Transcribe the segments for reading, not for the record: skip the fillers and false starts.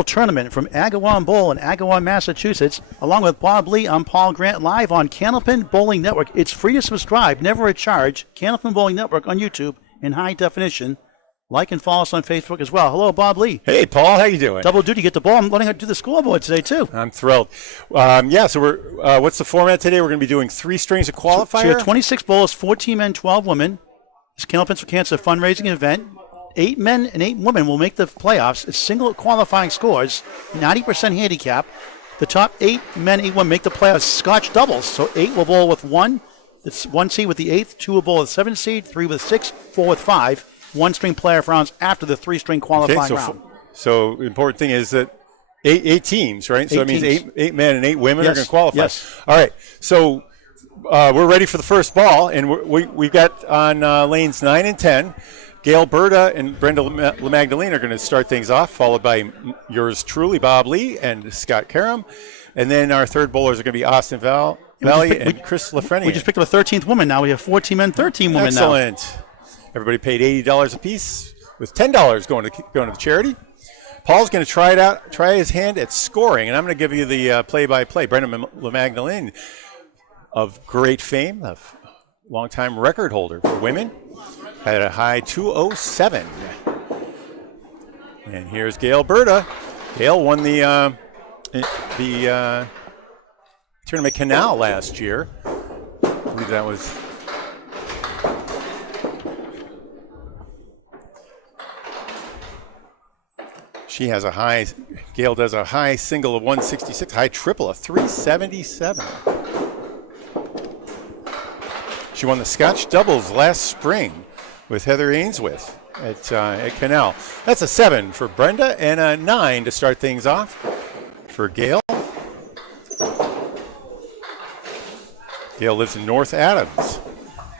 Memeorial Tournament from Agawam Bowl in Agawam, Massachusetts. Along with Bob Lee, I'm Paul Grant, live on Candlepin Bowling Network. It's free to subscribe, never a charge. Candlepin Bowling Network on YouTube in high definition. Like and follow us on Facebook as well. Hello, Bob Lee. Hey, Paul. How you doing? Double duty. Get the ball. I'm letting her do the scoreboard today, too. I'm thrilled. So we're what's the format today? We're going to be doing 3 strings of qualifier. So you have 26 bowlers, 14 men, 12 women. It's Candlepins for Cancer fundraising event. 8 men and 8 women will make the playoffs. It's single qualifying scores, 90% handicap. The top 8 men, 8 women make the playoffs. Scotch doubles. So 8 will bowl with 1. It's 1 seed with the 8th, 2 will bowl with 7 seed, 3 with 6, 4 with 5. 1 string playoff rounds after the 3-string qualifying round. So the important thing is that 8 teams, right? So that means 8 men and 8 women are going to qualify. Yes. All right. So we're ready for the first ball, and we've got on lanes 9 and 10. Gail Berta and Brenda LeMagdalene are going to start things off, followed by yours truly, Bob Lee, and Scott Karam. And then our third bowlers are going to be Austin Valley and Chris Lafreniere. We just picked up a 13th woman now. We have 14 men, 13 women now. Excellent. Everybody paid $80 a piece, with $10 going to the charity. Paul's going to try his hand at scoring, and I'm going to give you the play-by-play. Brenda LeMagdalene, of great fame, a longtime record holder for women, had a high 207. And here's Gail Berta. Gail won the Tournament Canal last year. I believe that was... Gail does a high single of 166, high triple of 377. She won the Scotch Doubles last spring with Heather Ainsworth at Canal. That's a 7 for Brenda and a 9 to start things off for Gail. Gail lives in North Adams.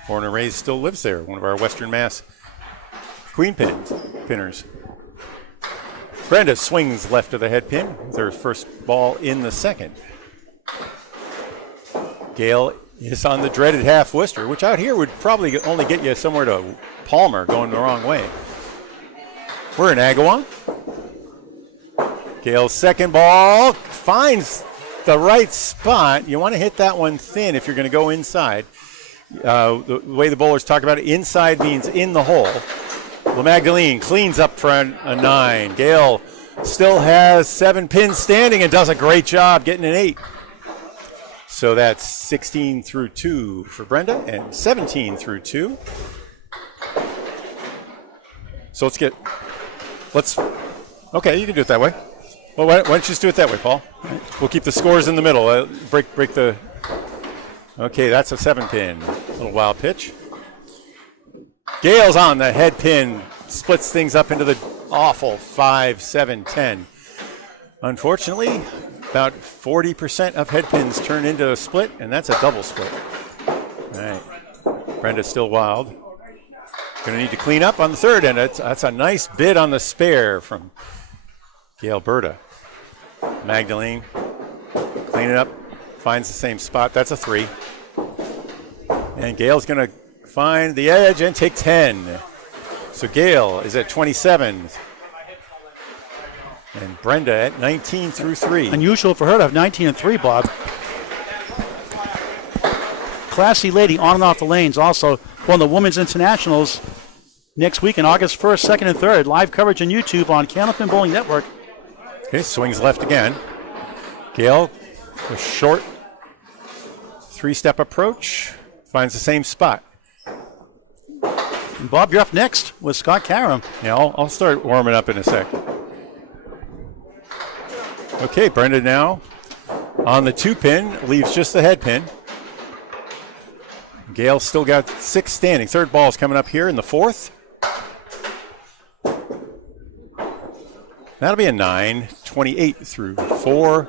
Born and raised, still lives there. One of our Western Mass queen pinners. Brenda swings left of the head pin with her first ball in the second. Gail is on the dreaded half Worcester, which out here would probably only get you somewhere to Palmer going the wrong way. We're in Agawam. Gail's second ball finds the right spot. You want to hit that one thin if you're going to go inside. The way the bowlers talk about it, inside means in the hole. LeMagdalene cleans up for a 9. Gail still has 7 pins standing and does a great job getting an 8. So that's 16 through 2 for Brenda and 17 through 2. So okay, you can do it that way. Well, why don't you just do it that way, Paul? We'll keep the scores in the middle. Break the... Okay, that's a 7 pin. A little wild pitch. Gail's on the head pin, splits things up into the awful 5, 7, 10. Unfortunately, about 40% of head pins turn into a split, and that's a double split. All right. Brenda's still wild. Going to need to clean up on the third, and that's a nice bid on the spare from Gail Berta. Magdalene, clean it up, finds the same spot. That's a 3. And Gail's going to find the edge and take 10. So Gail is at 27. And Brenda at 19 through 3. Unusual for her to have 19 and 3, Bob. Classy lady on and off the lanes. Also, one of the Women's Internationals next week on August 1st, 2nd, and 3rd. Live coverage on YouTube on Candlepin Bowling Network. Okay, swings left again. Gail, a short 3-step approach, finds the same spot. And Bob, you're up next with Scott Karam. Yeah, I'll start warming up in a sec. Okay, Brenda now on the 2-pin, leaves just the head pin. Gail's still got 6 standing. Third ball's coming up here in the 4th. That'll be a 9, 28 through 4.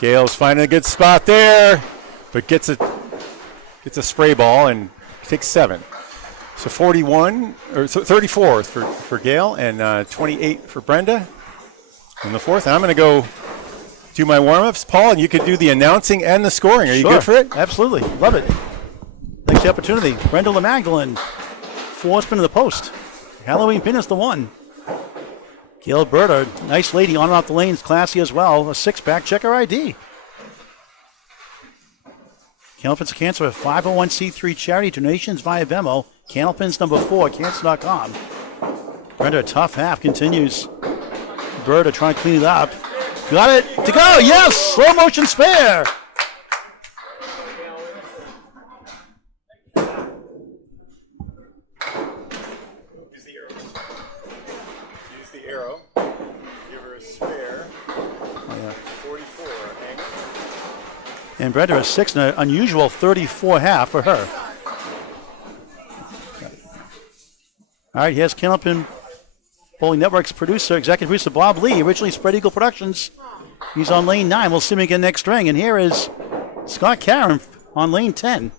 Gail's finding a good spot there, but gets a spray ball and takes 7. So 34 for Gail and 28 for Brenda in the 4th. And I'm going to go do my warm-ups, Paul, and you could do the announcing and the scoring. Are you good for it? Absolutely. Love it. Thanks for the opportunity. Brenda LeMagdalene, 4 spin to the post. Halloween pin is the 1. Gilberta, nice lady on and off the lanes, classy as well. A six-pack, check her ID. Candlepins of Cancer, a 501c3 charity, donations via Venmo. Candlepins number 4, cancer.com. Brenda, a tough half, continues. Berta trying to clean it up. Got it to go, yes! Slow motion spare. Use the arrow. Give her a spare. Yeah. 44. Hang. And Brenda, a 6 and an unusual 34 half for her. All right, here's Candlepin Bowling Network's producer, executive producer Bob Lee, originally Spread Eagle Productions. He's on lane 9. We'll see him again next string. And here is Scott Karen on lane 10.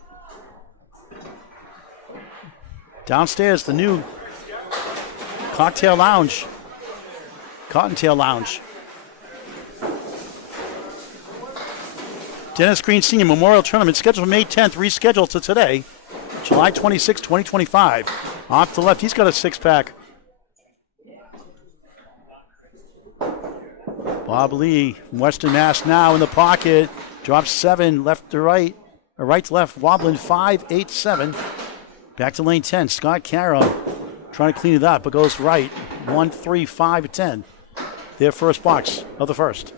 Downstairs, the new Cottontail Lounge. Dennis Green Senior Memorial Tournament scheduled for May 10th, rescheduled to today, July 26, 2025. Off to the left, he's got a six-pack. Bob Lee from Western Mass now in the pocket. Drops 7, left to right, or right to left, wobbling 5, 8, 7. Back to lane 10, Scott Carroll trying to clean it up, but goes right. 1, 3, 5, 10. Their first box of the first.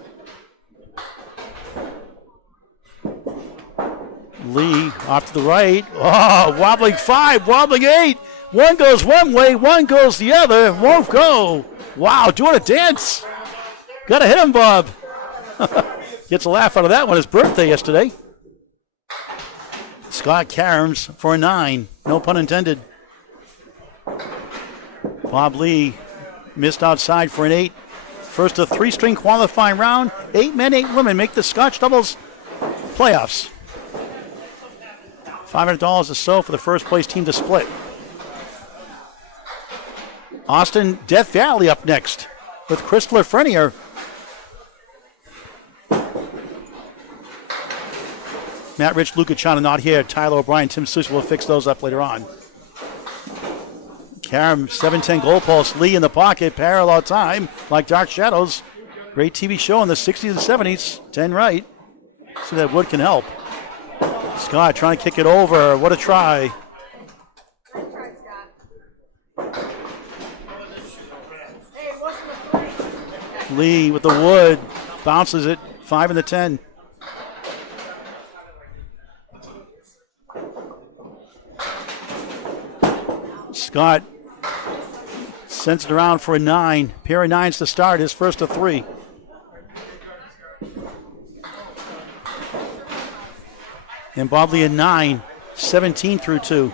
Lee off to the right. Oh, wobbling 5, wobbling 8. One goes one way, one goes the other. Won't go. Wow, doing a dance. Got to hit him, Bob. Gets a laugh out of that one. His birthday yesterday. Scott Caroms for a 9. No pun intended. Bob Lee missed outside for an 8. First of 3-string qualifying round. 8 men, 8 women make the Scotch Doubles playoffs. $500 or so for the first place team to split. Austin Death Valley up next with Crystal Frenier. Matt Rich, Luca Chana not here. Tyler O'Brien, Tim Sush will fix those up later on. Karam, 7-10 goalpost. Lee in the pocket, parallel time, like Dark Shadows. Great TV show in the 60s and 70s. 10 right. See that wood can help. Scott trying to kick it over. What a try. Lee with the wood. Bounces it. 5 in the 10. Scott sends it around for a 9. Pair of 9s to start. His first of 3. And Bob Lee a 9. 17 through 2.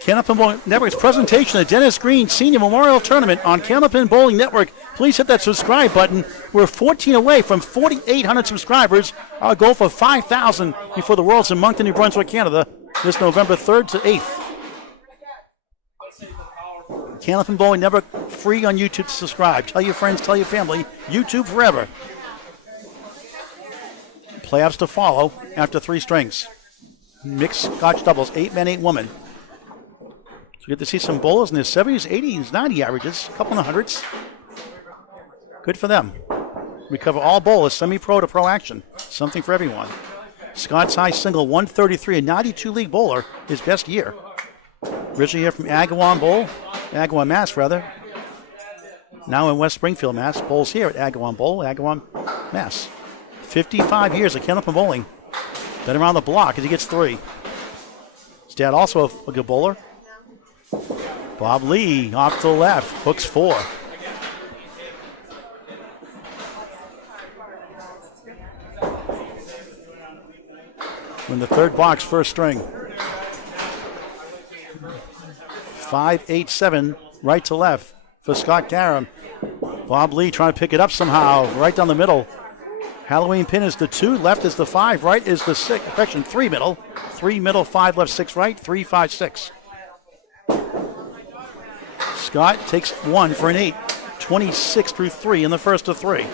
Candlepin Bowling Network's presentation of Dennis Green Senior Memorial Tournament on Candlepin Bowling Network. Please hit that subscribe button. We're 14 away from 4,800 subscribers. Our goal for 5,000 before the Worlds in Moncton, New Brunswick, Canada, this November 3rd to 8th. Candlepin Bowling Network, free on YouTube to subscribe. Tell your friends, tell your family. YouTube forever. Playoffs to follow after 3 strings. Mixed Scotch Doubles, 8 men, 8 women. So you get to see some bowlers in their 70s, 80s, 90 averages, a couple in the hundreds. Good for them. We cover all bowlers, semi-pro to pro action. Something for everyone. Scott's high single, 133, a 92 league bowler, his best year. Originally here from Agawam, Mass, rather. Now in West Springfield, Mass. Bowls here at Agawam, Mass. 55 years of Candlepin bowling. Been around the block as he gets 3. His dad also a good bowler. Bob Lee off to the left, hooks 4. In the third box, first string. 5, 8, 7, right to left for Scott Karam. Bob Lee trying to pick it up somehow, right down the middle. Halloween pin is the 2, left is the 5, right is the 6. Correction, 3 middle. 3 middle, 5 left, 6 right, 3, 5, 6. Scott takes 1 for an 8. 26 through 3 in the first of 3.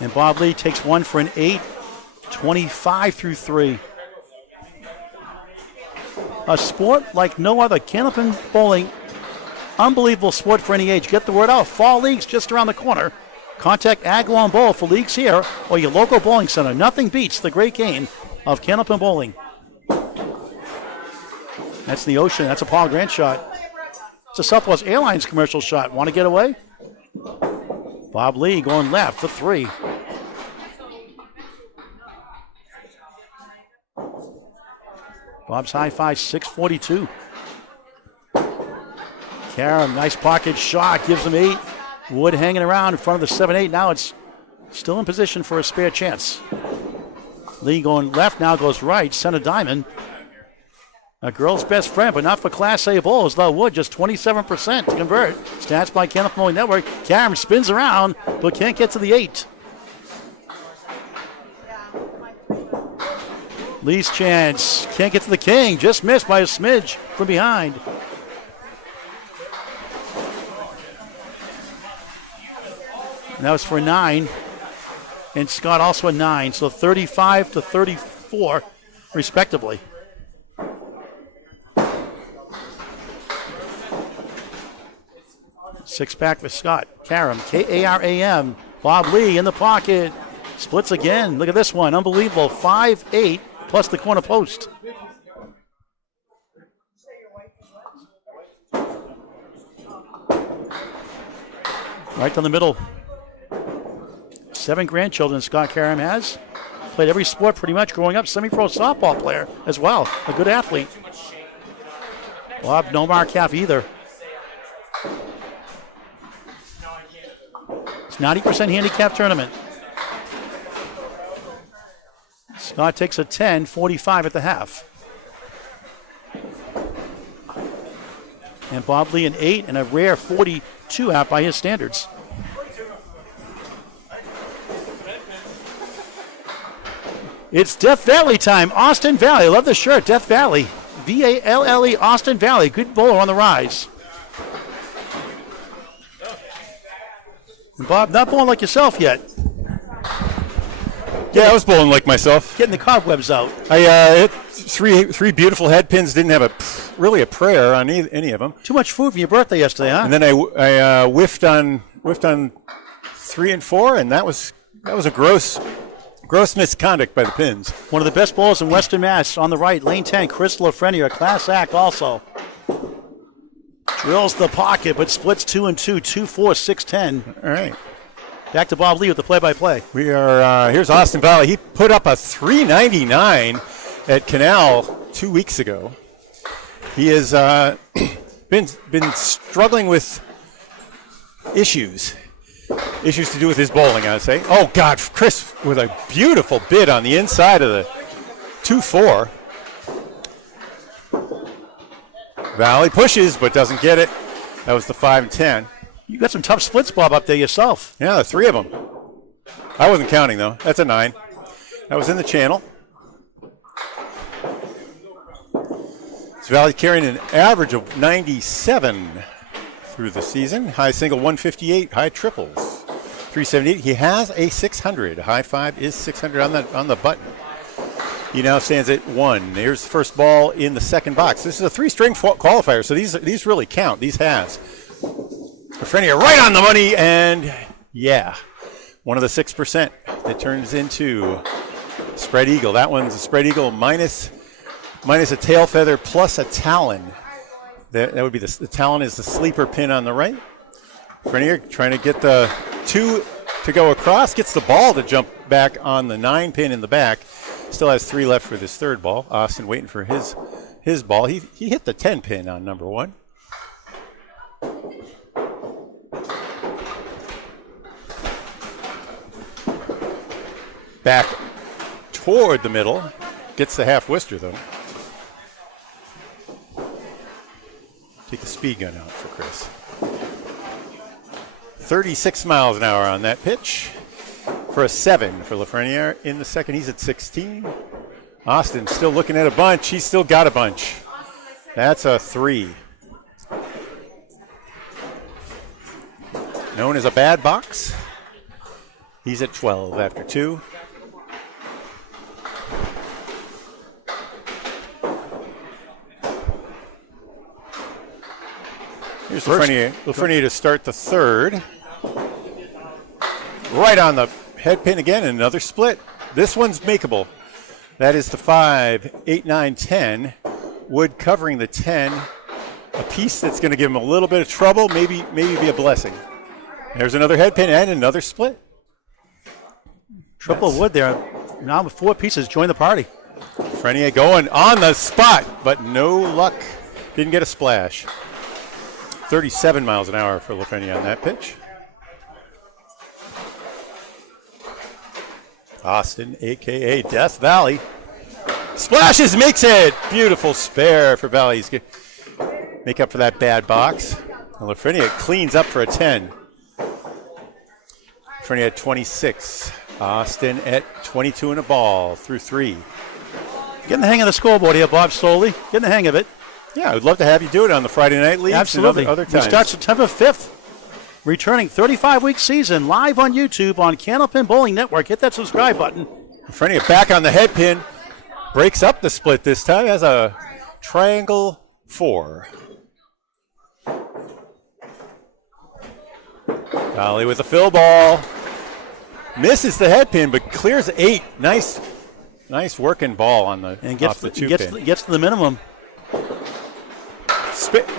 And Bob Lee takes 1 for an 8. 25 through 3. A sport like no other. Candlepin bowling, unbelievable sport for any age. Get the word out. Fall leagues just around the corner. Contact Agawam Bowl for leagues here or your local bowling center. Nothing beats the great game of Candlepin bowling. That's the ocean. That's a Paul Grant shot. It's a Southwest Airlines commercial shot. Want to get away? Bob Lee going left for 3. Bob's high five, 642. Karam, nice pocket shot, gives him 8. Wood hanging around in front of the 7-8. Now it's still in position for a spare chance. Lee going left, now goes right. Center diamond. A girl's best friend, but not for Class A bowls, though. Wood just 27% to convert. Stats by Candlepin Bowling Network. Karam spins around, but can't get to the 8. Lee's chance. Can't get to the king. Just missed by a smidge from behind. And that was for 9. And Scott also a 9. So 35 to 34, respectively. Six back for Scott. Karam, Karam. Bob Lee in the pocket. Splits again. Look at this one. Unbelievable. 5-8 plus the corner post. Right down the middle. 7 grandchildren Scott Karam has. Played every sport pretty much growing up. Semi-pro softball player as well. A good athlete. Bob, no mark half either. It's 90% handicap tournament. Scott takes a 10, 45 at the half. And Bob Lee an 8 and a rare 42 out by his standards. It's Death Valley time. Austin Valley. I love the shirt. Death Valley. V-A-L-L-E, Austin Valley. Good bowler on the rise. And Bob, not bowling like yourself yet. Yeah, I was bowling like myself. Getting the cobwebs out. I hit three beautiful head pins. Didn't have really a prayer on any of them. Too much food for your birthday yesterday, huh? And then I whiffed on 3 and 4, and that was a gross misconduct by the pins. One of the best bowlers in Western Mass on the right, lane 10, Chris Lafreniere, a class act also. Drills the pocket, but splits 2 and 2, 2-4, 6-10. All right. Back to Bob Lee with the play-by-play. We are, here's Austin Valley. He put up a 399 at Canal 2 weeks ago. He has been struggling with issues to do with his bowling, I'd say. Oh, God, Chris with a beautiful bid on the inside of the 2-4. Valley pushes, but doesn't get it. That was the 5 and 10. You got some tough splits, Bob, up there yourself. Yeah, 3 of them. I wasn't counting, though. That's a 9. That was in the channel. This Valley carrying an average of 97 through the season. High single 158, high triples 378. He has a 600. High 5 is 600 on the button. He now stands at 1. Here's the first ball in the second box. This is a 3-string qualifier, so these really count. These halves. Lafreniere right on the money, and yeah, one of the 6% that turns into spread eagle. That one's a spread eagle minus a tail feather plus a talon. That would be the talon is the sleeper pin on the right. Lafreniere trying to get the 2 to go across, gets the ball to jump back on the 9 pin in the back. Still has 3 left for this third ball. Austin waiting for his ball. He hit the 10 pin on number 1. Back toward the middle. Gets the half wister, though. Take the speed gun out for Chris. 36 miles an hour on that pitch. For a 7 for Lafreniere in the second. He's at 16. Austin still looking at a bunch. He's still got a bunch. That's a 3. Known as a bad box. He's at 12 after 2. Here's Lafreniere to start the third. Right on the head pin again, and another split. This one's makeable. That is the 5, 8, 9, 10. Wood covering the 10. A piece that's going to give him a little bit of trouble, maybe be a blessing. There's another head pin and another split. Triple wood there. Now with 4 pieces, join the party. Lafreniere going on the spot, but no luck. Didn't get a splash. 37 miles an hour for Lafreniere on that pitch. Austin, a.k.a. Death Valley. Splashes, makes it. Beautiful spare for Valley. He's going to make up for that bad box. And Lafreniere cleans up for a 10. Lafreniere at 26. Austin at 22 and a ball through 3. Getting the hang of the scoreboard here, Bob, slowly. Getting the hang of it. Yeah, I would love to have you do it on the Friday Night Leagues. Absolutely. And other times. We start September 5th. Returning 35-week season live on YouTube on Candlepin Bowling Network. Hit that subscribe button. Lafreniere back on the head pin. Breaks up the split this time. Has a triangle 4. Dolly with a fill ball. Misses the head pin, but clears 8. Nice working ball on the off the 2 pin. Gets to the minimum.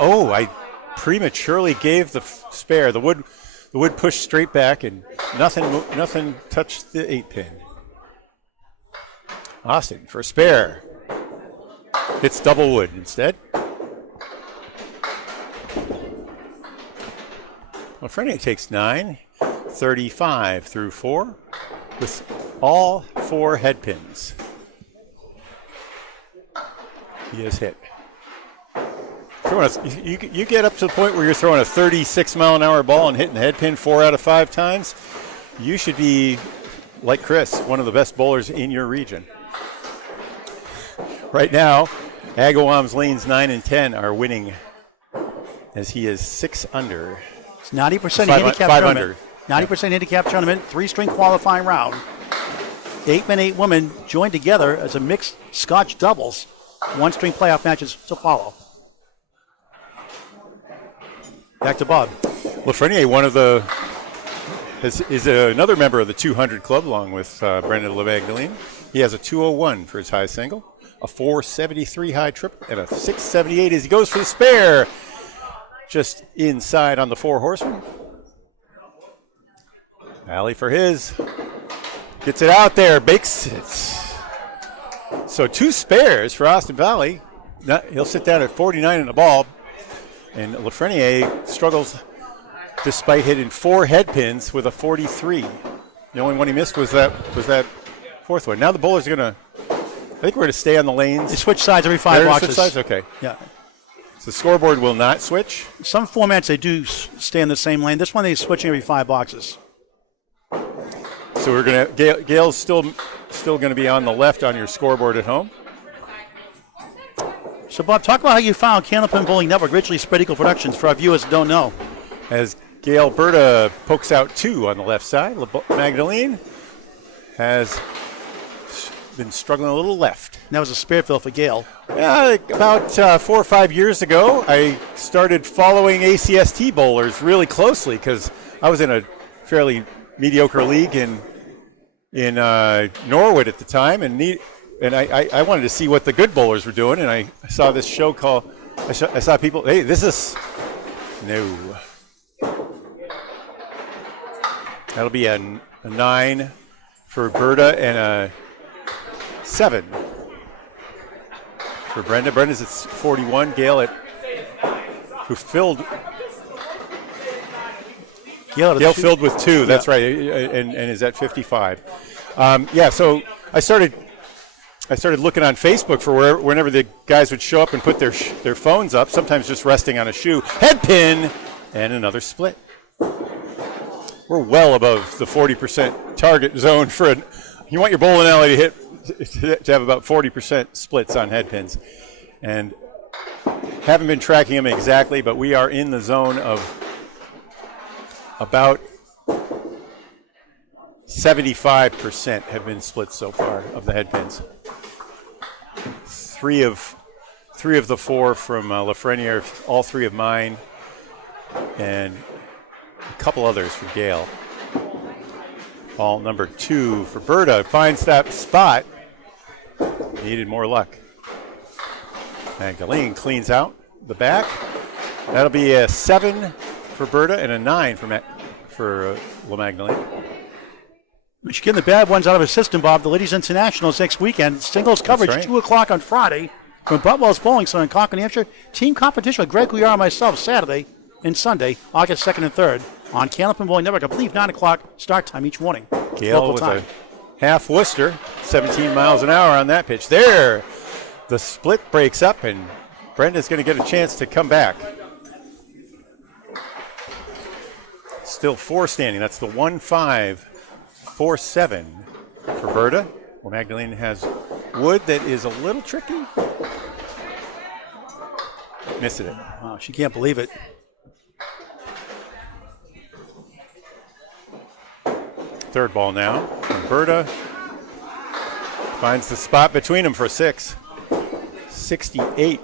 I prematurely gave the spare. The wood pushed straight back, and nothing touched the 8 pin. Austin for a spare. Hits double wood instead. Lafreniere takes 9, 35 through 4 with all 4 head pins. He is hit. You get up to the point where you're throwing a 36-mile-an-hour ball and hitting the head pin 4 out of 5 times, you should be, like Chris, one of the best bowlers in your region. Right now, Agawam's lanes 9 and 10 are winning as he is 6 under. It's 90% handicap 5 tournament. under. 90% handicap tournament, 3-string qualifying round. 8 men, 8 women joined together as a mixed Scotch doubles. 1-string playoff matches to follow. Back to Bob. Lafreniere, is another member of the 200 club, along with Brendan LeMagdalene. He has a 201 for his high single, a 473 high triple, and a 678 as he goes for the spare. Just inside on the 4 horsemen. Alley for his. Gets it out there, bakes it. So 2 spares for Austin Valley. He'll sit down at 49 in the ball. And Lafreniere struggles despite hitting 4 head pins with a 43. The only one he missed was that 4th one. Now the bowlers are going to, I think we're going to stay on the lanes. They switch sides every 5 boxes. Switch sides? Okay. Yeah. So the scoreboard will not switch. Some formats they do stay in the same lane. This one they're switching every 5 boxes. So we're going to, Gail's still going to be on the left on your scoreboard at home. So, Bob, talk about how you found Candlepin Bowling Network, originally Spread Eagle Productions, for our viewers who don't know. As Gail Berta pokes out 2 on the left side, Magdalene has been struggling a little left. And that was a spare fill for Gail. Yeah, about 4 or 5 years ago, I started following ACST bowlers really closely because I was in a fairly mediocre league in Norwood at the time, and I wanted to see what the good bowlers were doing, and I saw this show called, I saw people, hey, this is, no. That'll be a 9 for Berta and a 7 for Brenda. Brenda's at 41, Gail who filled. Gail filled with 2, that's right, and is at 55. So I started looking on Facebook for whenever the guys would show up and put their phones up, sometimes just resting on a shoe. Head pin and another split. We're well above the 40% target zone for you want your bowling alley to have about 40% splits on head pins. And haven't been tracking them exactly, but we are in the zone of about 75% have been split so far of the head pins. 3 of the 4 from Lafreniere, all 3 of mine. and a couple others for Gail. Ball number 2 for Berta. Finds that spot. Needed more luck. Magdalene cleans out the back. That'll be a 7 for Berta and a 9 for La Magdalene. She's getting the bad ones out of her system, Bob. The Ladies Internationals next weekend. Singles coverage, right. 2 o'clock on Friday from Butwell's Bowling Center in Concord, New Hampshire. Team competition with Greg Guiar and myself Saturday and Sunday, August 2nd and 3rd on Candlepin Bowling Network. I believe 9 o'clock start time each morning. Gail with a half Worcester, 17 miles an hour on that pitch. There, the split breaks up, and Brenda's going to get a chance to come back. Still 4 standing. That's the 1-5, 4-7 for Berta. Well, Magdalene has wood that is a little tricky. Missed it. Wow, she can't believe it. Third ball now from Berta. Finds the spot between them for 6. 68.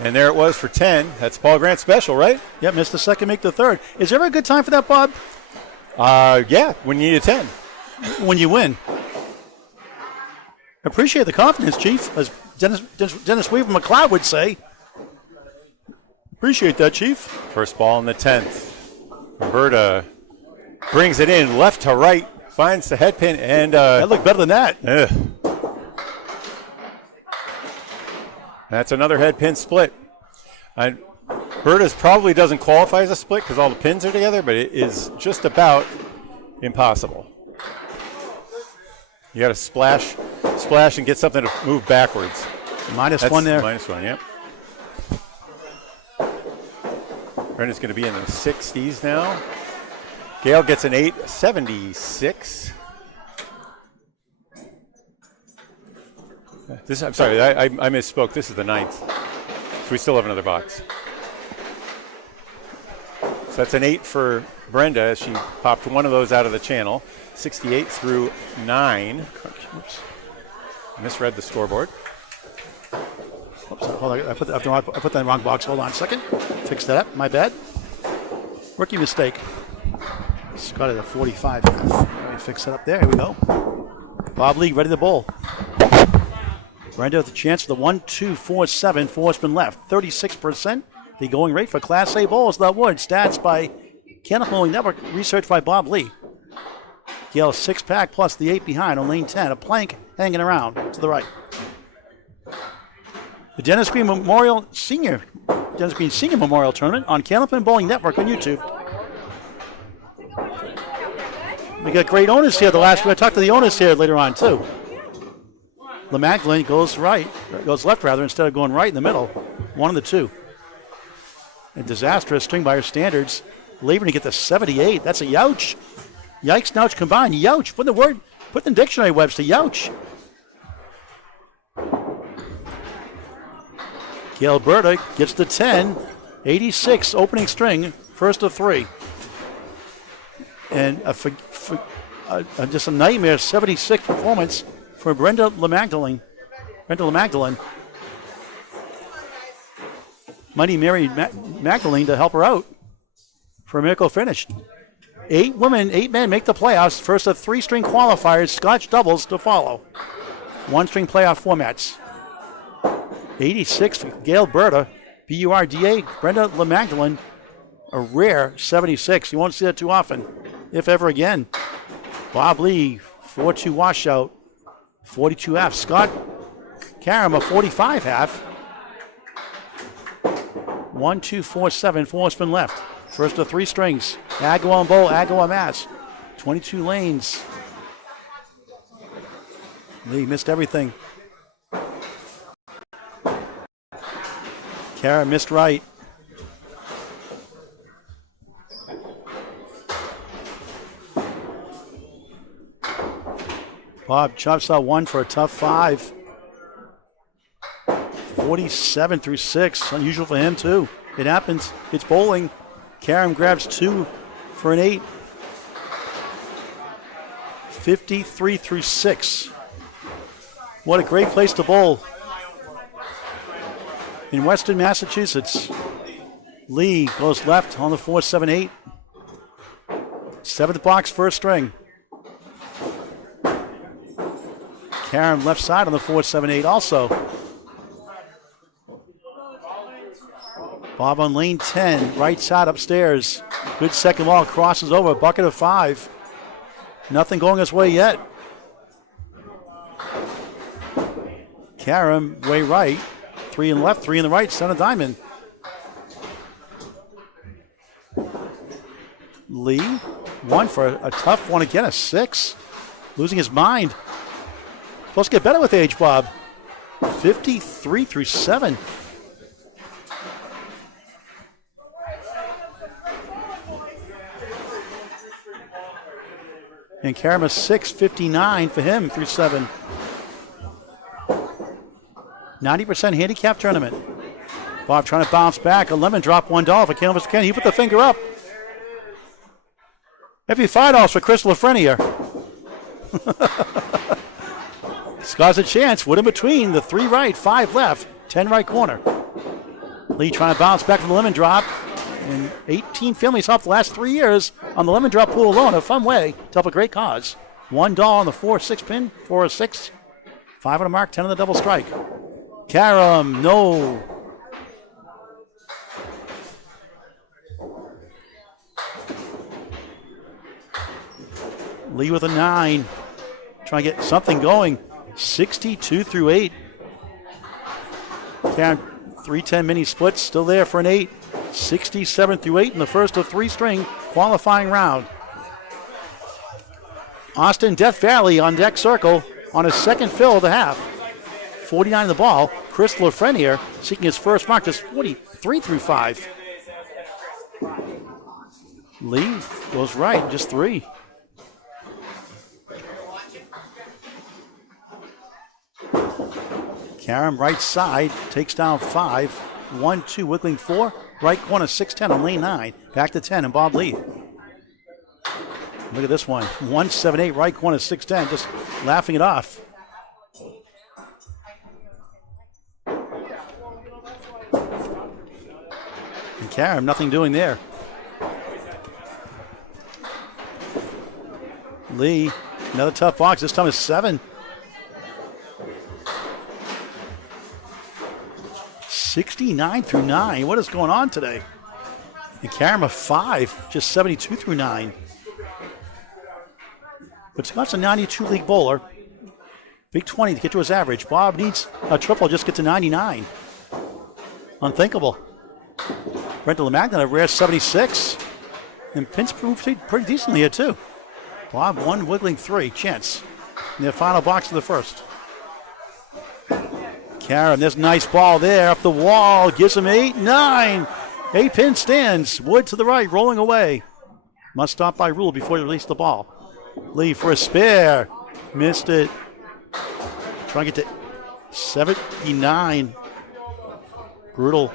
And there it was for 10. That's Paul Grant's special, right? Yep, missed the second, make the third. Is there a good time for that, Bob? Yeah, when you need a 10. When you win. Appreciate the confidence, Chief, as Dennis Weaver McLeod would say. Appreciate that, Chief. First ball in the 10th. Berta brings it in left to right, finds the head pin, and that looked better than that. That's another head pin split. Berta's probably doesn't qualify as a split because all the pins are together, but it is just about impossible. You got to splash, and get something to move backwards. That's -1 there. -1, yep. Brenda's going to be in the 60s now. Gail gets an 8.76. I'm sorry, I misspoke. This is the 9th. So we still have another box. So that's an 8 for Brenda as she popped one of those out of the channel. 68 through 9. Oops. Misread the scoreboard. Oops, hold on. I put that in the wrong box. Hold on a second. Fix that up. My bad. Rookie mistake. It's got it at 45. Let me fix that up there. Here we go. Bob Lee ready to bowl. Brenda with the chance for the 1-2-4-7. 4 spin left. 36%. The going rate for Class A bowls. That would. Stats by Candlepin Bowling Network. Research by Bob Lee. Gail 6-pack plus the 8 behind on lane 10. A plank hanging around to the right. The Dennis Green Senior Memorial Tournament on Candlepin Bowling Network on YouTube. We got great owners here. We're going to talk to the owners here later on too. La Magdalene goes left instead of going right in the middle. One of the two. A disastrous string by her standards. Leaving to get the 78. That's a youch. Yikes, nouch combined. Youch. Put in the dictionary, Webster. Youch. Gail Berta gets the 10. 86 opening string. First of 3. And just a nightmare 76 performance for Brenda La Magdalene. Mighty Mary Magdalene to help her out for a miracle finish. 8 women, 8 men make the playoffs. First of 3 string qualifiers, Scotch doubles to follow. 1 string playoff formats. 86 for Gail Berta, Burda, Brenda La Magdalene, a rare 76. You won't see that too often, if ever again. Bob Lee, 4-2 washout, 42 half. Scott Karam, a 45 half. 1-2-4-7, 4 spin left. First of 3 strings. Agawam bowl, Agawam ass. 22 lanes. Lee missed everything. Kara missed right. Bob chops out 1 for a tough 5. 47 through 6. Unusual for him, too. It happens. It's bowling. Karam grabs 2 for an 8. 53 through 6. What a great place to bowl. In Western Massachusetts. Lee goes left on the 4-7-8. Seventh box, first string. Karam left side on the 4-7-8 also. Bob on lane 10, right side upstairs. Good second ball, crosses over, bucket of 5. Nothing going his way yet. Karam, way right. 3 in the left, 3 in the right, center diamond. Lee, 1 for a tough one again, a 6. Losing his mind. Supposed to get better with age, Bob. 53 through 7. And Karam a 6.59 for him through 7. 90% handicap tournament. Bob trying to bounce back. A lemon drop, $1 for Candlepin. Ken. He put the finger up. Maybe $5 for Chris Lafreniere. Scott's a chance. Wood in between. The 3 right, 5 left, 10 right corner. Lee trying to bounce back from the lemon drop. And 18 families helped the last 3 years on the lemon drop pool alone. A fun way to help a great cause. $1 on the 4-6 pin, 4-6. 5 on the mark, 10 on the double strike. Karam, no. Lee with a 9. Trying to get something going. 62 through 8. Karam, 3-10 mini splits, still there for an 8. 67 through 8 in the first of 3 string qualifying round. Austin Death Valley on deck circle on his second fill of the half. 49 in the ball. Chris Lafreniere seeking his first mark, just 43 through 5. Lee goes right, just 3. Karam right side takes down 5. 1-2, wiggling 4. Right corner 6-10 on lane 9. Back to 10 and Bob Lee. Look at this one. 1-7-8, right corner 6-10. Just laughing it off. And Karam, nothing doing there. Lee, another tough box. This time is 7. 69 through 9. What is going on today? And Karam a 5, just 72 through 9. But Scott's a 92 league bowler. Big 20 to get to his average. Bob needs a triple, just get to 99. Unthinkable. Brent LeMagnon a rare 76. And Pins proved pretty decently here too. Bob 1, wiggling 3. Chance. In their final box of the first. Karam, there's a nice ball there up the wall. Gives him 8, 9. 8 pin stands. Wood to the right, rolling away. Must stop by rule before you release the ball. Lee for a spare. Missed it. Trying to get to 79. Brutal.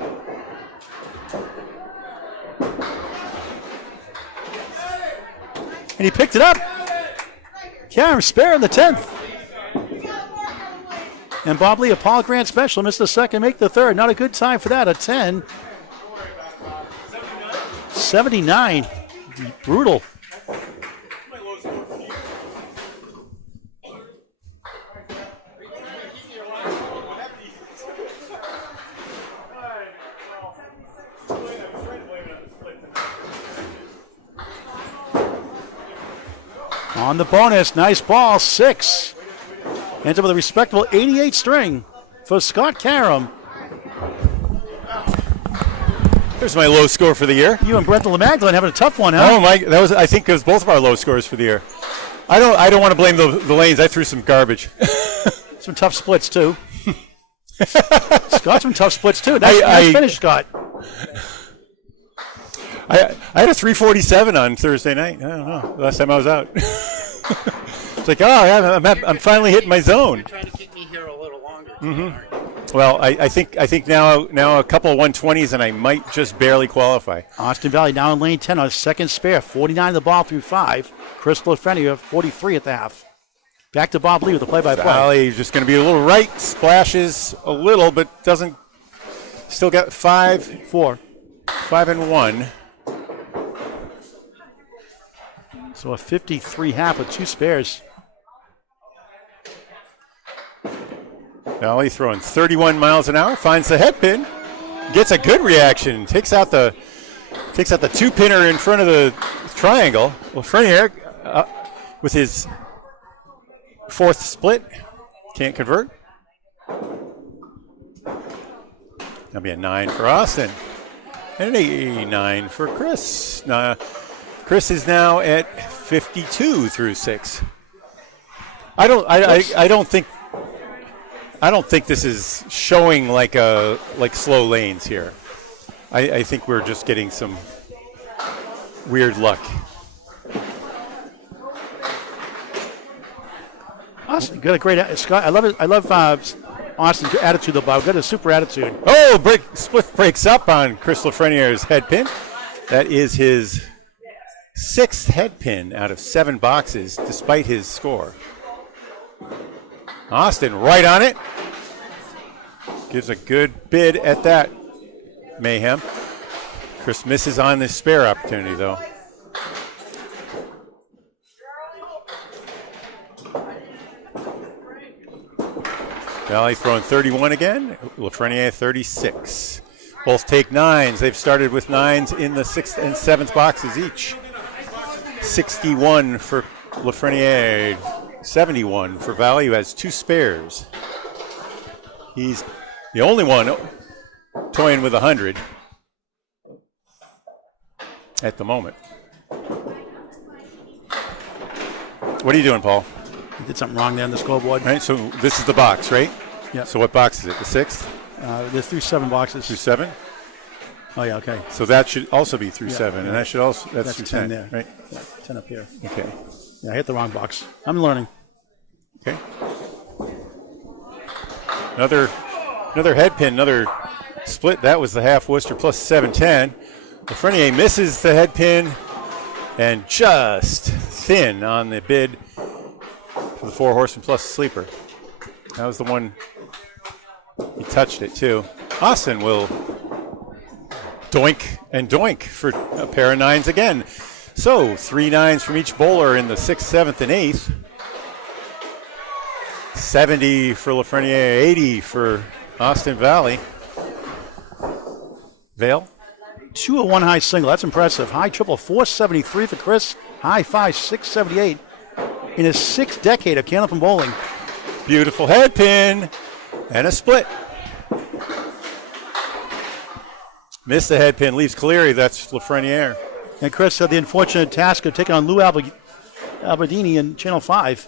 And he picked it up. Karam spare in the 10th. And Bob Lee, a Paul Grant special, missed the second, make the third. Not a good time for that, a 10. 79. Brutal. On the bonus, nice ball, 6. Ends up with a respectable 88 string for Scott Karam. There's my low score for the year. You and Brent LeMagnon having a tough one, huh? Oh my! I think it was both of our low scores for the year. I don't want to blame the lanes. I threw some garbage. Some tough splits too. Scott's some tough splits too. Nice finish, Scott. I had a 347 on Thursday night. I don't know. Last time I was out. It's like, I'm finally hitting my zone. You're trying to keep me here a little longer. Mm-hmm. Well, I think now a couple of 120s and I might just barely qualify. Austin Valley now in lane 10 on his second spare. 49 the ball through 5. Chris Lafreniere 43 at the half. Back to Bob Lee with the play-by-play. Valley just going to be a little right, splashes a little, but doesn't. Still got 5, 4. 5-1. So a 53 half with 2 spares. Valley throwing 31 miles an hour, finds the head pin, gets a good reaction, takes out the 2-pinner in front of the triangle. Lafreniere with his 4th split, can't convert. That'll be a 9 for Austin and an 89 for Chris. Chris is now at 52 through 6. I don't think this is showing like slow lanes here. I think we're just getting some weird luck. Austin got a great Scott. I love it. I love Austin's attitude though, Bob. Got a super attitude. Oh, split breaks up on Chris Lafreniere's head pin. That is his 6th head pin out of 7 boxes, despite his score. Austin right on it. Gives a good bid at that mayhem. Chris misses on this spare opportunity, though. Valley throwing 31 again. Lafreniere 36. Both take 9s. They've started with 9s in the 6th and 7th boxes each. 61 for Lafreniere. 71 for Valley, who has 2 spares. He's the only one toying with 100 at the moment. What are you doing, Paul? You did something wrong there on the scoreboard. Right, so this is the box, right? Yeah. So what box is it? The 6th? There's through 7 boxes. Through 7? Oh yeah, okay. So that should also be through 7, yeah. and that should also that's through 10 10 there. right? Yeah, 10 up here. Okay. Yeah, I hit the wrong box. I'm learning. Okay. Another head pin, another split. That was the half Worcester plus 710. Lafreniere misses the head pin and just thin on the bid for the 4 horseman plus sleeper. That was the one. He touched it too. Austin will doink and doink for a pair of 9s again. So 3 9s from each bowler in the 6th, 7th, and 8th. 70 for Lafreniere, 80 for Austin Valley. Vale? 201 high single. That's impressive. High triple 473 for Chris. High 5 678 in his 6th decade of Candlepin bowling. Beautiful head pin and a split. Missed the head pin, leaves Caleri. That's Lafreniere. And Chris had the unfortunate task of taking on Lou Alberdini in Channel 5.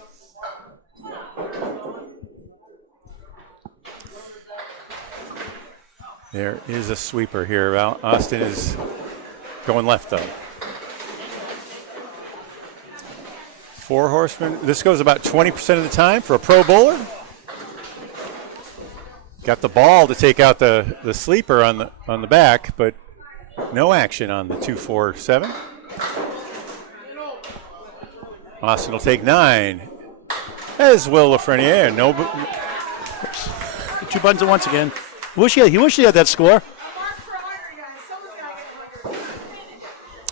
There is a sweeper here. Austin is going left, though. 4 horsemen. This goes about 20% of the time for a pro bowler. Got the ball to take out the sleeper on the back, but no action on the 2-4-7. Austin will take 9, as will Lafreniere. No, 2 buttons at once again. He wished he had that score.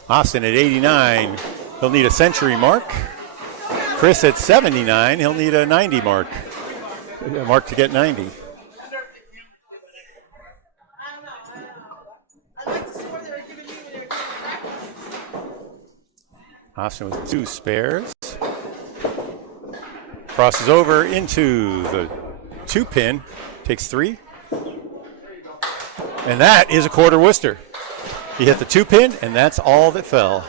Austin at 89, he'll need a century mark. Chris at 79, he'll need a 90 mark. A mark to get 90. Austin with 2 spares. Crosses over into the 2-pin, takes 3. And that is a quarter Worcester. He hit the 2-pin, and that's all that fell.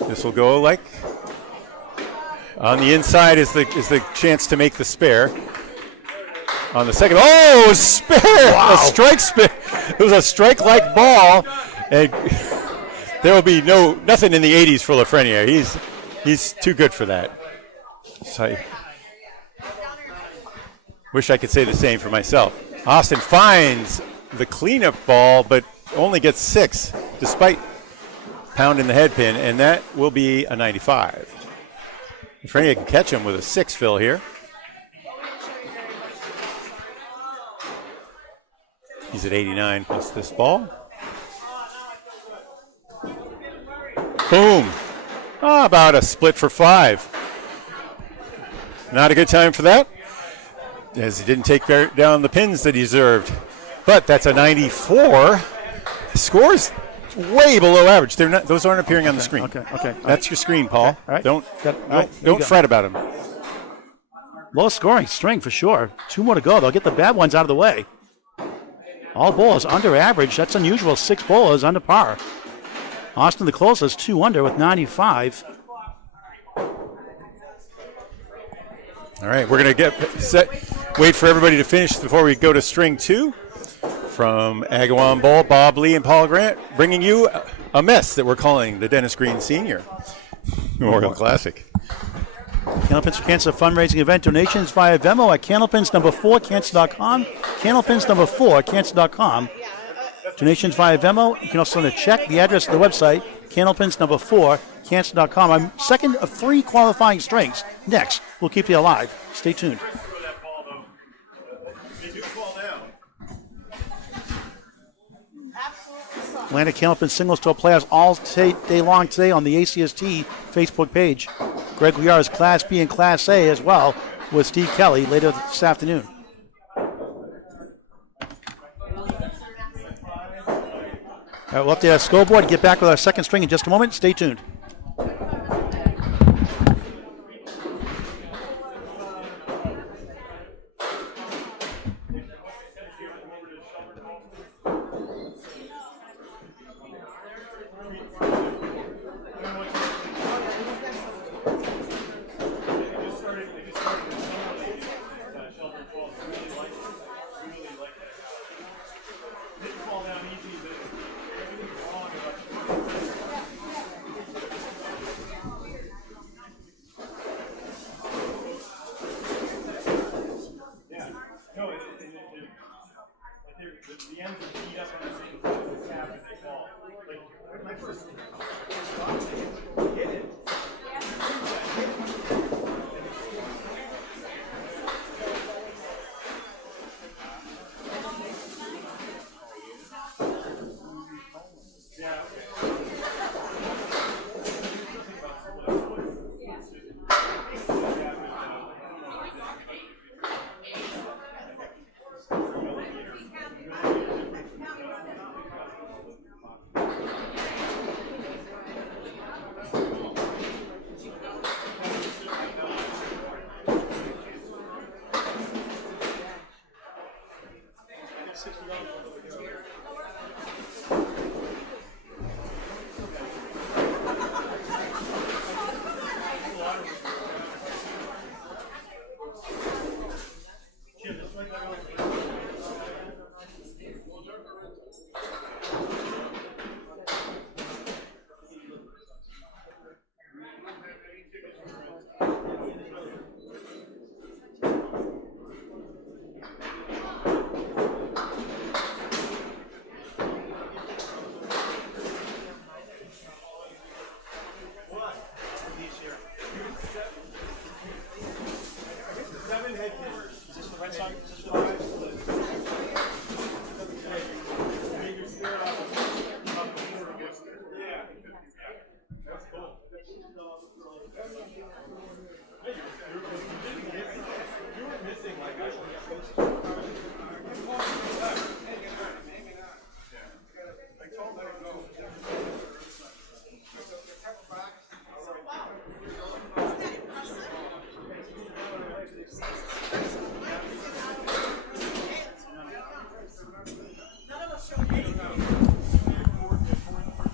This will go like on the inside is the chance to make the spare. On the second, spare! Wow. A strike spare. It was a strike-like ball, and there will be nothing in the 80s for Lafreniere. He's too good for that. So I wish I could say the same for myself. Austin finds the cleanup ball, but only gets 6, despite pounding the head pin, and that will be a 95. Lafreniere can catch him with a 6 fill here. He's at 89 plus this ball. Boom. Oh, about a split for 5. Not a good time for that, as he didn't take down the pins that he deserved. But that's a 94. The score's way below average. They're not; those aren't appearing on the screen. Okay. That's your screen, Paul. All right. Don't fret about him. Low scoring string for sure. 2 more to go. They'll get the bad ones out of the way. All bowlers under average. That's unusual. 6 bowlers under par. Austin the closest, 2 under with 95. All right, we're going to get set. Wait for everybody to finish before we go to string 2. From Agawam Bowl, Bob Lee and Paul Grant, bringing you a mess that we're calling the Dennis Green Senior Memorial Classic. Candlepins for Cancer fundraising event. Donations via Venmo at Candlepins number 4, Cancer.com. Candlepins number 4, Cancer.com. Donations via Venmo. You can also send a check. The address of the website, Candlepins number 4, Cancer.com. I'm second of 3 qualifying strings. Next, we'll keep you alive. Stay tuned. Atlantic Candlepin Singles Tour Players all day long today on the ACST Facebook page. Greg Liara's Class B and Class A as well with Steve Kelly later this afternoon. All right, we'll update our scoreboard and get back with our second string in just a moment. Stay tuned.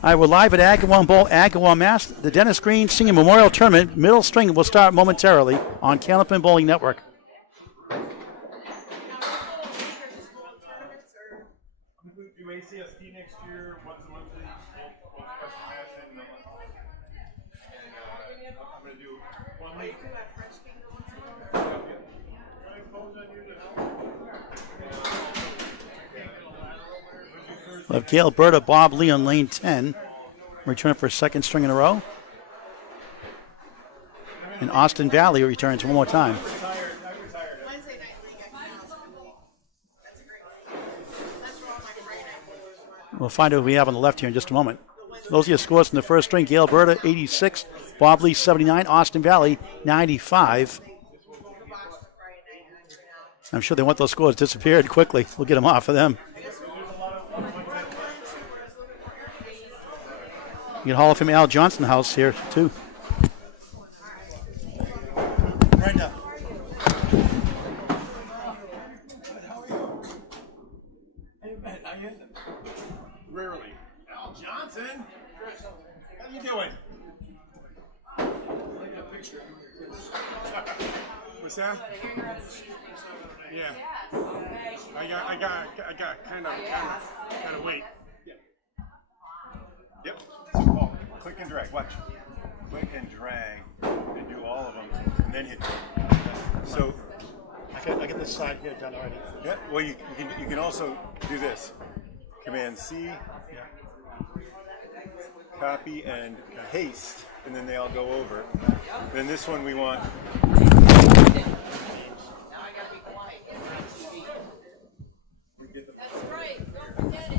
All right, we're live at Agawam Bowl, Agawam, Mass. The Dennis Green Senior Memorial Tournament. Middle string will start momentarily on Candlepin Bowling Network. We'll have Gail Berta, Bob Lee on lane 10. Return for a second string in a row. And Austin Valley returns one more time. We'll find out who we have on the left here in just a moment. Those are your scores from the first string. Gail Berta, 86. Bob Lee, 79. Austin Valley, 95. I'm sure they want those scores disappeared quickly. We'll get them off of them. You get Hall of Fame Al Johnson house here, too. Brenda. Rarely. Al Johnson? How you doing? What's that? Yeah. I got kind of weight. Yep. So Paul, click and drag. Watch. Click and drag and do all of them, and then hit. So I get this side here done already. yeah. Well, you can also do this. Command C. Yeah. Copy and paste, and then they all go over. Then this one we want. That's right. Don't forget it.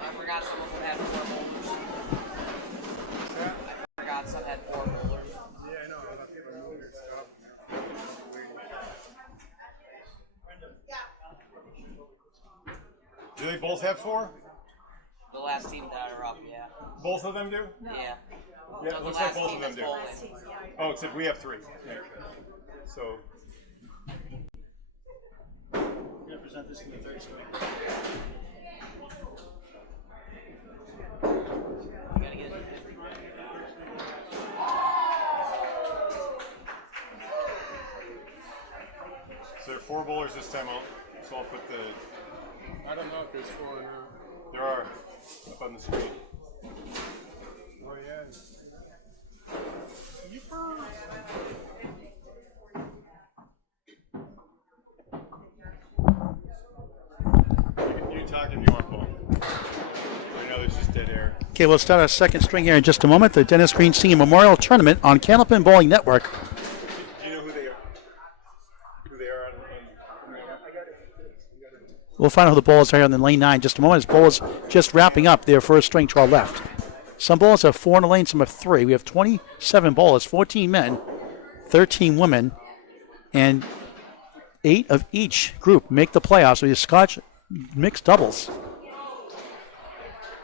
I forgot some of them had 4 bowlers. I forgot some had 4 bowlers. Yeah, I know. A lot of people are moving stuff. Do they both have 4? The last team that are up, yeah. Both of them do? Yeah. Yeah, So it the looks like last both team of them is do. bowling. Oh, except we have 3. Yeah. So, Represent this in the third string. You gotta get it. so there are 4 bowlers this time. So I'll put the. I don't know if there's 4 or not. There are up on the screen. Oh, yeah. You can talk if you want, Paul. Right now there's just dead air. Okay, we'll start our second string here in just a moment. The Dennis Green Senior Memorial Tournament on Candlepin Bowling Network. Do you know who they are? Who they are on We'll find out who the bowlers are here in the lane 9 in just a moment. As bowlers just wrapping up their first string to our left. Some bowlers have 4 in the lane, some have 3. We have 27 bowlers, 14 men, 13 women, and 8 of each group make the playoffs. So you Scotch mixed doubles.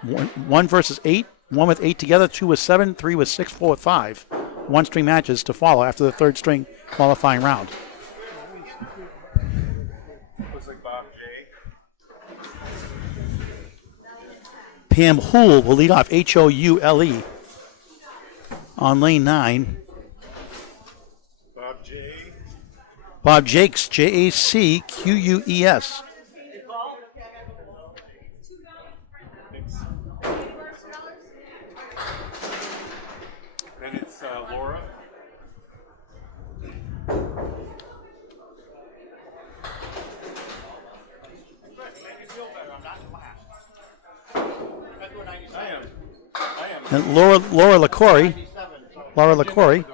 1 versus 8, 1 with 8 together, 2 with 7, 3 with 6, 4 with 5. 1 string matches to follow after the third string qualifying round. Looks like Bob J. Pam Houle will lead off, Houle, on lane 9. Bob J. Bob Jakes, Jacqueus. Then it's Laura. I am. And Laura LaCory, Liq Uori,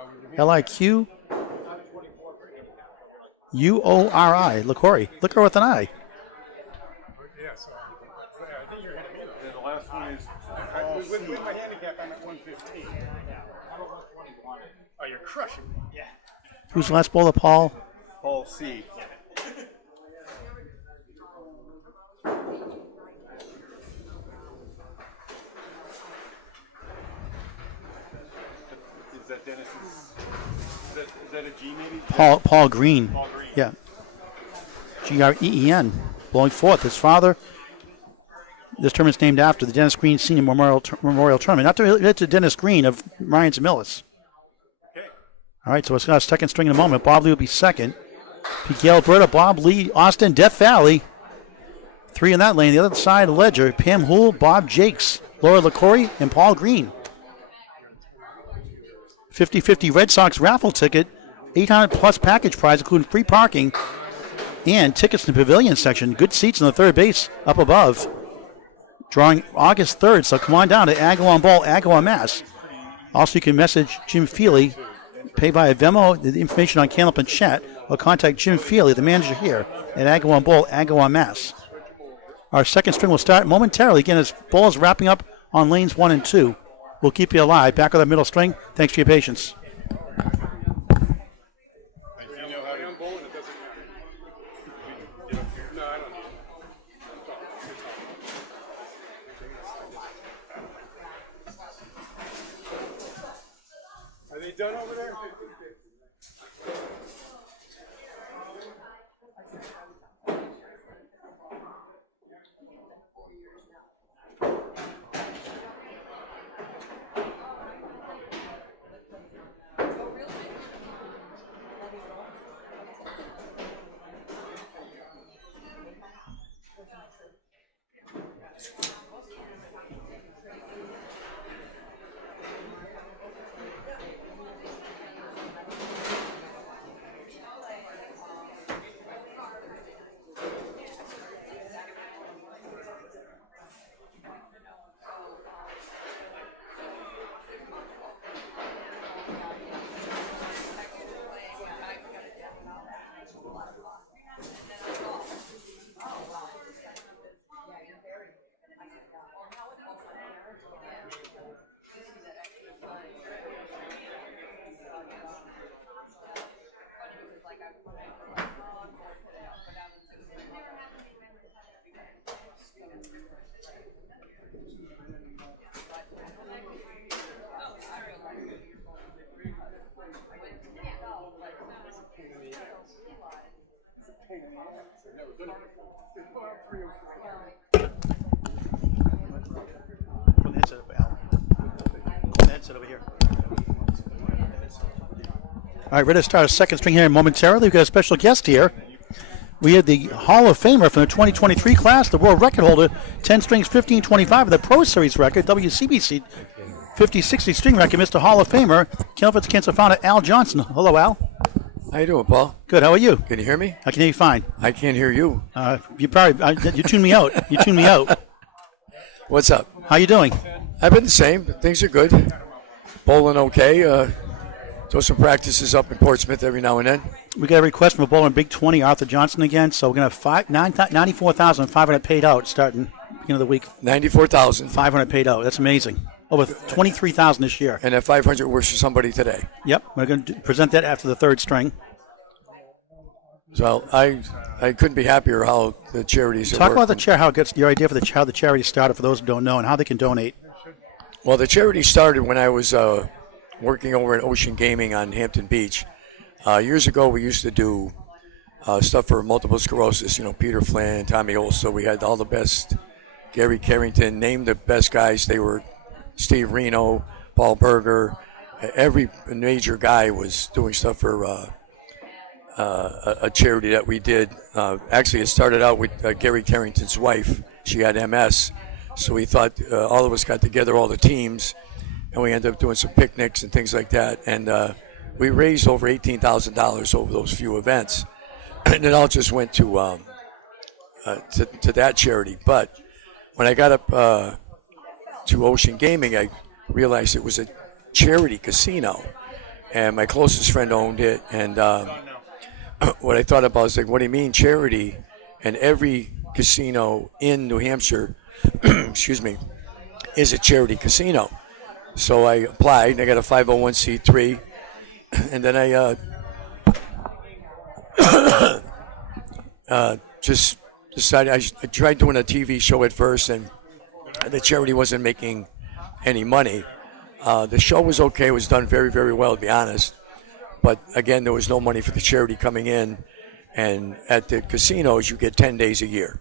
LaCory, liquor with an I. Yeah, so I think you're going to be And the last one is with my handicap, I'm at 115. Oh, you're crushing me. Yeah. Who's the last bowler, Paul? Paul C. Is that Dennis's? Is that a G maybe? Paul Green. Paul Green. Yeah. Green, blowing fourth. His father, this tournament's named after the Dennis Green Senior Memorial Tournament. Not to relate to Dennis Green of Ryans and Millis. Okay. All right, so it's got a second string in a moment. Bob Lee will be second. P.K. Alberta, Bob Lee, Austin, Death Valley. 3 in that lane. The other side of the ledger, Pam Houle, Bob Jakes, Laura LaCory, and Paul Green. 50-50 Red Sox raffle ticket, 800 plus package prize, including free parking and tickets in the pavilion section. Good seats in the third base up above. drawing August 3rd. So come on down to Agawam Bowl, Agawam, Mass. Also, you can message Jim Feely, pay via Venmo, the information on Candlepin chat, or contact Jim Feely, the manager here at Agawam Bowl, Agawam, Mass. Our second string will start momentarily. Again, as ball is wrapping up on lanes 1 and 2. We'll keep you alive. Back with our middle string. Thanks for your patience. Are they done over there? Put the headset up, Al. Put the headset over here. All right, ready to start a second string here momentarily. We've got a special guest here. We had the Hall of Famer from the 2023 class, the world record holder, 10 strings, 1525 of the Pro Series record, WCBC 50-60 string record, Mr. Hall of Famer, Candlepins Cancer founder Al Johnson. Hello, Al. How you doing, Paul? Good. How are you? Can you hear me? I can hear you fine. I can't hear you. You probably you tuned me out. You tuned me out. What's up? How you doing? I've been the same. Things are good. Bowling okay. Do some practices up in Portsmouth every now and then. We got a request from a bowler in Big 20, Arthur Johnson again. So we're gonna have 94,500 paid out starting beginning of the week. 94,000. 500 paid out. That's amazing. Over 23,000 this year. And that 500 was for somebody today. Yep. We're going to present that after the third string. So I couldn't be happier how the charities Talk are about the working. how it gets your idea for how the charity started for those who don't know and how they can donate. Well, the charity started when I was working over at Ocean Gaming on Hampton Beach. Years ago, we used to do stuff for multiple sclerosis. You know, Peter Flynn, Tommy Olson. We had all the best. Gary Carrington, named the best guys. They were Steve Reno, Paul Berger. Every major guy was doing stuff for a charity that we did. Actually, it started out with Gary Carrington's wife. She had MS. So we thought all of us got together, all the teams, and we ended up doing some picnics and things like that. And we raised over $18,000 over those few events. And it all just went to that charity. But when I got up to Ocean Gaming, I realized it was a charity casino. And my closest friend owned it. And what I thought about was like, what do you mean charity? And every casino in New Hampshire, excuse me, is a charity casino. So I applied, and I got a 501c3, and then I just decided I tried doing a TV show at first, and the charity wasn't making any money. The show was okay; it was done very, very well, to be honest. But again, there was no money for the charity coming in, and at the casinos, you get 10 days a year.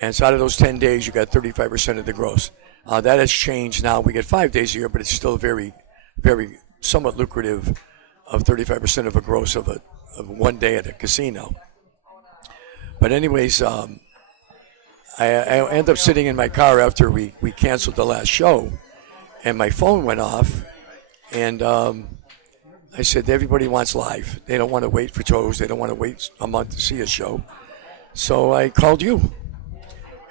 And so out of those 10 days, you got 35% of the gross. That has changed now. We get 5 days a year, but it's still very, very somewhat lucrative of 35% of a gross of 1 day at a casino. But anyways, I ended up sitting in my car after we canceled the last show, and my phone went off, and I said, everybody wants live. They don't want to wait for shows. They don't want to wait a month to see a show. So I called you.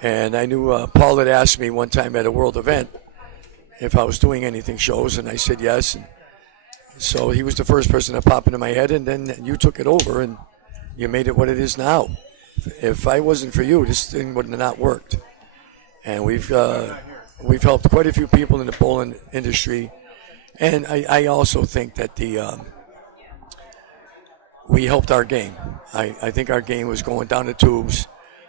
And I knew Paul had asked me one time at a world event if I was doing anything shows, and I said yes. And so he was the first person to pop into my head, and then you took it over, and you made it what it is now. If I wasn't for you, this thing would have not worked. And we've helped quite a few people in the bowling industry, and I also think that we helped our game. I think our game was going down the tubes,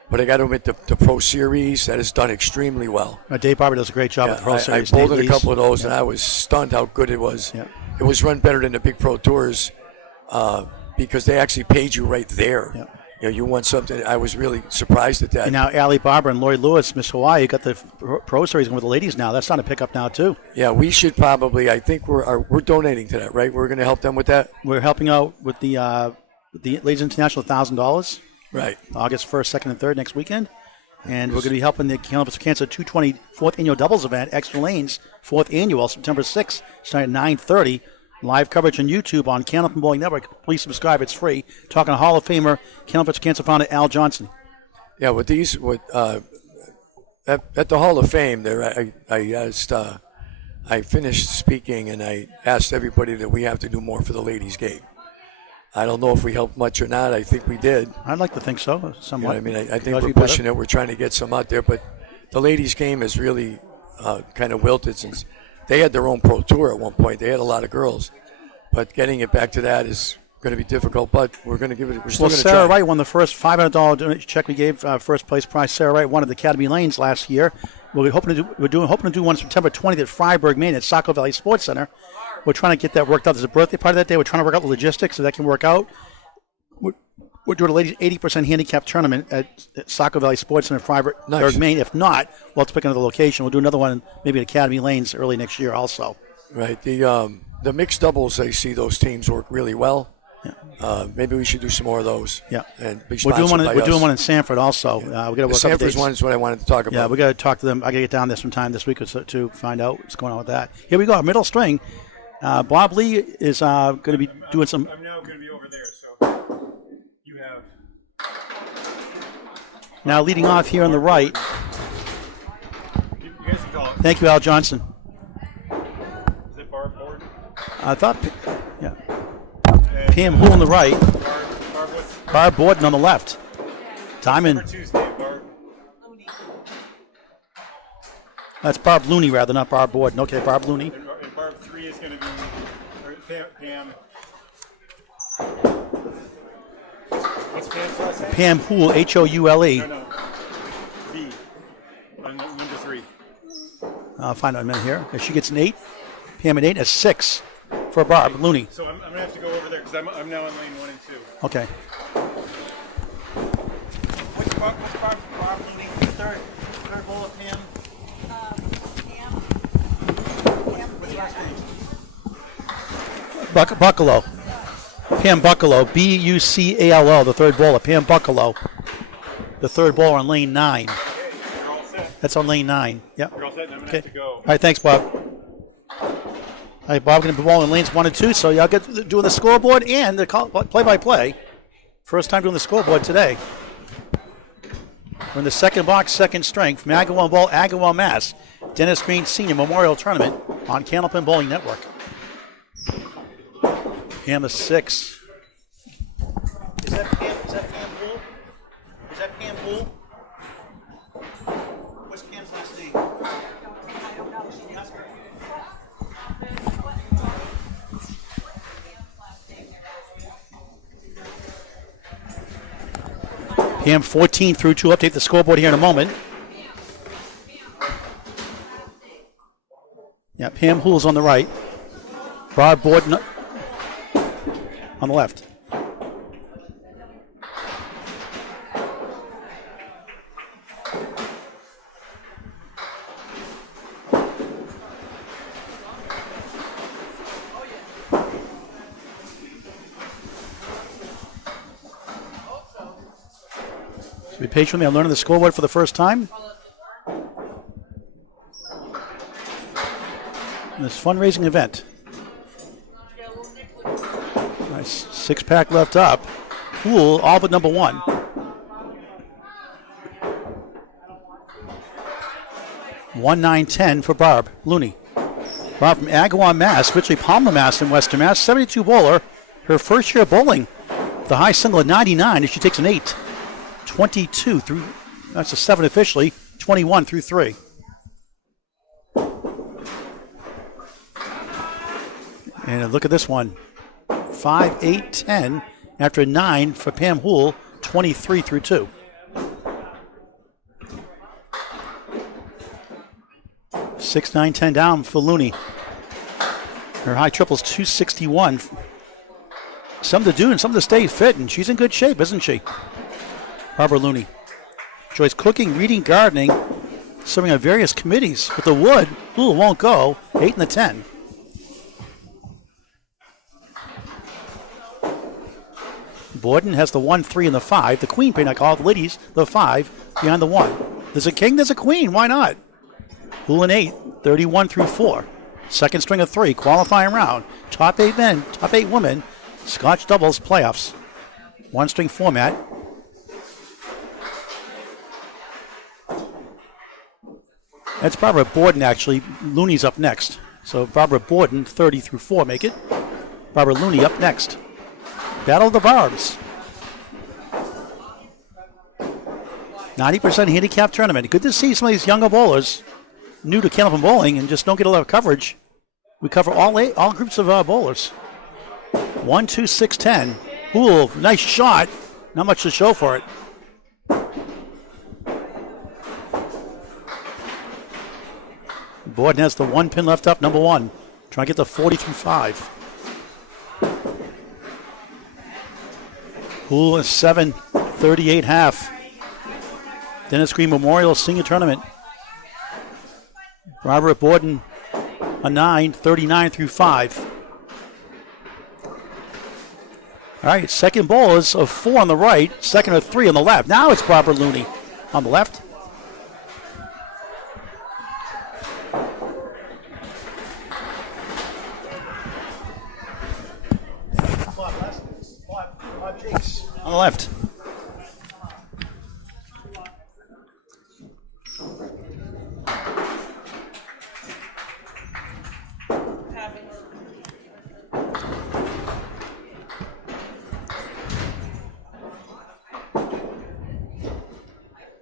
but I got to admit the Pro Series, that has done extremely well. Dave Barber does a great job with the Pro Series. I bowled in a couple of those, and I was stunned how good it was. Yeah. It was run better than the big Pro Tours because they actually paid you right there. Yeah. You know, you won something. I was really surprised at that. And now Ali Barber and Lloyd Lewis, Miss Hawaii, got the Pro Series with the ladies now. That's not a pickup now too. Yeah, we should probably. I think we're donating to that, right? We're going to help them with that. We're helping out with the Ladies International $1,000. Right. August 1st, 2nd, and 3rd next weekend. And we're going to be helping the Candlepins for Cancer 220 4th Annual Doubles Event, Extra Lanes, 4th Annual, September 6th, starting at 9:30. Live coverage on YouTube on Candlepin Bowling Network. Please subscribe. It's free. Talking to Hall of Famer, Candlepins for Cancer founder Al Johnson. Yeah, at the Hall of Fame there, I finished speaking and I asked everybody that we have to do more for the ladies' game. I don't know if we helped much or not. I think we did. I'd like to think so, You know somewhat. what I mean, I think we're pushing it. We're trying to get some out there, but the ladies' game has really kind of wilted since they had their own pro tour at one point. They had a lot of girls, but getting it back to that is going to be difficult. But we're going to give it. We're still Well, going to try. Sarah Wright won the first $500 check we gave. First place prize. Sarah Wright won at the Academy Lanes last year. We're hoping to do one September 20th at Freiburg, Maine, at Saco Valley Sports Center. We're trying to get that worked out. There's a birthday party that day. We're trying to work out the logistics so that can work out. We're doing a ladies 80% handicap tournament at Saco Valley Sports Center, Freiburg, Nice. Maine. If not, we'll have to pick another location. We'll do another one maybe at Academy Lanes early next year also. Right. The mixed doubles, I see those teams work really well. Yeah. Maybe we should do some more of those. Yeah. And be We're doing sponsored by us. one in Sanford also. We got to The work out the Sanford's dates. one is what I wanted to talk about. Yeah, we got to talk to them. I got to get down there sometime this week or so to find out what's going on with that. Here we go, middle string. Bob Lee is going to be doing some. I'm now going to be over there, so you have. Now leading off here on the right. You guys can call it. Thank you, Al Johnson. Is it bar board? I thought, yeah. And Pam Hool on the right, Barb, what's Barb Borden on the left. Diamond, for Tuesday, Barb? that's Barb Looney rather, not Barb Borden. Okay, Barb Looney. And Barb 3 is going to be or Pam. What's Pam's last name? Pam Hool, Houle. No. B. On number 3. I'll find out in a minute here. She gets an 8. Pam an 8, a 6 for Barb Looney. So I'm going to have to go over there because I'm now in lane 1 and 2. Okay. What's Barb Looney? Third bowl of Pam. What's your last name? Buccalo. Pam Buccalo, Bucalo, the third bowler. Pam Buccalo, the third bowler on lane 9. You're all set. That's on lane 9. Yep. You're all set, and I'm going to Okay. have to go. All right, thanks, Bob. All right, Bob, going to be bowling lanes 1 and 2, so y'all get doing the scoreboard and the play-by-play. First time doing the scoreboard today. We're in the second box, second string from Agawam Bowl, Agawam, Mass. Dennis Green Senior Memorial Tournament on Candlepin Bowling Network. Pam a 6. Is that Pam Poole? Is that Pam Poole? What's Pam's last name? Pam 14 through 2. Update the scoreboard here in a moment. Yeah, Pam Hoole's on the right. Barb Borden on the left. So be patient with me. I'm learning the scoreboard for the first time. In this fundraising event. Nice 6-pack left up. Pool, all but number 1. 1-9-10 for Barb Looney. Barb from Agawam, Mass, Richley Palmer, Mass in Western Mass, 72 bowler. Her first year of bowling, the high single at 99 as she takes an 8. 22 through, that's a 7 officially, 21 through 3. And look at this one. 5, 8, 10 after a 9 for Pam Hool, 23 through 2. Six, 9, 10 down for Looney. Her high triple's 261. Something to do and something to stay fit, and she's in good shape, isn't she? Barbara Looney. Enjoys cooking, reading, gardening, serving on various committees. With the wood, Hool won't go. 8 and the 10. Borden has the 1, 3, and the 5. The queen pin, I call it, the ladies, the 5 behind the 1. There's a king, there's a queen. Why not? Hool and 8, 31 through 4. Second string of 3, qualifying round. Top 8 men, top 8 women. Scotch Doubles playoffs. One string format. That's Barbara Borden, actually. Looney's up next. So Barbara Borden, 30 through 4 make it. Barbara Looney up next. Battle of the Barbs. 90% handicap tournament. Good to see some of these younger bowlers new to Candlepin bowling and just don't get a lot of coverage. We cover all groups of bowlers. 1, 2, 6, 10. Ooh, nice shot. Not much to show for it. Borden has the 1 pin left up, number 1. Trying to get the 40 through 5. Pool is 7, 38 half. Dennis Green Memorial Senior Tournament. Barbara Borden, a 9, 39 through 5. All right, second bowl is of 4 on the right, second of 3 on the left. Now it's Barbara Looney on the left. On the left.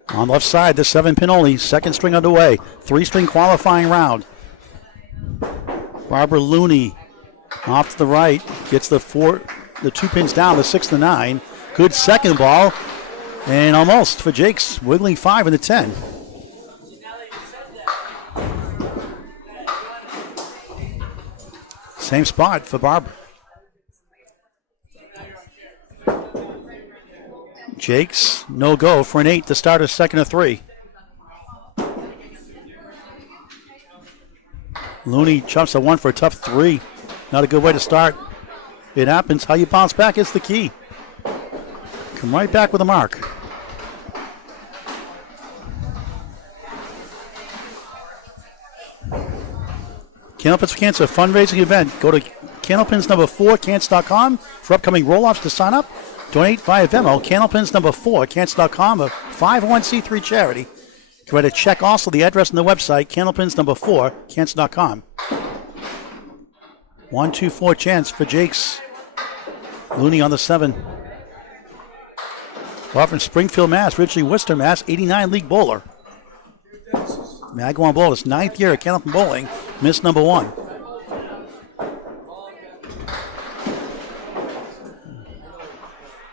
On the left side, the 7 pin only, second string underway, 3 string qualifying round. Barbara Looney off to the right, gets the 2 pins down, the 6 to 9. Good second ball, and almost for Jakes, wiggling 5 in the 10. Same spot for Barb. Jakes, no go for an 8 to start a second of 3. Looney jumps a 1 for a tough 3. Not a good way to start. It happens. How you bounce back is the key. Come right back with a mark. Candlepins for Cancer fundraising event. Go to Candlepins number 4, Cants.com for upcoming roll-offs to sign up. Donate via Venmo. Candlepins number 4, Cants.com, a 501c3 charity. You can write a check also, the address on the website, Candlepins number 4, Cants.com. 1, 2, 4 chance for Jakes. Looney on the 7. Off from Springfield, Mass, Ridgely, Worcester, Mass, 89 league bowler. Agawam bowler, his 9th year at Candlepin bowling, missed number 1.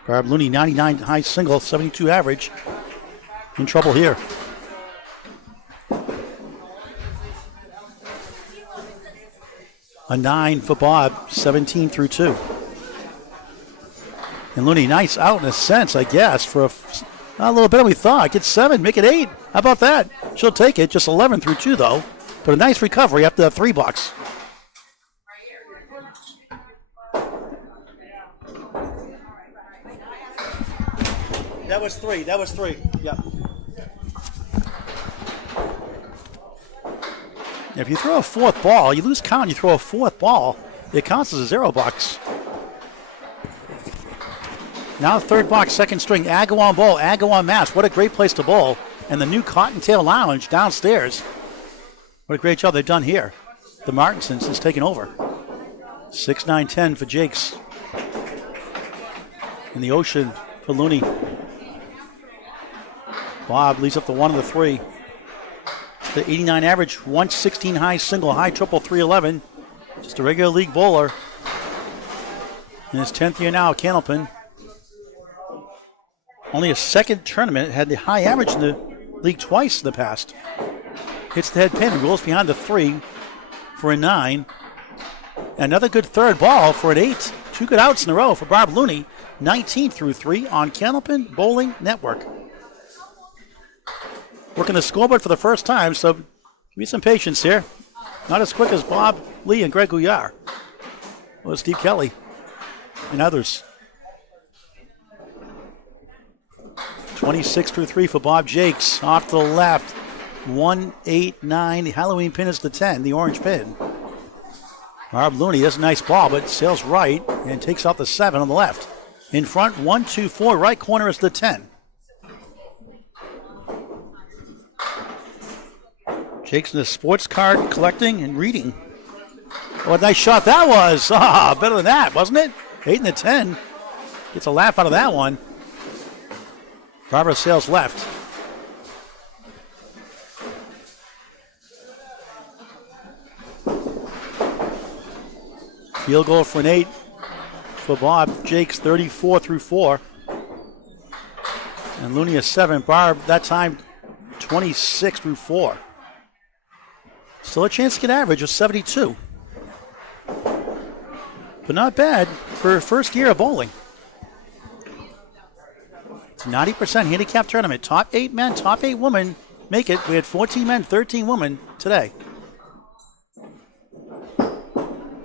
Barb Looney, 99 high single, 72 average. In trouble here. A 9 for Bob, 17 through 2. And Looney, nice out in a sense, I guess, for a little better than we thought. Get 7, make it 8. How about that? She'll take it. Just 11 through 2, though. But a nice recovery after that 3 box. That was 3. That was 3. Yeah. If you throw a 4th ball, you lose count. You throw a 4th ball, it counts as a 0 box. Now 3rd box, 2nd string, Agawam bowl, Agawam Mass. What a great place to bowl. And the new Cottontail Lounge downstairs. What a great job they've done here. The Martinsons has taken over. 6-9-10 for Jakes. In the ocean for Looney. Bob leads up to 1 of the 3. The 89 average, 116 high single, high triple, 311. Just a regular league bowler. In his 10th year now, Candlepin. Only a second tournament, had the high average in the league twice in the past. Hits the head pin and rolls behind the 3 for a 9. Another good third ball for an 8. 2 good outs in a row for Bob Looney. 19 through 3 on Candlepin Bowling Network. Working the scoreboard for the first time, so give me some patience here. Not as quick as Bob Lee and Greg Gouillard. Or Steve Kelly and others. 26 through 3 for Bob Jakes. Off to the left. 1, 8, 9. The Halloween pin is the 10, the orange pin. Bob Looney has a nice ball, but sails right and takes out the 7 on the left. In front, 1, 2, 4. Right corner is the 10. Jakes in the sports card collecting and reading. What a nice shot that was. Better than that, wasn't it? 8 and the 10. Gets a laugh out of that one. Barbara sails left. Field goal for an 8 for Bob Jakes, 34 through 4. And Looney a 7. Barb, that time, 26 through 4. Still a chance to get average of 72. But not bad for first year of bowling. It's a 90% handicap tournament. Top 8 men, top 8 women make it. We had 14 men, 13 women today.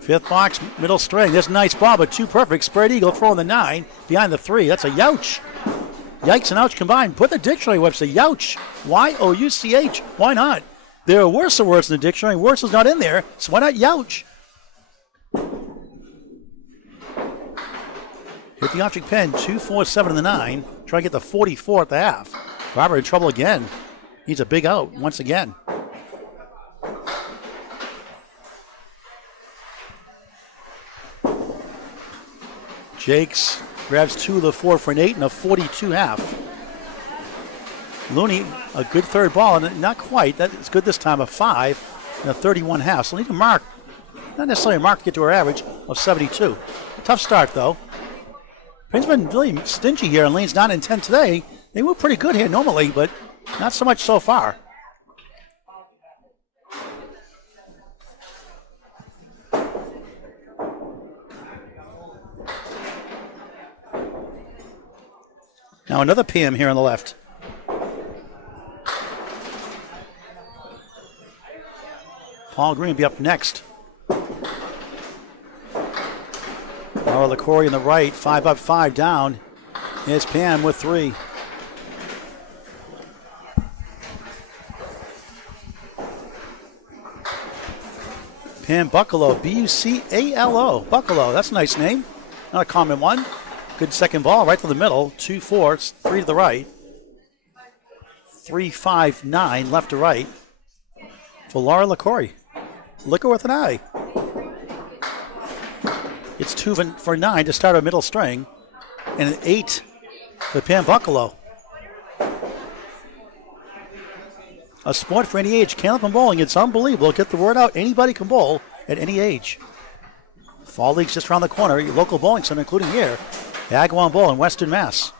5th box, middle string. There's a nice ball, but 2 perfect. Spread eagle throwing the 9 behind the 3. That's a youch. Yikes and ouch combined. Put the dictionary website. Youch. Y-O-U-C-H. Why not? There are worse words in the dictionary. Worse is not in there, so why not youch? Hit the object pen, 2, 4, 7 in the 9. Try to get the 44 at the half. Robert in trouble again. Needs a big out once again. Jakes grabs 2 of the 4 for an 8 and a 42 half. Looney, a good third ball, and not quite. That's good this time, a 5 and a 31 half. So need to mark, not necessarily a mark to get to our average of 72. Tough start, though. Pins been really stingy here in lanes 9 and 10 today. They move pretty good here normally, but not so much so far. Now another PM here on the left. Paul Green will be up next. Laura LaCroix on the right, 5 up, 5 down. Here's Pam with 3. Pam Buccalo, B-U-C-A-L-O. Buccalo, that's a nice name. Not a common one. Good second ball, right to the middle. 2, 4, 3 to the right. 3, 5, 9, left to right. For Laura LaCroix. Liquor with an I. It's 2 for 9 to start a middle string. And an 8 for Pam Buccalo. A sport for any age. Candlepin bowling, it's unbelievable. Get the word out. Anybody can bowl at any age. Fall League's just around the corner. Your local bowling center, including here. Agawam Bowl in Western Mass.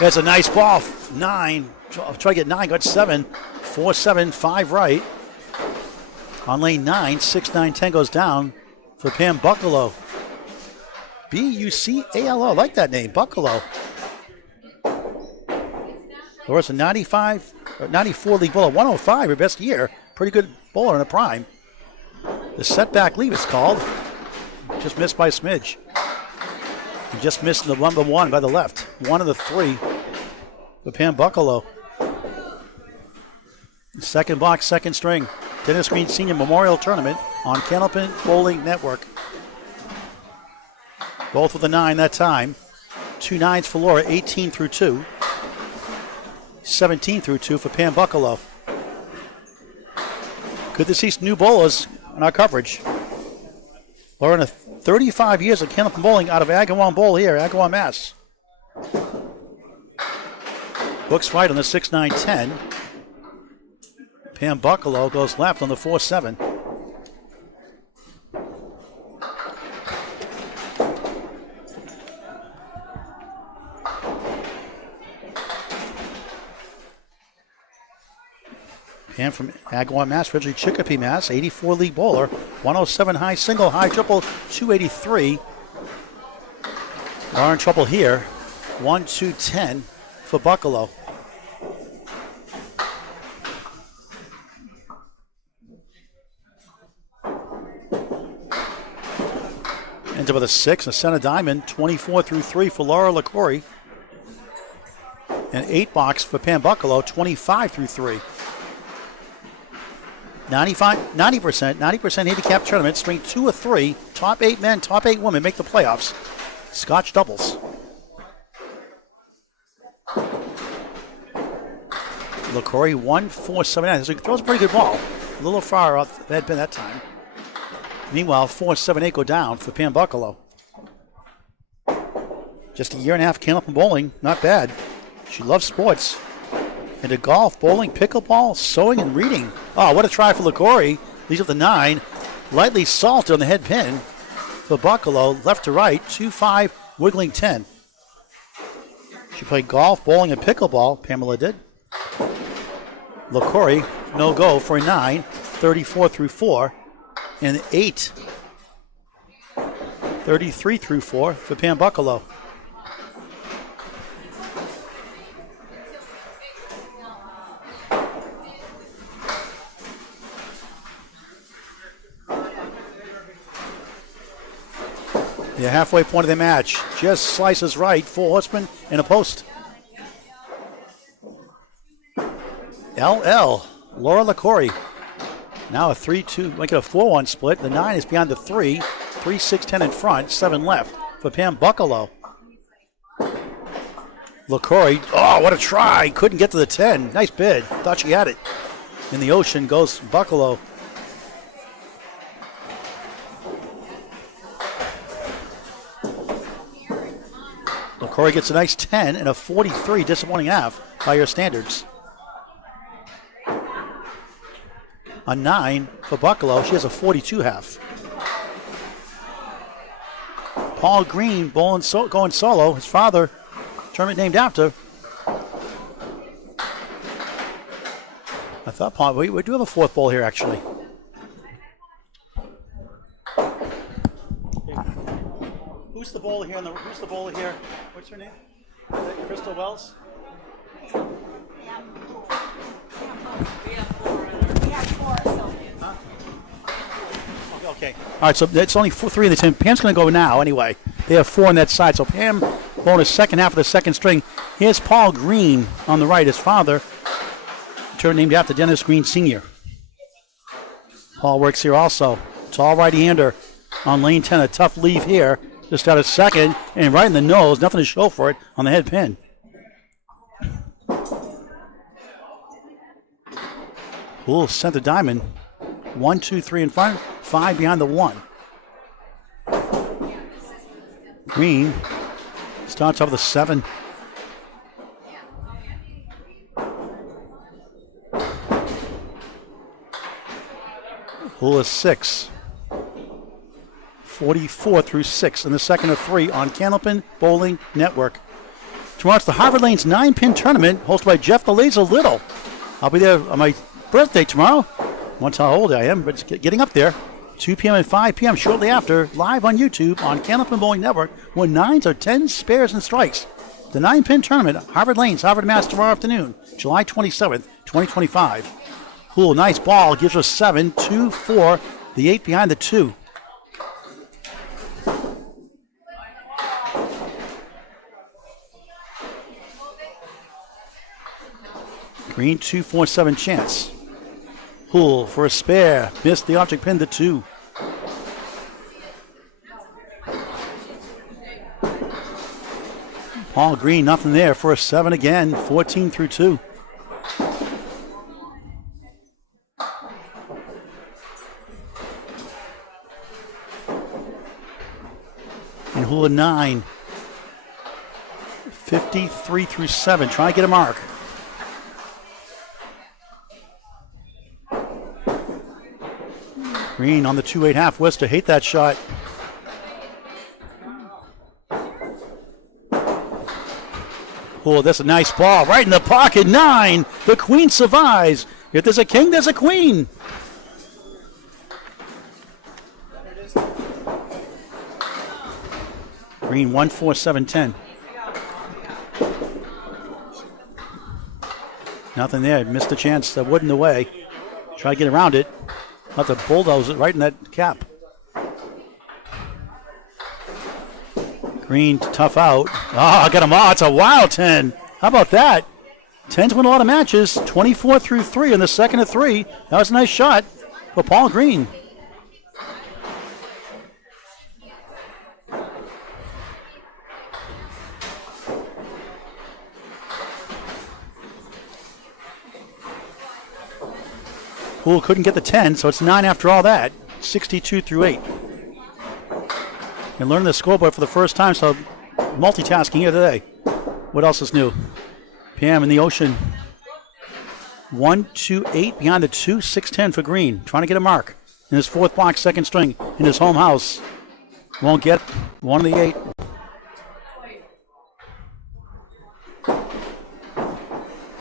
There's a nice ball. 9. Try to get 9. Got 7. 4, 7, 5 right. On lane 9, 6, 9, 10 goes down for Pam Buccalo. B-U-C-A-L-O. I like that name, Buccalo. Laura's a 94 league bowler, 105, her best year. Pretty good bowler in a prime. The setback leave it's called. Just missed by a smidge. He just missed the number 1 by the left. 1 of the 3 for Pam Buccalo. Second box, second string. Dennis Green Senior Memorial Tournament on Candlepin Bowling Network. Both with a 9 that time. 2 9s for Laura, 18 through 2. 17 through 2 for Pam Buccalo. Good to see some new bowlers in our coverage. We're in a 35 years of Candlepin bowling out of Agawam Bowl here, Agawam, Mass. Books right on the 6-9-10. Pam Buckalow goes left on the 4-7. Pam from Agawam, Mass, originally Chicopee, Mass, 84 league bowler, 107 high single, high triple, 283. Are in trouble here, 1-2-10 for Buckalow. Ends up with a 6, a center diamond, 24-3 for Laura LaCory. And 8 box for Pam Buckalow, 25-3. 90% handicap tournament, string 2 of 3, top 8 men, top 8 women make the playoffs. Scotch doubles. LaCory 1-4-7-9. So he throws a pretty good ball. A little far off the head pin that time. Meanwhile, 4-7-8 go down for Pam Buckalow. Just a year and a half Candlepin bowling, not bad. She loves sports. Into golf, bowling, pickleball, sewing, and reading. Oh, what a try for LaCory. Leads up the 9. Lightly salted on the head pin for Buckalow. Left to right, 2-5, wiggling 10. She played golf, bowling, and pickleball. Pamela did. LaCory, no go for a 9, 34-4. And 8, 33-4 for Pam Buckalow. The halfway point of the match. Just slices right, 4 horsemen and a post. LL, Laura LaCory. Now a 3-2, make it a 4-1 split. The 9 is behind the 3. 3-6-10 in front, 7 left for Pam Buckalow. LaCory, oh, what a try. Couldn't get to the 10. Nice bid. Thought she had it. In the ocean goes Buckalow. LaCory gets a nice 10 and a 43, disappointing half by your standards. A 9 for Buckalow. She has a 42 half. Paul Green bowling going solo. His father, tournament named after. I thought Paul, we do have a 4th bowl here actually. Who's the bowler here? Who's the bowler here? What's her name? Is that Crystal Wells? Okay. All right, so that's only 3 in the 10. Pam's going to go now anyway. They have 4 on that side. So Pam bowling the second half of the second string. Here's Paul Green on the right, his father. Turn named after Dennis Green Sr. Paul works here also. Tall right-hander on lane 10. A tough leave here. Just out of second and right in the nose. Nothing to show for it on the head pin. Ooh, center diamond. 1, 2, 3 in front, 5 behind the 1. Green starts off with a 7. Pool is 6. 44-6 in the second of 3 on Candlepin Bowling Network. Tomorrow's the Harvard Lanes 9-pin tournament hosted by Jeff the Laser Little. I'll be there on my birthday tomorrow. Once how old I am, but it's getting up there. 2 p.m. and 5 p.m. shortly after, live on YouTube on Candlepin Bowling Network, when 9s or 10s, spares, and strikes. The 9-pin tournament, Harvard Lanes, Harvard, Mass. Tomorrow afternoon, July 27th, 2025. Cool, nice ball, gives us 7, 2, 4, the 8 behind the 2. Green 2-4-7 chance. Poole for a spare. Missed the object pin to 2. Paul Green, nothing there for a 7 again. 14 through 2. Hula 9. 53 through 7. Try to get a mark. Green on the 2-8 half. Worcester hate that shot. Oh, that's a nice ball. Right in the pocket. 9. The queen survives. If there's a king, there's a queen. Green 1-4-7-10. Nothing there. Missed a chance. Wood in the way. Try to get around it. Have to bulldoze it right in that cap. Green to tough out. I got him all. It's a wild 10. How about that? 10s win a lot of matches. 24 through 3 in the second of 3. That was a nice shot for Paul Green. Poole couldn't get the 10, so it's 9 after all that. 62 through 8. And learning the scoreboard for the first time, so multitasking here today. What else is new? Pam in the ocean. 1-2-8 behind the 2, 6-10 for Green. Trying to get a mark in his fourth box, second string in his home house. Won't get one of the 8.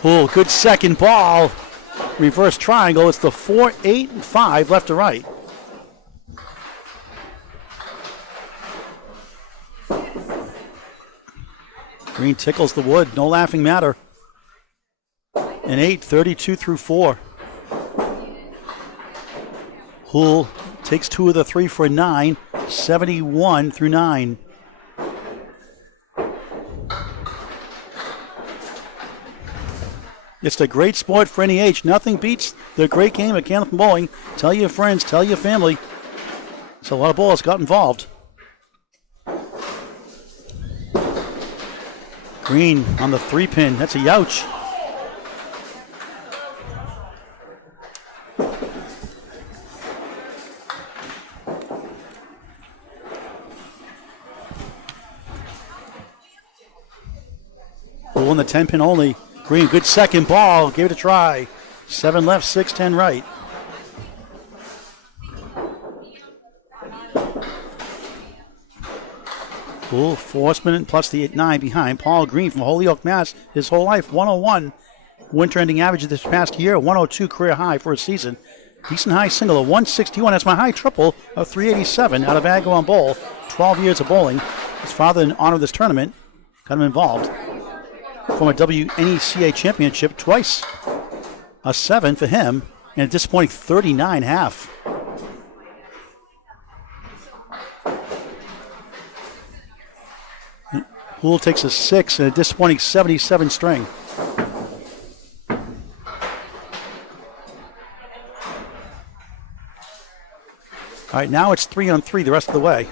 Poole, good second ball. Reverse triangle. It's the 4, 8, and 5 left to right. Green tickles the wood. No laughing matter. An 8, 32 through 4. Poole takes 2 of the 3 for a 9, 71 through 9. It's a great sport for any age. Nothing beats the great game of Candlepin bowling. Tell your friends, tell your family. So a lot of bowlers got involved. Green on the 3-pin. That's a youch. Poole on the 10-pin only. Green, good second ball. Gave it a try. 7 left, 6-10 right. Poole, 4 plus the 9 behind. Paul Green from Holyoke, Mass. His whole life, 101. Winter ending average this past year, 102 career high for a season. Decent high single of 161. That's my high triple of 387 out of Agawam Bowl. 12 years of bowling. His father, in honor of this tournament, got him involved. From a WNECA championship twice. A 7 for him, and a disappointing 39 half. Poole takes a 6 and a disappointing 77 string. All right, now it's 3-on-3 the rest of the way.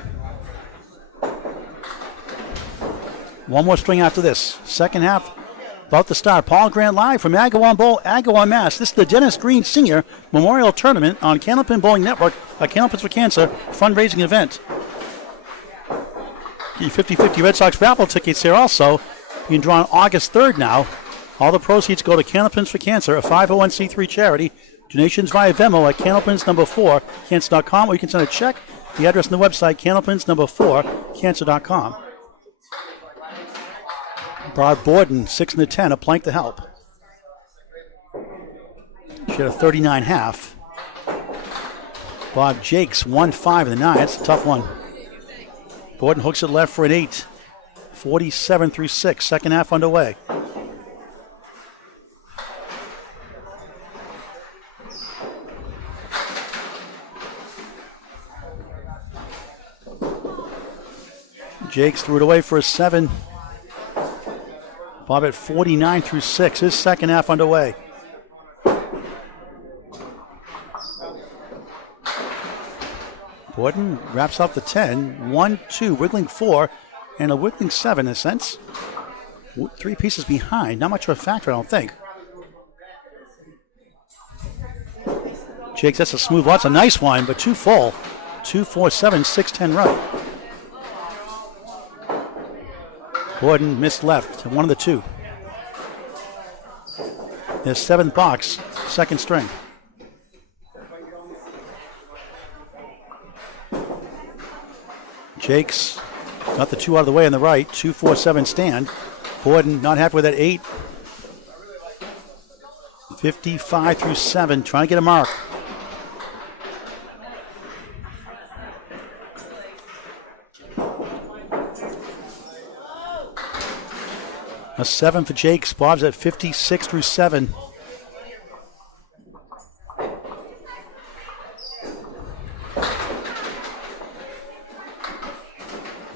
One more string after this. Second half about to start. Paul Grant live from Agawam Bowl, Agawam, Mass. This is the Dennis Green Senior Memorial Tournament on Candlepin Bowling Network, a Candlepins for Cancer fundraising event. Get your 50-50 Red Sox raffle tickets here also. You can draw on August 3rd now. All the proceeds go to Candlepins for Cancer, a 501c3 charity. Donations via Venmo at candlepins4, cancer.com, or you can send a check. The address on the website, candlepins4, cancer.com. Brad Borden, 6 and a 10, a plank to help. She had a 39 half. Bob Jakes, 1-5 in the 9. That's a tough one. Borden hooks it left for an 8. 47 through 6, second half underway. Jakes threw it away for a 7. Bob at 49 through 6. His second half underway. Borden wraps up the 10. 1, 2, wiggling 4, and a wiggling 7 in a sense. 3 pieces behind. Not much of a factor, I don't think. Jakes, that's a smooth one. That's a nice one, but too full. 2, 4, 7, 6, 10 right. Borden missed left, one of the two. His 7th box, second string. Jakes got the 2 out of the way on the right, 2-4-7 stand. Borden not happy with that 8. 55 through 7, trying to get a mark. A 7 for Jakes. Bob's at 56 through 7.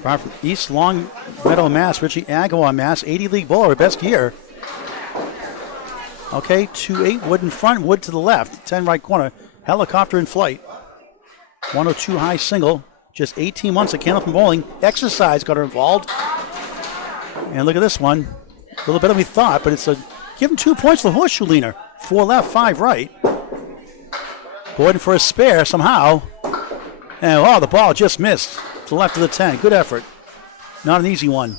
From East Long Meadow, Mass. Richie Agawam, Mass. 80 league bowler, best year. Okay, 2-8 wood in front, wood to the left. 10 right corner. Helicopter in flight. 102 high single. Just 18 months of Candlepin bowling. Exercise got her involved. And look at this one. A little better than we thought, but it's a give him 2 points for the horseshoe leaner. 4 left, 5 right. Borden for a spare somehow. And oh, the ball just missed to the left of the 10. Good effort. Not an easy one.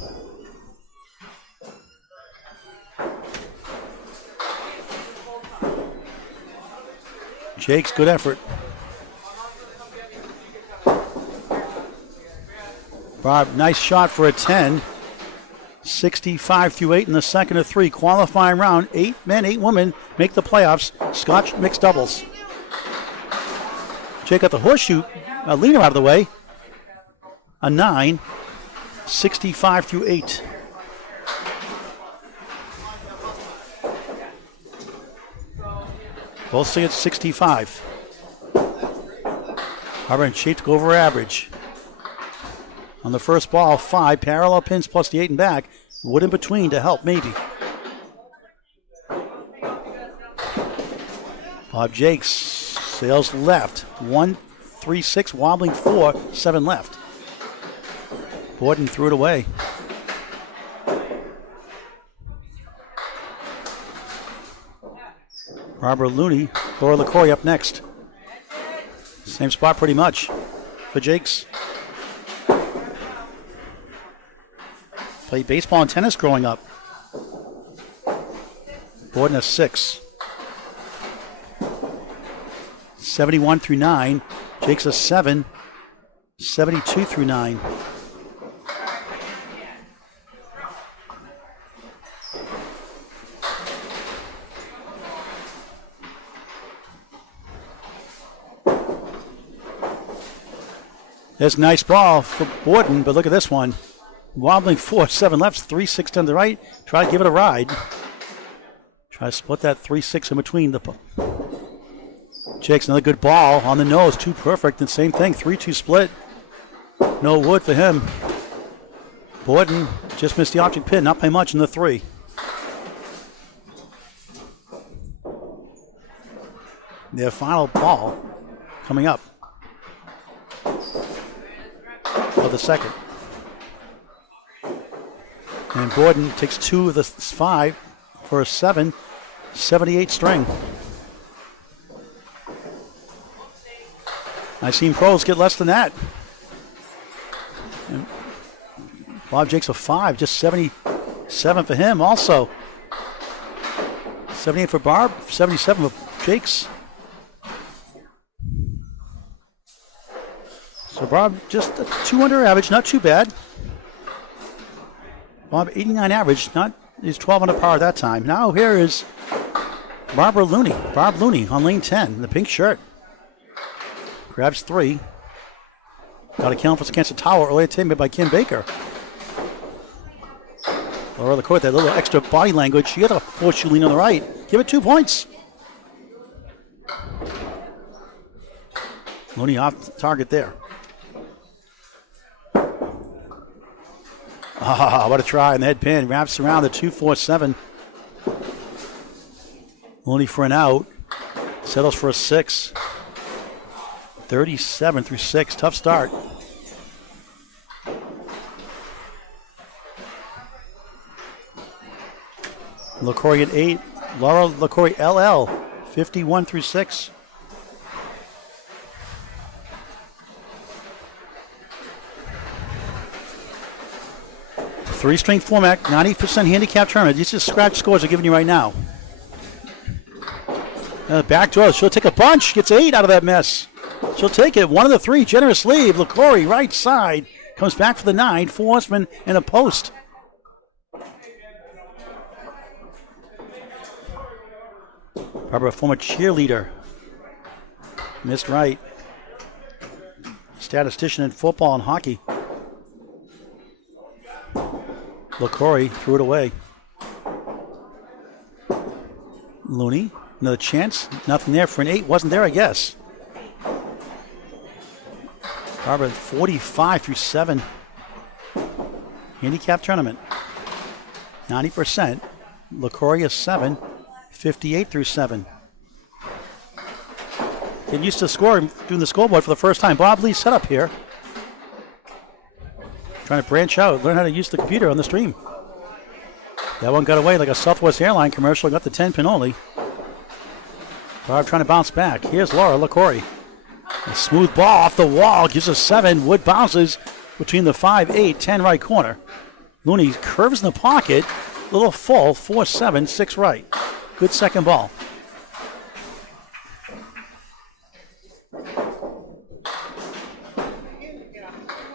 Jakes, good effort. Bob, nice shot for a 10. 65 through 8 in the second of 3. Qualifying round. 8 men, 8 women make the playoffs. Scotch mixed doubles. Jake got the horseshoe leaner out of the way. A 9. 65 through 8. Both see it 65. Harbor in shape to go over average. On the first ball, 5 parallel pins plus the 8 and back. Wood in between to help, maybe. Bob Jakes sails left. 1-3-6, wobbling 4, 7 left. Borden threw it away. Barbara Looney, Laura LaCroix up next. Same spot pretty much for Jakes. Played baseball and tennis growing up. Borden a 6. 71 through 9. Jakes a 7. 72 through 9. There's a nice ball for Borden, but look at this one. Wobbling 4, 7 left, 3-6 to the right. Try to give it a ride. Try to split that 3-6 in between. Jakes, another good ball on the nose, 2 perfect, and same thing, 3-2 split. No wood for him. Borden just missed the object pin, not by much in the 3. Their final ball coming up for the second. And Borden takes 2 of the 5 for a 7, 78 string. I've seen pros get less than that. And Bob Jakes a 5, just 77 for him also. 78 for Barb, 77 for Jakes. So Bob just a 200 average, not too bad. Bob 89 average, he's 12 under par at that time. Now here is Barb Looney on lane 10 in the pink shirt. Grabs 3. Got a count for against the tower earlier today made by Kim Baker. Laura LaCourt, that little extra body language. She got a horseshoe lean on the right. Give it 2 points. Looney off target there. Ah, what a try on the head pin. Wraps around the 2-4-7. Looney for an out. Settles for a 6. 37 through 6. Tough start. LaCroix at 8. Laura LaCroix LL. 51 through 6. 3-string format, 90% handicap tournament. These are scratch scores I'm giving you right now. Back door, she'll take a bunch, gets 8 out of that mess. She'll take it, 1 of the 3, generous leave. LaCory, right side, comes back for the 9, 4 horsemen and a post. Barbara, former cheerleader. Missed right. Statistician in football and hockey. LaCory threw it away. Looney, another chance. Nothing there for an 8. Wasn't there, I guess. Barbara, 45 through 7. Handicap tournament. 90%. LaCory is 7. 58 through 7. Getting used to scoring, doing the scoreboard for the first time. Bob Lee set up here. Trying to branch out, learn how to use the computer on the stream. That one got away like a Southwest airline commercial, got the 10-pin only. Bob trying to bounce back. Here's Laura LaCory. A smooth ball off the wall, gives us 7. Wood bounces between the 5, 8, 10 right corner. Looney curves in the pocket, a little full, 4, 7, 6 right. Good second ball.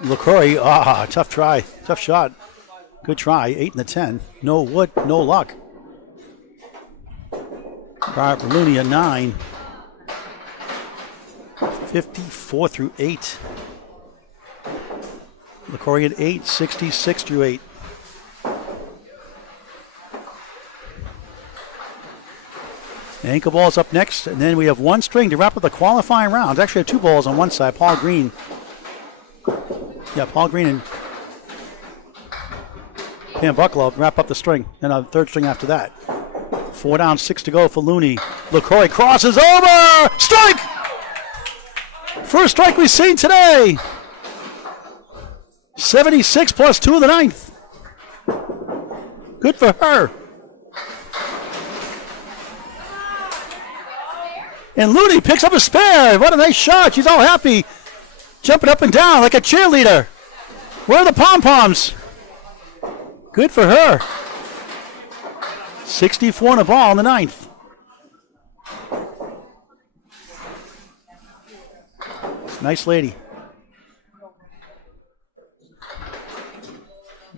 LaCory, tough try, tough shot. Good try, 8 and the 10. No wood, no luck. Barbara Looney a 9. 54 through 8. LaCory at 8, 66 through 8. Ankle balls up next, and then we have 1 string to wrap up the qualifying rounds. Actually, have 2 balls on one side. Paul Green. Yeah, Paul Green and Pam Bucklow wrap up the string. Then a 3rd string after that. 4 down, 6 to go for Looney. LaCory crosses over! Strike! First strike we've seen today. 76 plus 2 of the 9th. Good for her. And Looney picks up a spare. What a nice shot. She's all happy. Jumping up and down like a cheerleader. Where are the pom-poms? Good for her. 64 in a ball in the 9th. Nice lady.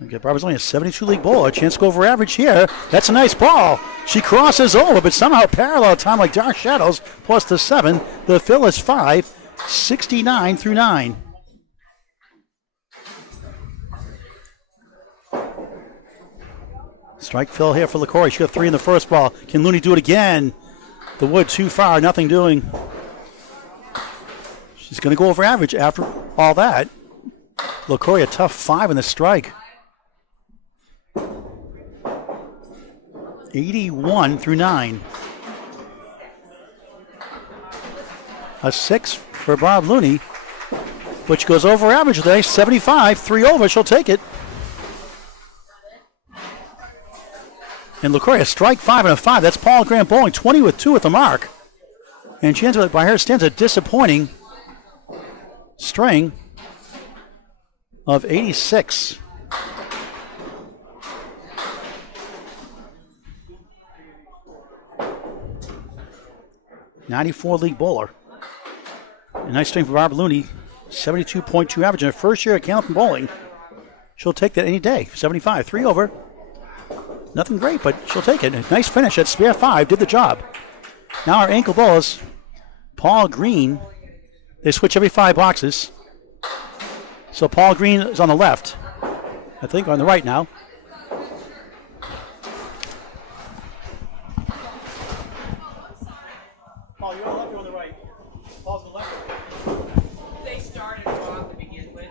Okay, Barbara's only a 72 league bowler. Chance to go over average here. That's a nice ball. She crosses over, but somehow parallel time like Dark Shadows, plus the 7. The fill is 5, 69 through 9. Strike fill here for LaCory. She got 3 in the first ball. Can Looney do it again? The wood too far, nothing doing. She's going to go over average after all that. LaCory a tough 5 in the strike. 81 through 9. A 6 for Bob Looney, which goes over average today. 75, 3 over. She'll take it. And LaCory a strike 5 and a 5. That's Paul Grant bowling 20 with 2 at the mark. And she ends up, by her stands, a disappointing string of 86. '94 league bowler. A nice string for Barbara Looney. 72.2 average in her first year at Candlepin bowling. She'll take that any day. 75, 3 over. Nothing great, but she'll take it. A nice finish at spare 5. Did the job. Now our ankle bowlers, Paul Green. They switch every 5 boxes. So Paul Green is on the left. I think on the right now. Paul, you're on the left or on the right? Paul's on the left. They started wrong to begin with.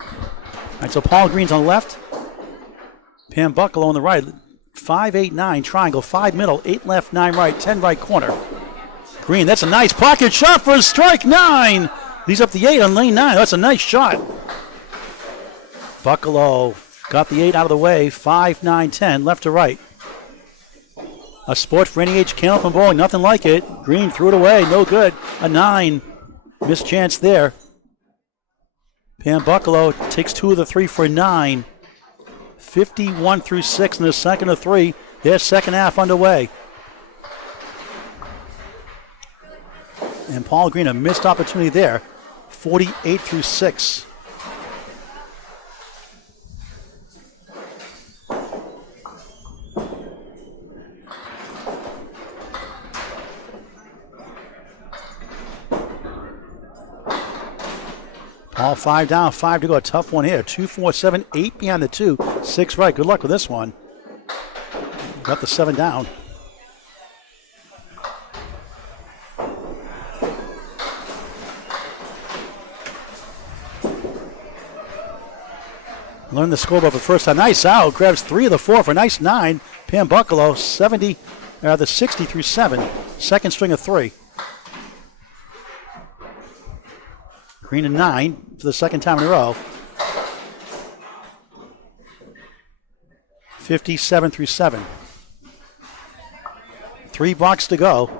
All right, so Paul Green's on the left. Pam Bucklow on the right. 5, 8, 9 triangle. 5 middle. 8 left, 9 right. 10 right corner. Green, that's a nice pocket shot for a strike. 9. He's up the 8 on lane 9. That's a nice shot. Bucklow got the 8 out of the way. 5, 9, 10, left to right. A sport for any age Candlepin bowling. Nothing like it. Green threw it away. No good. A 9. Missed chance there. Pam Buckalo takes 2 of the 3 for 9. 51 through 6 in the second of 3. Their second half underway. And Paul Green, a missed opportunity there. 48 through 6. All 5 down, 5 to go. A tough one here. 2, 4, 7, 8 behind the 2. 6 right. Good luck with this one. Got the 7 down. Learned the scoreboard for the first time. Nice out. Grabs 3 of the 4 for a nice 9. Pam Buckalo, the 60 through 7. Second string of 3. Green and 9 for the second time in a row. 57 through 7. 3 blocks to go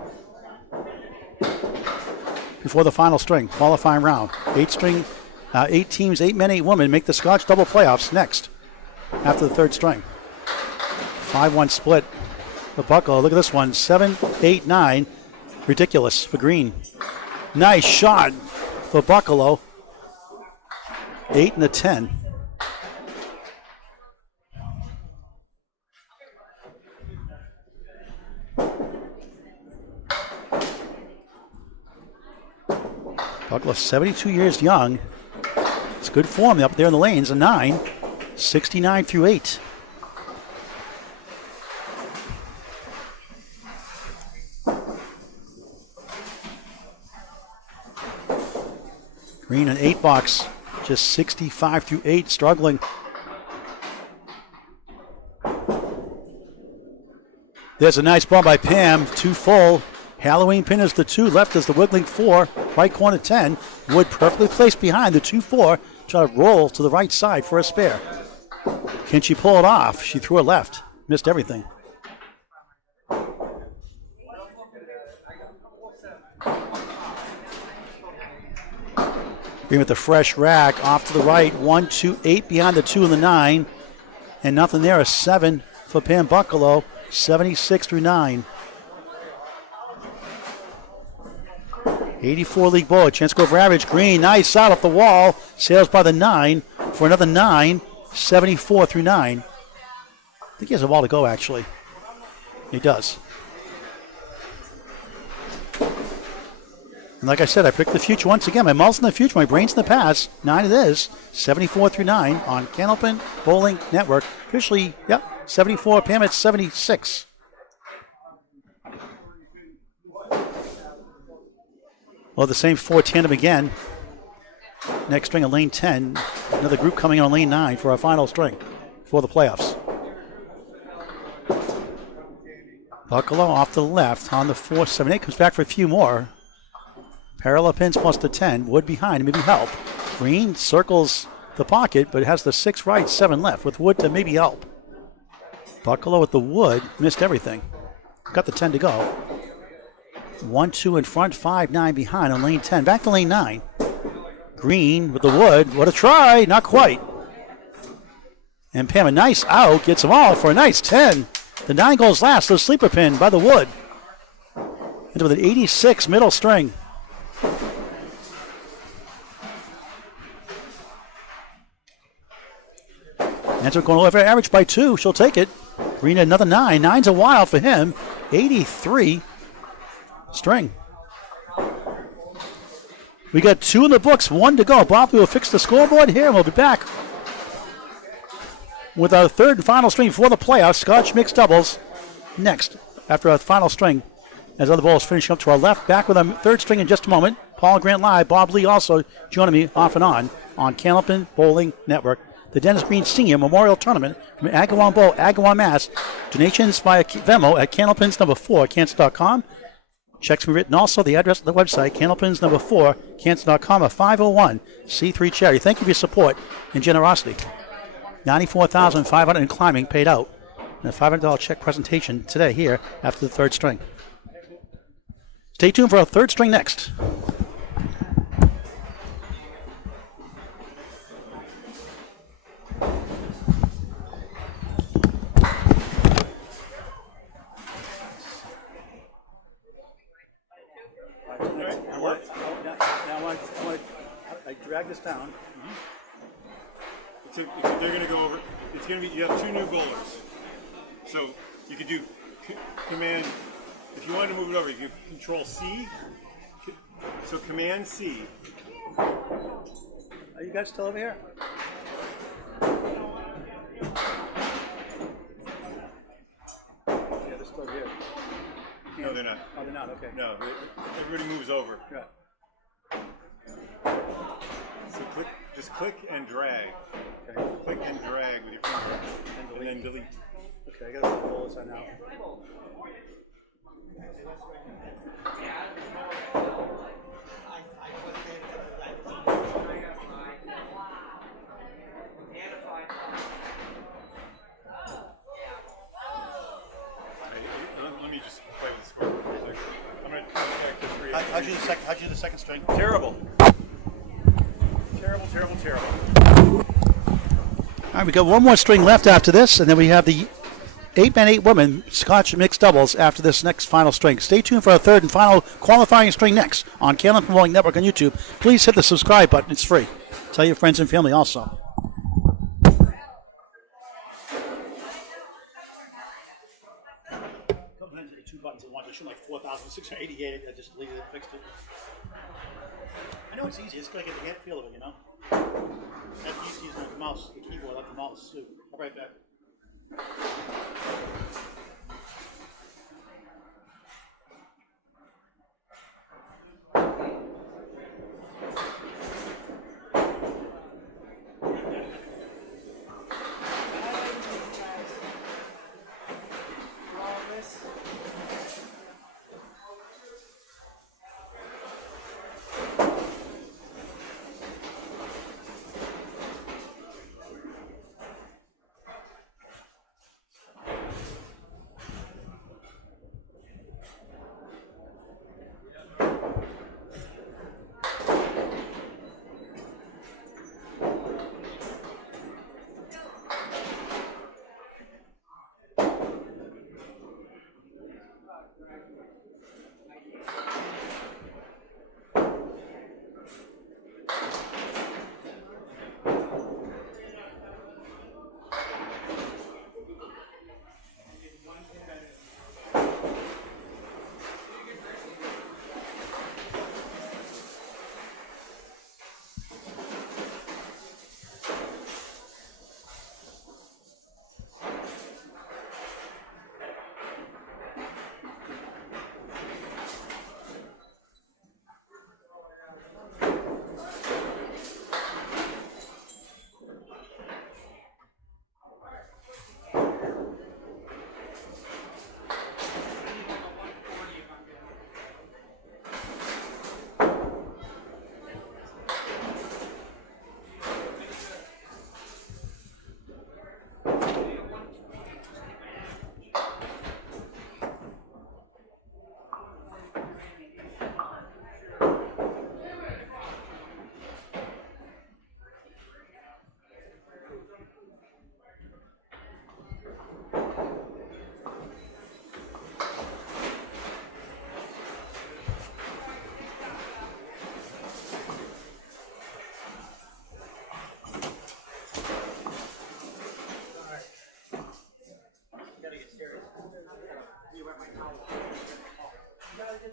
before the final string, qualifying round. 8 teams, 8 men, 8 women make the Scotch Double playoffs next after the third string. 5-1 split for Buckalo. Look at this one, 7, 8, 9. Ridiculous for Green. Nice shot for Buckalo. 8 and a 10. Buckalo, 72 years young. It's good form up there in the lanes. A 9, 69 through 8. Green an 8 box, just 65 through 8, struggling. There's a nice ball by Pam, 2 full. Halloween pin is the 2, left is the wiggling 4, right corner 10. Wood perfectly placed behind the 2-4, try to roll to the right side for a spare. Can she pull it off? She threw it left, missed everything. Green with the fresh rack, off to the right, 1, 2, 8 behind the 2 and the 9. And nothing there, a 7 for Pam Buckalo, 76 through 9. 84 league ball, chance to go for average. Green, nice out off the wall, sails by the 9 for another 9, 74 through 9. I think he has a ball to go, actually. He does. And like I said, I picked the future once again. My mouth's in the future, my brain's in the past. 9 it is, 74 through 9 on Candlepin Bowling Network. Officially, 74, Pam at 76. Well, the same 4 tandem again. Next string of lane 10. Another group coming on lane 9 for our final string for the playoffs. Buckalo off to the left on the 4, 7, 8. Comes back for a few more. Parallel pins plus the 10. Wood behind, maybe help. Green circles the pocket, but has the 6 right, 7 left, with Wood to maybe help. Buckalo with the Wood, missed everything. Got the 10 to go. 1, 2 in front, 5, 9 behind on lane 10. Back to lane 9. Green with the Wood. What a try, not quite. And Pam, a nice out, gets them all for a nice 10. The 9 goes last, the sleeper pin by the Wood. Into with an 86 middle string. Answer going over average by 2. She'll take it. Green another 9. 9's a while for him. 83 string. We got 2 in the books, 1 to go. Bob will fix the scoreboard here, and we'll be back with our third and final string for the playoffs. Scotch Mixed Doubles next after our final string. As other balls finishing up to our left. Back with our third string in just a moment. Paul Grant live. Bob Lee also joining me off and on Candlepin Bowling Network. The Dennis Green Senior Memorial Tournament from Agawam Bowl, Agawam, Mass. Donations via Venmo at Candlepins number 4, Cancer.com. Checks be written also. The address of the website, Candlepins number 4, Cancer.com, a 501c3 charity. Thank you for your support and generosity. $94,500 and climbing paid out. And a $500 check presentation today here after the third string. Stay tuned for our third string next. write this down. They're going to go over. It's going to be. You have two new bowlers, so you could do command. If you wanted to move it over, you could control C. So command C. Are you guys still over here? Yeah, they're still here. No, they're not. Oh, they're not. Okay. No, everybody moves over. Yeah. So just click and drag. Okay. Click and drag with your finger, and then delete. Okay, I gotta pull this on now. Let me just play with the score for a second. I'm going to check the three. How'd you do the second string? Terrible. Terrible. All right, we got one more string left after this, and then we have the 8-men, 8-women Scotch mixed doubles after this next final string. Stay tuned for our third and final qualifying string next on Candlepin Bowling Network on YouTube. Please hit the subscribe button. It's free. Tell your friends and family also. Two buttons at once. I should like 4,688. I just deleted it, fixed it. I know it's easy. It's going to get the feel of it, you know? That's easy using the mouse, the keyboard, like the mouse, too. I'll be right back.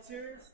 Serious?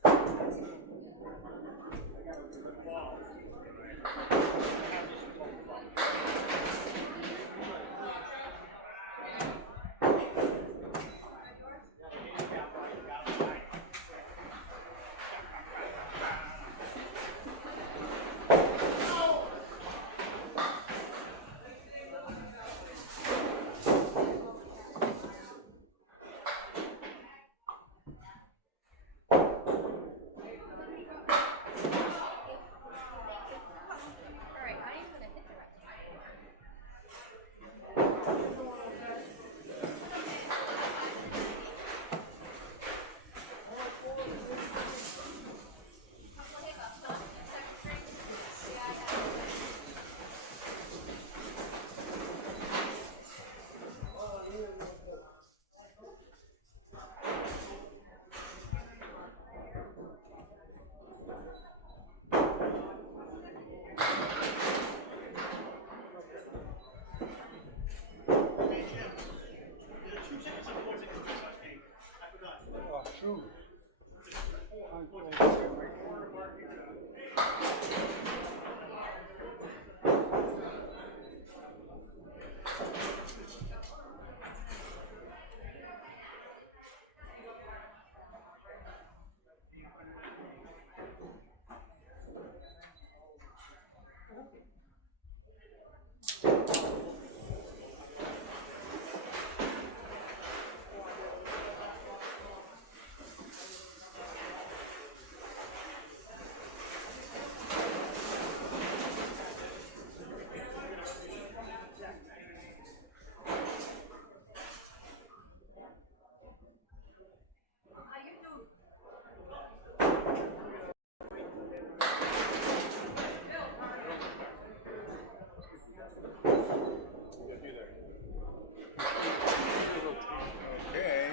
Okay.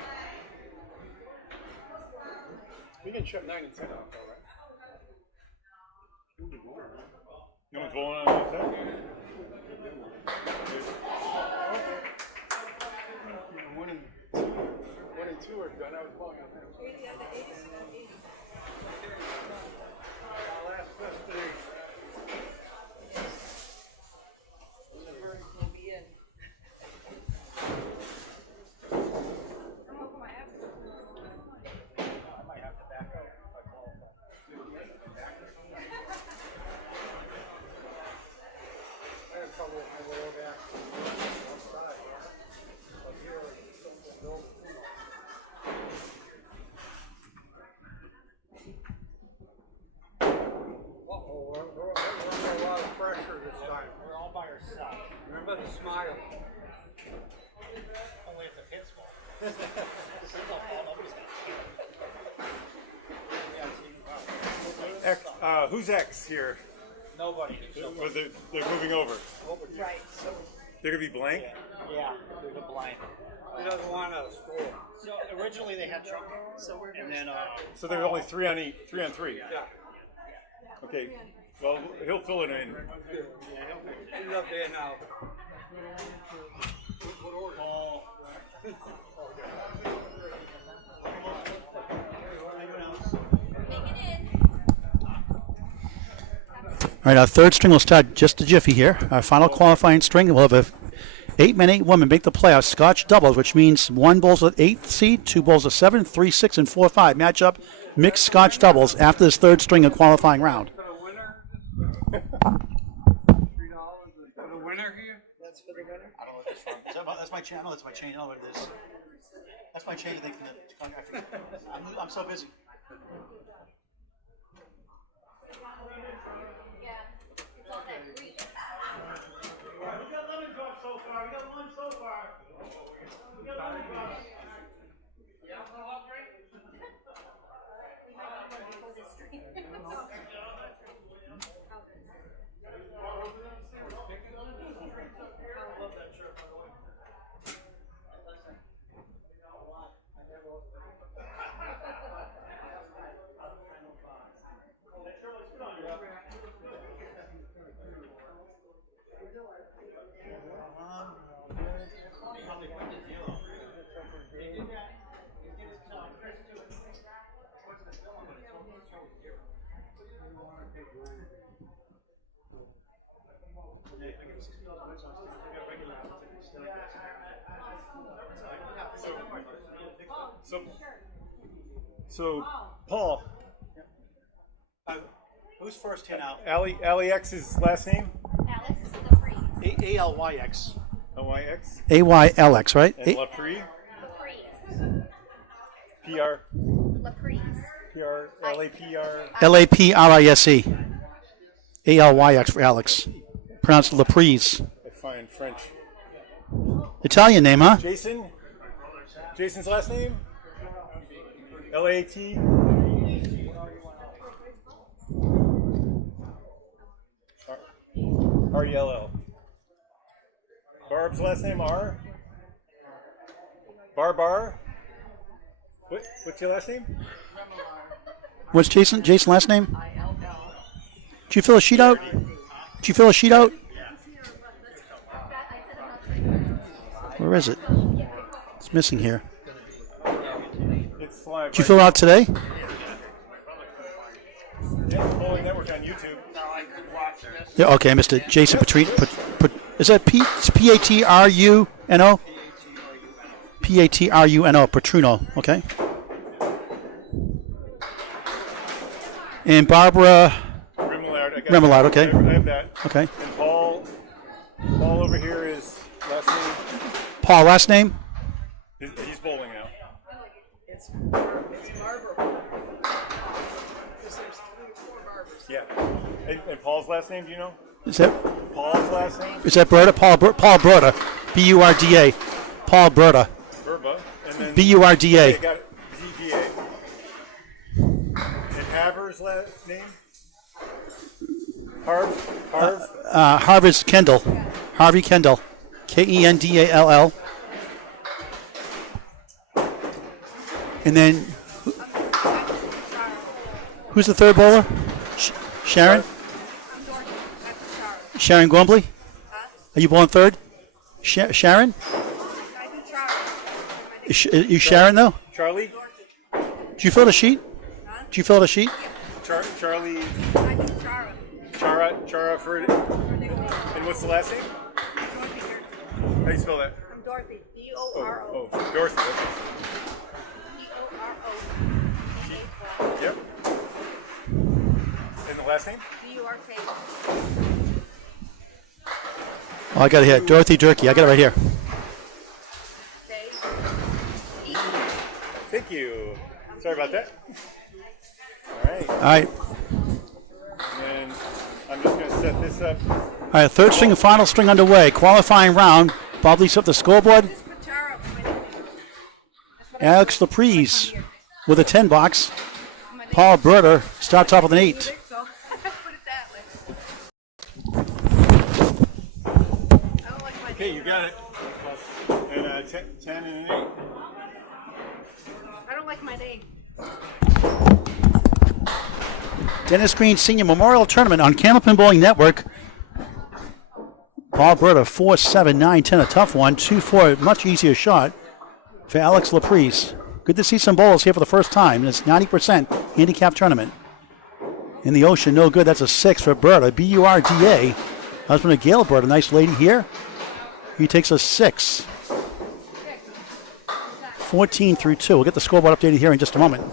You can shut 9 and 10 off, though, right? No one's rolling on that? One and two are done. I was blowing on them. Last yesterday. We're under a lot of pressure this time. We're all by ourselves. Remember the smile. Only if the pit's full. This is all fall. Nobody's gonna X, who's X here? Nobody. Well, they're moving over. Right, so They're gonna be blank. Yeah, there's a blind. He doesn't want to score. So originally they had trouble. so we're And then So there's only 3 on each, 3 on 3. Yeah. Okay. Well, he'll fill it in. He's up there now. Paul. All right, our third string will start just a jiffy here. Our final qualifying string, we'll have 8 men, 8 women make the playoffs. Scotch doubles, which means 1 bowls with 8th seed, 2 bowls with 7, 3, 6, and 4, 5. Matchup, mixed Scotch doubles after this third string of qualifying round. For the winner? $3 for the winner here? that's for the winner. I don't know what this from. That's my channel. That's my chain. I don't know what it is. That's my chain thing from the. I'm so busy. Yeah, it's all that grease. We got lemon drops so far. We got one so far. We got lemon drops. So Paul, Who's first here now? Ali X's last name? Alex LaPreeze. ALYX. LYX. AYLX, right? And Lapre? LaPreeze. PR. LaPreeze. PR. LAPR. LAPRISE. ALYX for Alex. Pronounced Laprise. I find French. Italian name, huh? Jason? Jason's last name? LAT? RELL. Barb's last name R? Bar? What's your last name? What's Jason's last name? Did you fill a sheet out? Did you fill a sheet out? Where is it? It's missing here. It's live. Did you fill it out today? Yeah, Bowling Network on YouTube. Yeah, okay, I missed it. Jason Patrino. Is that P-A-T-R-U-N-O? P-A-T-R-U-N-O, Patrino, okay. And Barbara Remillard, okay. I have that. Okay. And Paul over here is last name. Paul, last name? He's bowling now. It's Barbara. Because there's 4 barbers. Yeah. And Paul's last name, do you know? Is that Paul's last name? Berta? Paul Berta. B-U-R-D-A. Paul Berta. Burba. And then B-U-R-D-A. got it. Z-B-A. And Haver's last name? Harv? Harvard's Kendall. Harvey Kendall. K-E-N-D-A-L-L. And then, who's the third bowler? Sharon? Sharon Gormley? Are you bowling third? Sharon? Is you Sharon, though? Charlie? Did you fill the sheet? Did you fill the sheet? Charlie? Chara for it. And what's the last name? How do you spell that? I'm Dorothy. D-O-R-O. Oh, Dorothy. D-O-R-O. Yep. And the last name? D-U-R-K. Oh, I got it here. Dorothy Durkee. I got it right here. Thank you. Sorry about that. All right. All right. And I'm just going to set this up. All right, third string and final string underway. Qualifying round. Bob leads up the scoreboard. Alex Laprise with a 10 box. Paul Berter starts off with an 8. Okay, you got it. And 10 and an 8. I don't like my name. Dennis Green Senior Memorial Tournament on Candlepin Bowling Network. Paul Berta 4-7, 9-10, a tough one. 2-4, much easier shot for Alex Laprise. Good to see some bowlers here for the first time. It's 90% handicap tournament. In the ocean, no good. That's a 6 for Berta. B-U-R-D-A. Husband of Gail Berta, nice lady here. He takes a 6. 14 through 2. We'll get the scoreboard updated here in just a moment.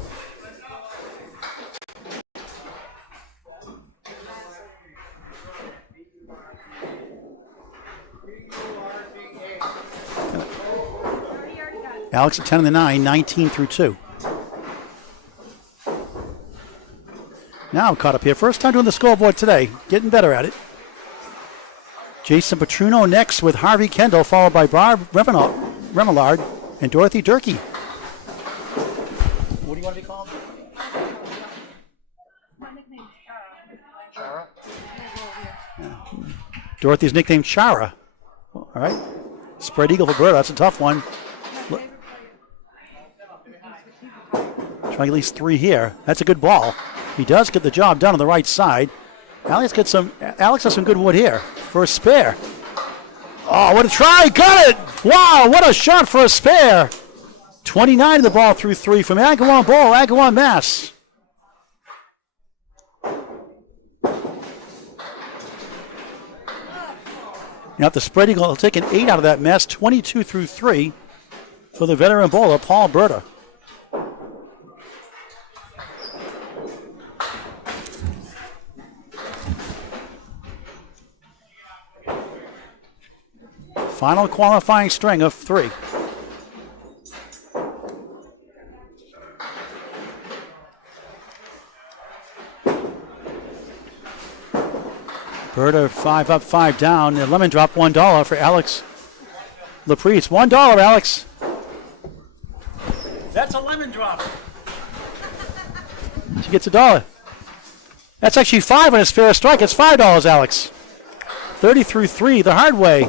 Alex at 10 and the 9, 19 through 2. Now I'm caught up here. First time doing the scoreboard today. Getting better at it. Jason Petruno next with Harvey Kendall, followed by Barb Remillard and Dorothy Durkee. What do you want to be called? My nickname's Chara. Dorothy's nicknamed Chara. All right. Spread eagle for Berta. That's a tough one. Trying at least 3 here. That's a good ball. He does get the job done on the right side. Alex has some good wood here for a spare. Oh, what a try. Got it. Wow, what a shot for a spare. 29 of the ball through 3 from Agawam Bowl, Agawam, Mass. Now the spread eagle will take an 8 out of that mess. 22 through 3 for the veteran bowler, Paul Berta. Final qualifying string of 3. Berta 5 up, 5 down. The lemon drop $1 for Alex Laprise. $1, Alex. That's a lemon drop. She gets $1. That's actually 5 on his fair strike. It's $5, Alex. 30 through 3, the hard way.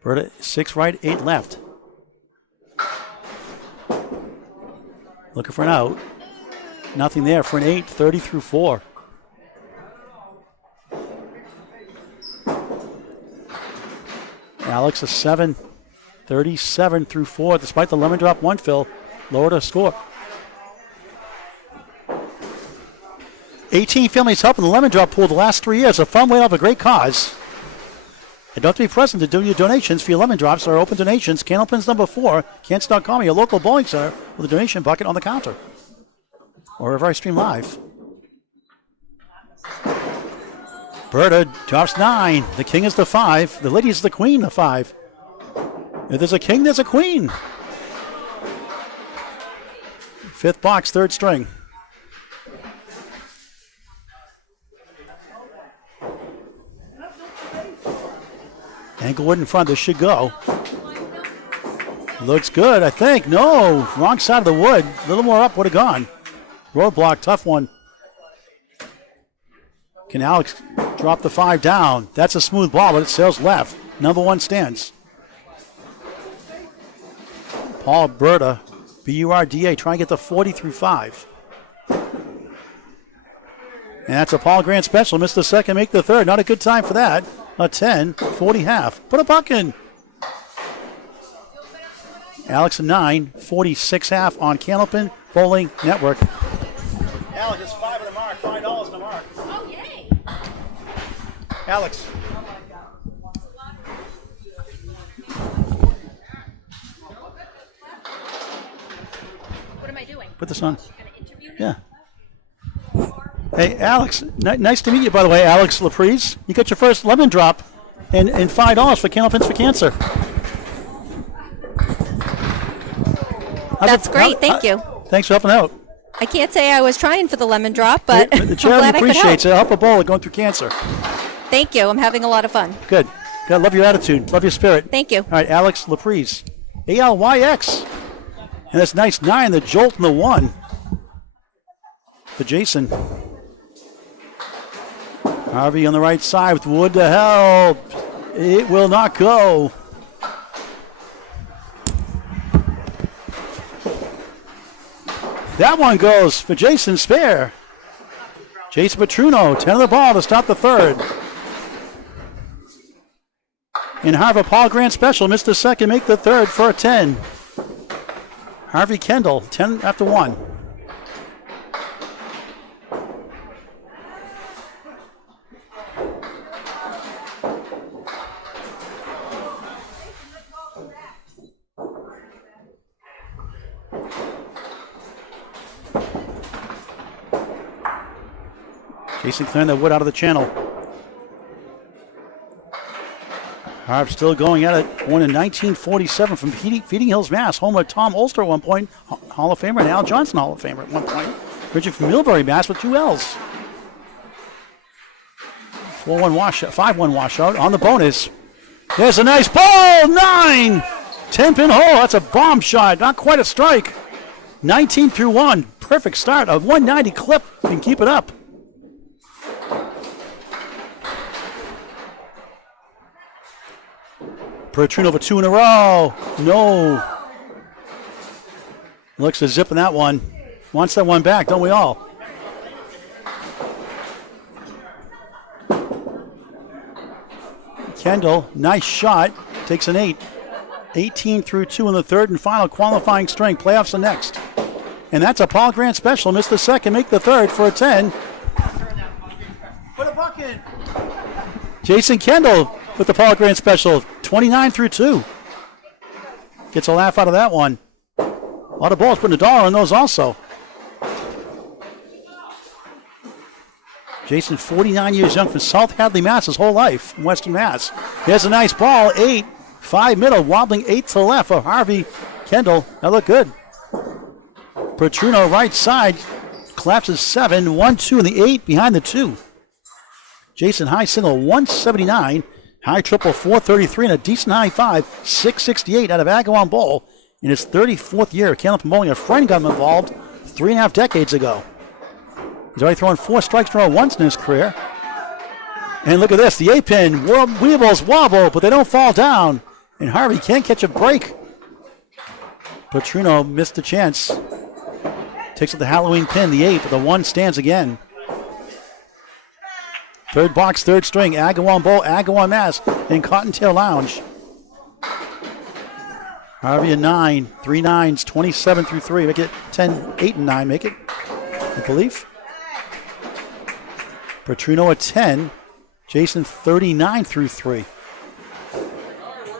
Berta, 6 right, 8 left. Looking for an out. Nothing there for an 8, 30 through 4. Alex a 7, 37 through 4, despite the lemon drop 1 fill, lowered a score. 18 families helping the lemon drop pool the last 3 years. A fun way to help a great cause. And don't be present to do your donations for your lemon drops or open donations. Candlepins number 4, Kansas.com, your local bowling center with a donation bucket on the counter. Or wherever I stream live. Berta drops 9. The king is the 5. The lady is the queen, the 5. If there's a king, there's a queen. 5th box, 3rd string. Anklewood in front, this should go. Looks good, I think. No, wrong side of the wood. A little more up, would have gone. Roadblock, tough one. Can Alex drop the 5 down? That's a smooth ball, but it sails left. Number 1 stands. Paul Berta, B-U-R-D-A, trying to get the 40 through 5. And that's a Paul Grant special. Missed the second, make the third. Not a good time for that. A 10, 40 half. Put a buck in. Alex a 9, 46 half on Candlepin Bowling Network. Alex is 5 of the mark, $5 in the mark. Oh, yay. Alex. What am I doing? Put this on. Gonna interview him? Yeah. Hey, Alex. Nice to meet you, by the way, Alex Laprise. You got your first lemon drop and $5 for Candlepins for Cancer. That's great. Thank you. Thanks for helping out. I can't say I was trying for the lemon drop, but The I'm charity glad I could help. appreciates it. Help a bowler going through cancer. Thank you. I'm having a lot of fun. Good. God, love your attitude. Love your spirit. Thank you. All right, Alex Laprise. ALYX. And that's nice 9, the jolt and the 1. For Jason. Harvey on the right side with wood to help. It will not go. That one goes for Jason Spare. Jason Petruno, 10 of the ball to stop the 3rd. And Harvey Paul Grant special, missed the 2nd, make the 3rd for a 10. Harvey Kendall, 10 after 1. Jason clearing that wood out of the channel. Harv still going at it. Born in 1947 from Feeding Hills, Mass. Home of Tom Olster at one point, Hall of Famer, and Al Johnson Hall of Famer at one point. Richard from Millbury, Mass. with 2 L's. 4-1 washout, 5-1 washout on the bonus. There's a nice ball, 9! 10-pin hole, that's a bomb shot, not quite a strike. 19 through 1, perfect start, a 190 clip, and keep it up. Bertrand over 2 in a row. No. Looks to zip in that one. Wants that one back, don't we all? Kendall, nice shot. Takes an 8. 18 through 2 in the 3rd and final qualifying string. Playoffs are next. And that's a Paul Grant special. Missed the 2nd, make the 3rd for a 10. Put a buck in. Jason Kendall with the Paul Grant special, 29 through 2. Gets a laugh out of that one. A lot of balls, putting $1 on those also. Jason, 49 years young, from South Hadley, Mass. his whole life in Western Mass. Here's a nice ball, 8, 5 middle, wobbling 8 to the left for Harvey Kendall. That looked good. Petruno right side, collapses 7, 1, 2, and the 8 behind the 2. Jason high single, 179. High triple, 433, and a decent high 5, 668 out of Agawam Bowl in his 34th year. Candlepin Bowling, a friend got him involved 3.5 decades ago. He's already thrown 4 strikes in a row once in his career. And look at this, the 8-pin, Weebles wobble, but they don't fall down. And Harvey can't catch a break. Petruno missed the chance. Takes up the Halloween pin, the 8, but the 1 stands again. Third box, third string, Agawam Bowl, Agawam Mass, and Cottontail Lounge. Harvey a 9, 3 9s, 27 through 3. Make it 10, 8 and 9, make it, I believe. Petrino a 10, Jason 39 through 3.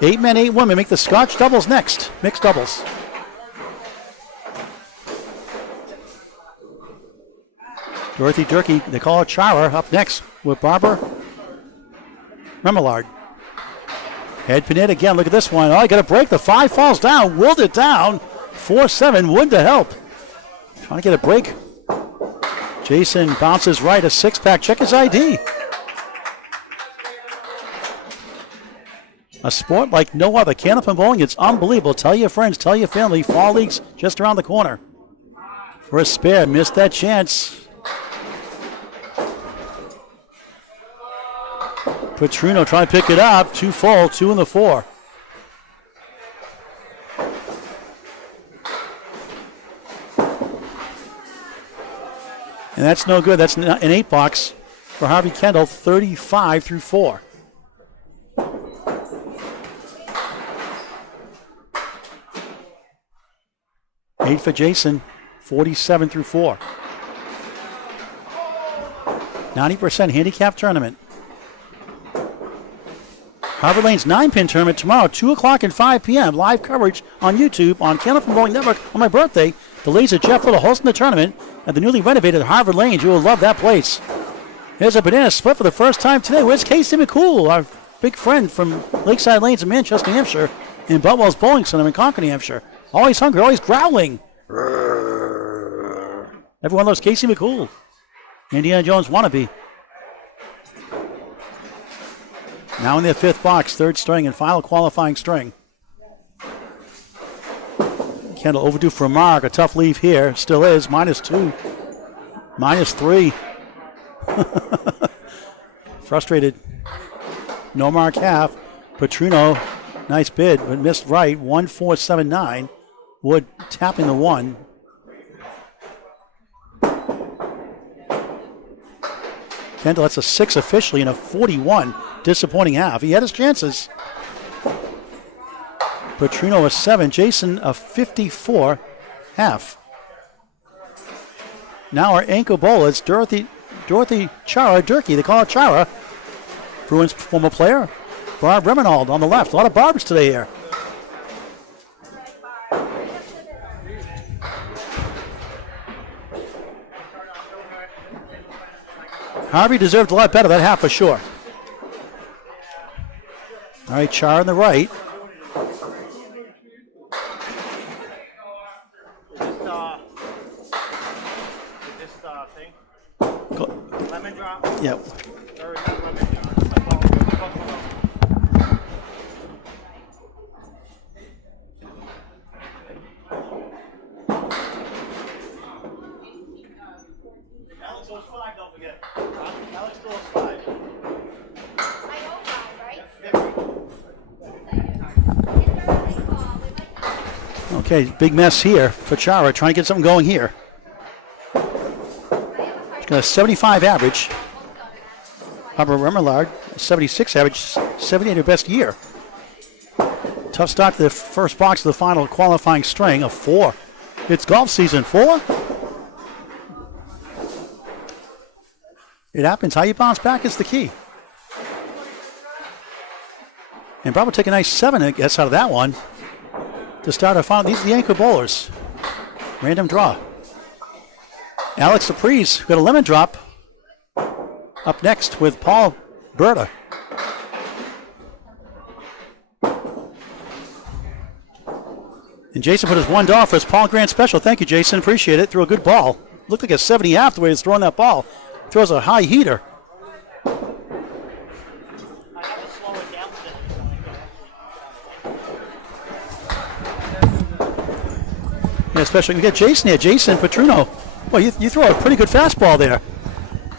8 men, 8 women. Make the Scotch doubles next. Mixed doubles. Dorothy Durkee, they call her Chara, up next with Barbara Remillard. Head Pineda again. Look at this one. Oh, you got a break. The 5 falls down. Willed it down. 4-7. Wood to help. Trying to get a break. Jason bounces right. A 6-pack. Check his ID. A sport like no other. Candlepin bowling, it's unbelievable. Tell your friends, tell your family. Fall leagues just around the corner. For a spare, missed that chance. Petrino trying to pick it up. 2 full, 2 in the 4. And that's no good. That's an 8 box for Harvey Kendall, 35 through 4. Eight for Jason, 47 through 4. 90% handicap tournament. Harvard Lane's 9-pin tournament tomorrow, 2 o'clock and 5 p.m. Live coverage on YouTube on Candlepin Bowling Network on my birthday. The ladies of Jeff Little hosting the tournament at the newly renovated Harvard Lane. You will love that place. Here's a banana split for the first time today. Where's Casey McCool, our big friend from Lakeside Lanes in Manchester, New Hampshire, in Budwell's Bowling Center in Concord, New Hampshire. Always hungry, always growling. Everyone loves Casey McCool. Indiana Jones wannabe. Now in their 5th box, 3rd string and final qualifying string. Kendall overdue for a mark. A tough leave here. Still is. -2. -3. Frustrated. No mark half. Petrino, nice bid, but missed right. 1-4-7-9. Wood tapping the 1. Kendall, that's a 6 officially and a 41. Disappointing half. He had his chances. Petrino a 7. Jason a 54 half. Now our ankle bowlers, Dorothy Chara Durkee. They call her Chara. Bruins former player. Barb Remenald on the left. A lot of Barbs today here. Harvey deserved a lot better, that half for sure. All right, Char on the right. Thing? Lemon drop? Yep. Or lemon drop? Alex owes 5, don't forget. Alex still owes 5. I know that, right? Okay, big mess here for Chara, trying to get something going here. She's got a 75 average. Barbara Remillard, 76 average, 78 her best year. Tough start to the first box of the final qualifying string of 4. It's golf season. 4? It happens. How you bounce back is the key. And Barbara take a nice 7, I guess, out of that one. To start our final. These are the anchor bowlers. Random draw. Alex Surprise got a lemon drop. Up next with Paul Berta. And Jason put his $1 for his Paul Grant special. Thank you, Jason. Appreciate it. Threw a good ball. Looked like a 70 half the way he's throwing that ball. Throws a high heater. I have to slow it down a bit. Yeah, especially we got Jason here. Jason Petrino. Well, you throw a pretty good fastball there.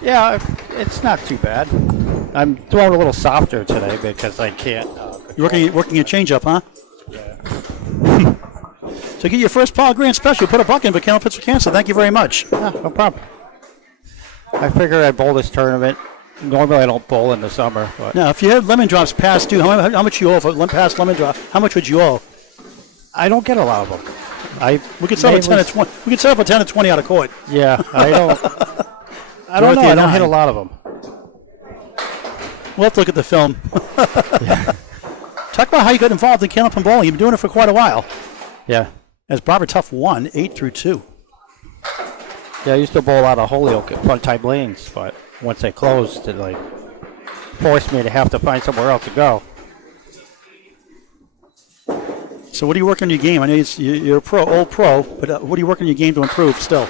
Yeah, it's not too bad. I'm throwing a little softer today because I can't. You're working your changeup, huh? Yeah. So get your first Paul Grant special. Put a buck in for Candlepins for Cancer. Thank you very much. Yeah, no problem. I figured I'd bowl this tournament. Normally I don't bowl in the summer. But Now, if you had lemon drops past due, how much you owe for past lemon drop? How much would you owe? I don't get a lot of them. We could settle 10 or 20. We could settle for 10 or 20 out of court. Yeah, I don't. I don't know. I don't hit a lot of them. We'll have to look at the film. Talk about how you got involved in Candlepin bowling. You've been doing it for quite a while. Yeah. As Barbara Tuff won 8-2. Yeah, I used to bowl out of Holyoke at front-time lanes, but once they closed, it like forced me to have to find somewhere else to go. So what are you working on your game? I know you're a old pro, but what are you working on your game to improve still?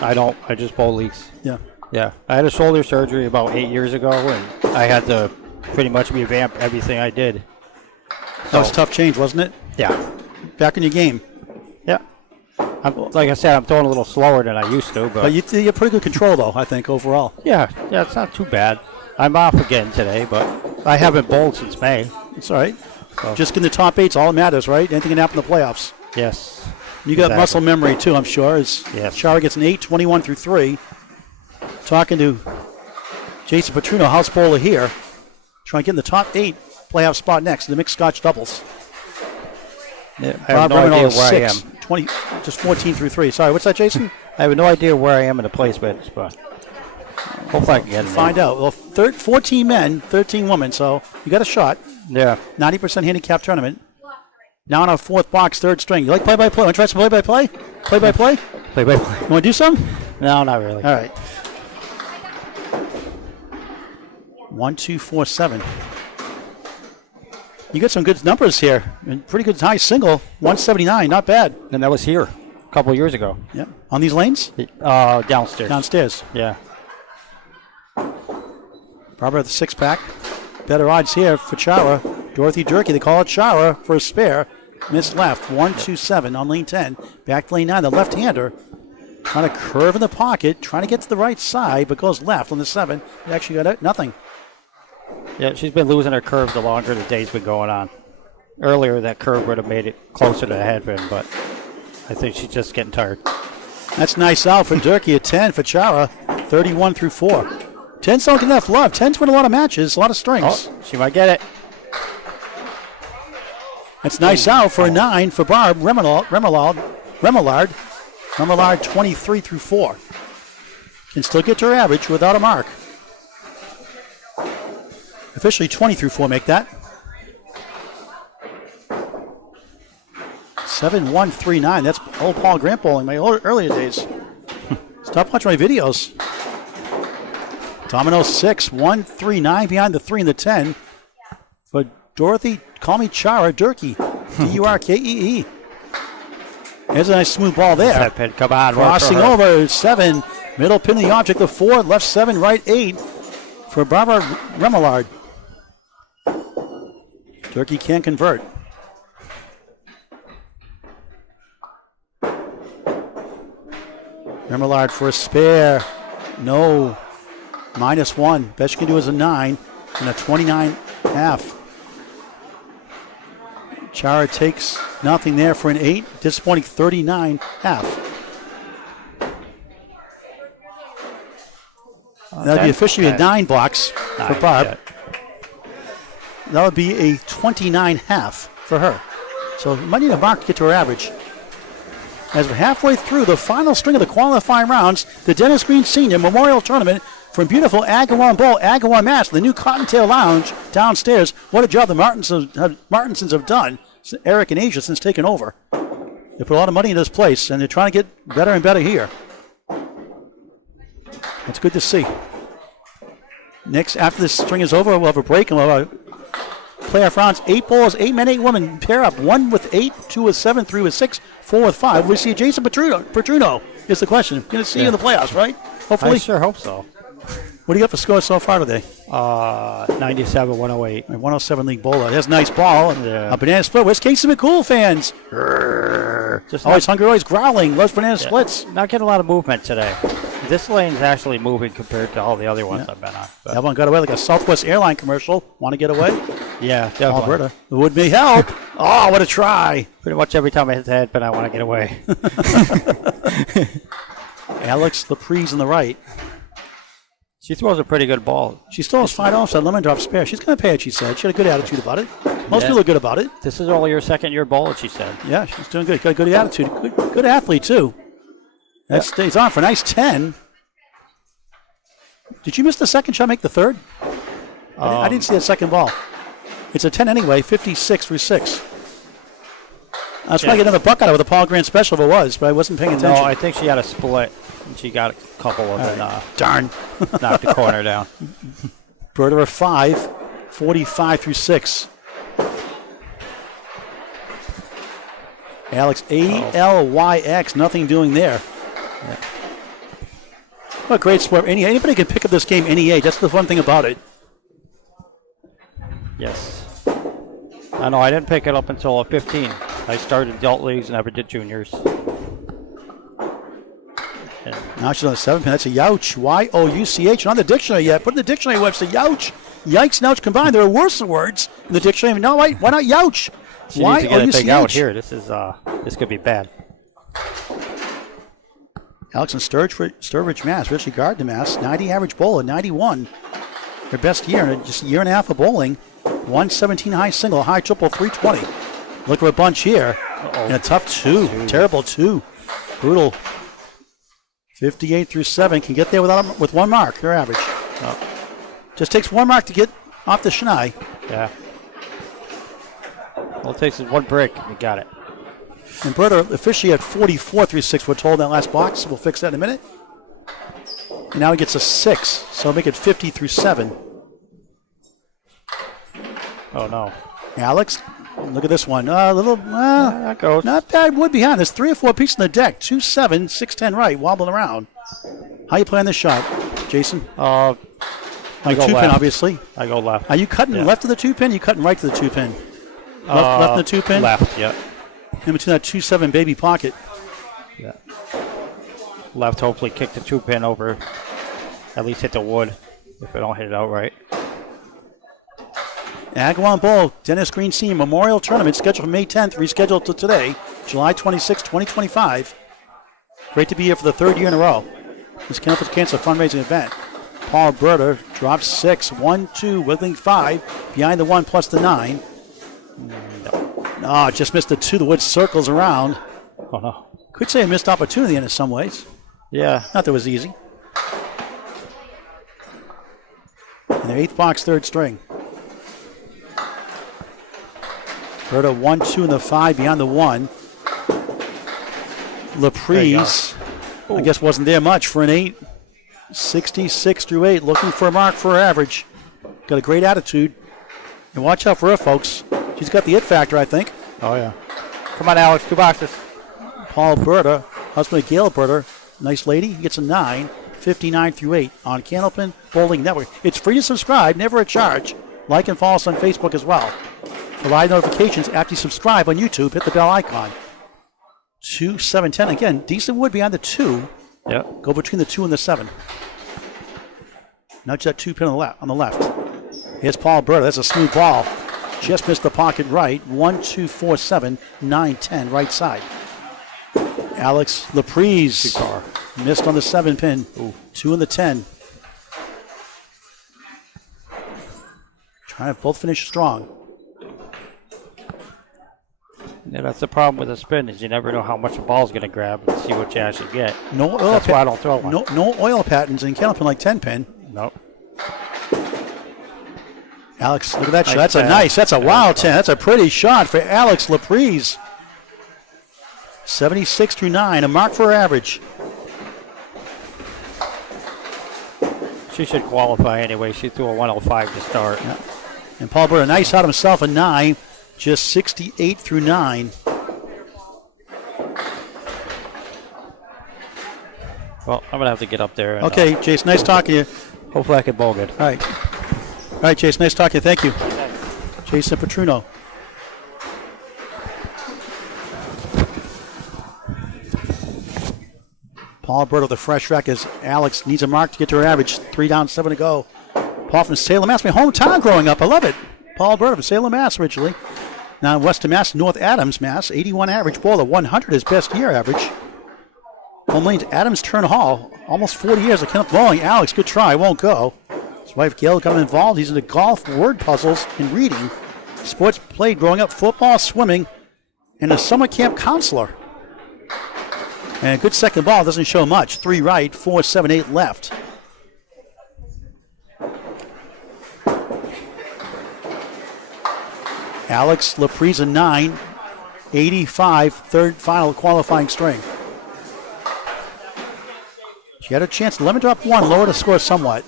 I don't. I just bowl leagues. Yeah. Yeah. I had a shoulder surgery about 8 years ago, and I had to pretty much revamp everything I did. That was a tough change, wasn't it? Yeah. Back in your game. Yeah. Like I said, I'm throwing a little slower than I used to. But you have pretty good control, though, I think, overall. Yeah, it's not too bad. I'm off again today, but I haven't bowled since May. It's all right. So. Just getting the top eight's all that matters, right? Anything can happen in the playoffs. Yes. You got muscle memory, too, I'm sure. As yes. Chara gets an 8, 21 through 3. Talking to Jason Petruno, house bowler here. Trying to get in the top 8 playoff spot next in the Mixed Scotch Doubles. Yeah, I have no idea where I am. 20, just 14 through 3. Sorry, what's that, Jason? I have no idea where I am in the placement, but hopefully I can get it. Find out. Well, 14 men, 13 women, so you got a shot. Yeah. 90% handicap tournament. Now on our fourth box, third string. You like play-by-play? Want to try some play-by-play? Play-by-play? Play-by-play. You want to do some? No, not really. All right. 1, 2, 4, 7. You got some good numbers here. And pretty good high single. 179, not bad. And that was here a couple years ago. Yep. On these lanes? Downstairs. Downstairs. Yeah. Barbara the 6-pack. Better odds here for Chara. Dorothy Durkee, they call it Chara for a spare. Missed left. 1-2-7 on lane 10. Back to lane 9, the left-hander. Trying to curve in the pocket. Trying to get to the right side, but goes left on the 7. It actually got nothing. Yeah, she's been losing her curve the longer the day's been going on. Earlier, that curve would have made it closer to the headwind, but I think she's just getting tired. That's nice out for Durkee. A 10 for Chara. 31 through 4. 10's don't get enough love. 10's win a lot of matches, a lot of strings. Oh, she might get it. That's nice out for a 9 for Barb. Remillard, 23 through 4. Can still get to her average without a mark. Officially 20 through 4 make that. 7-1-3-9. That's old Paul Grant bowling, my earlier days. Stop watching my videos. Domino 6-1-3-9 behind the 3 and the 10 for Dorothy. Call me Chara Durkee. Durkee. There's a nice smooth ball there. That pin, come on. Crossing over 7. Middle pin of the object, the 4. Left 7, right 8 for Barbara Remillard. Durkee can't convert. Remillard for a spare. No. -1. Best you can do is a 9 and a 29.5. Chara takes nothing there for an 8. Disappointing 39.5. That would be officially a 9 blocks for Barb. Yeah. That would be a 29.5 for her. So you might need a mark to get to her average. As we're halfway through the final string of the qualifying rounds, the Dennis Green Senior Memorial Tournament from beautiful Agawam Bowl, Agawam, Mass, the new Cottontail Lounge downstairs. What a job the Martinsons have done, Eric and Asia, since taking over. They put a lot of money in this place, and they're trying to get better and better here. It's good to see. Next, after this string is over, we'll have a break, and we'll have playoff rounds. 8 bowlers, 8 men, 8 women. Pair up. 1 with 8, 2 with 7, 3 with 6, 4 with 5. We see Jason Petruno is the question. Going to see you in the playoffs, right? Hopefully. I sure hope so. What do you got for scores so far today? 97, 108. 107 league bowler. That's a nice ball. Yeah. A banana split. Where's Casey McCool fans? Always hungry, always growling. Loves banana splits. Not getting a lot of movement today. This lane's actually moving compared to all the other ones I've been on. But. That one got away like a Southwest airline commercial. Want to get away? Yeah, definitely. Alberta. It would be help. Oh, what a try. Pretty much every time I hit the head, but I want to get away. Alex Laprise on the right. She throws a pretty good ball. She still has $5 for that lemon drop spare. She's going to pay it, she said. She had a good attitude about it. Most Yeah. people are good about it. This is only her second-year bowler, she said. Yeah, she's doing good. Got a good attitude. Good athlete, too. That stays on for a nice 10. Did you miss the second shot, make the third? I didn't see that second ball. It's a 10 anyway, 56 through 6. I was trying to get another buck out of it with a Paul Grant special if it was, but I wasn't paying attention. No, I think she had a split, and she got a couple of them. Darn. Knocked the corner down. Berta a 5, 45 through 6. Alex, ALYX, nothing doing there. Yeah. What a great sport. Anybody can pick up this game any age. That's the fun thing about it. Yes. I know, I didn't pick it up until 15. I started adult leagues, never did juniors. Now she's on the 7 pin. That's a youch. Y-O-U-C-H. Not in the dictionary yet. Put in the dictionary, Webster. Youch. Yikes and ouch combined. There are worse words in the dictionary. No, why not youch? She needs to get a big out here. This could be bad. Alex in Sturbridge, Mass. Richie Gardner, Mass. 90 average bowler, 91. Her best year in just a year and a half of bowling. 117 high single, high triple, 320. Look for a bunch here. And a tough 2. Terrible 2. Brutal. 58 through 7. Can get there with one mark, her average. Just takes one mark to get off the shnai. Yeah. All it takes is one break, and you got it. And Berta officially at 44 through 6, we're told in that last box. We'll fix that in a minute. And now he gets a 6, so make it 50 through 7. Oh, no. Alex, look at this one. That goes. Not bad wood behind. There's 3 or 4 pieces in the deck. 2-7, 6-10 right, wobbling around. How you playing this shot, Jason? I go 2-pin, left. obviously. I go left. Are you cutting left of the 2-pin? Or you cutting right to the 2-pin? Left of the 2-pin? Left, yeah. In between that 2-7 baby pocket. Yeah. Left, hopefully kick the 2-pin over. At least hit the wood if I don't hit it outright. Agawam Bowl, Dennis Green Senior Memorial Tournament scheduled for May 10th, rescheduled to today, July 26, 2025. Great to be here for the 3rd year in a row. This Candlepins Cancer fundraising event. Paul Berta drops 6, 1-2, wiggling 5, behind the 1 plus the 9. No, just missed the 2. The wood circles around. Oh, no. Could say a missed opportunity in some ways. Yeah. Not that it was easy. And their 8th box, 3rd string. Berta 1-2 in the 5 beyond the 1. Laprise, I guess wasn't there much for an 8. 66 through 8, looking for a mark for her average. Got a great attitude. And watch out for her, folks. She's got the it factor, I think. Oh, yeah. Come on, Alex, 2 boxes. Paul Berta, husband of Gail Berta, nice lady. He gets a 9, 59 through 8 on Candlepin Bowling Network. It's free to subscribe, never a charge. Like and follow us on Facebook as well. For live notifications after you subscribe on YouTube, hit the bell icon. 2, 7, 10. Again, decent wood behind the 2. Yep. Go between the 2 and the 7. Nudge that 2-pin on the left. Here's Paul Berta. That's a smooth ball. Just missed the pocket right. 1, 2, 4, 7, 9, 10 right side. Alex Laprise missed on the 7-pin. 2 in the 10. Trying to both finish strong. Yeah, that's the problem with a spin is you never know how much a ball's going to grab and see what you actually get. No oil That's why I don't throw one. No oil patterns in Candlepin like 10-pin. Nope. Alex, look at that shot. Nice That's a wild 10. That's a pretty shot for Alex Laprise. 76 through 9, a mark for her average. She should qualify anyway. She threw a 105 to start. Yeah. And Paul Berta, nice shot himself, a 9. Just 68 through 9. Well, I'm going to have to get up there. And, Okay, Jason, nice talking to you. hopefully I can bowl good. All right, Jason, nice talking to you. Thank you. Jason Petruno. Paul Berta with a fresh rack as Alex needs a mark to get to her average. 3 down, 7 to go. Paul from Salem, Mass. My hometown growing up. I love it. Paul Berta from Salem, Mass. originally. Now Western Mass, North Adams, Mass, 81 average bowler, 100 his best year average. Home lane's Adams Turn Hall, almost 40 years of Kenneth bowling. Alex, good try, won't go. His wife Gail got him involved. He's into golf, word puzzles, and reading. Sports played growing up, football, swimming, and a summer camp counselor. And a good second ball, doesn't show much. 3 right, 4, 7, 8 left. Alex Laprise, 9, 85, third final qualifying string. She had a chance. Lemon drop 1, lower the score somewhat.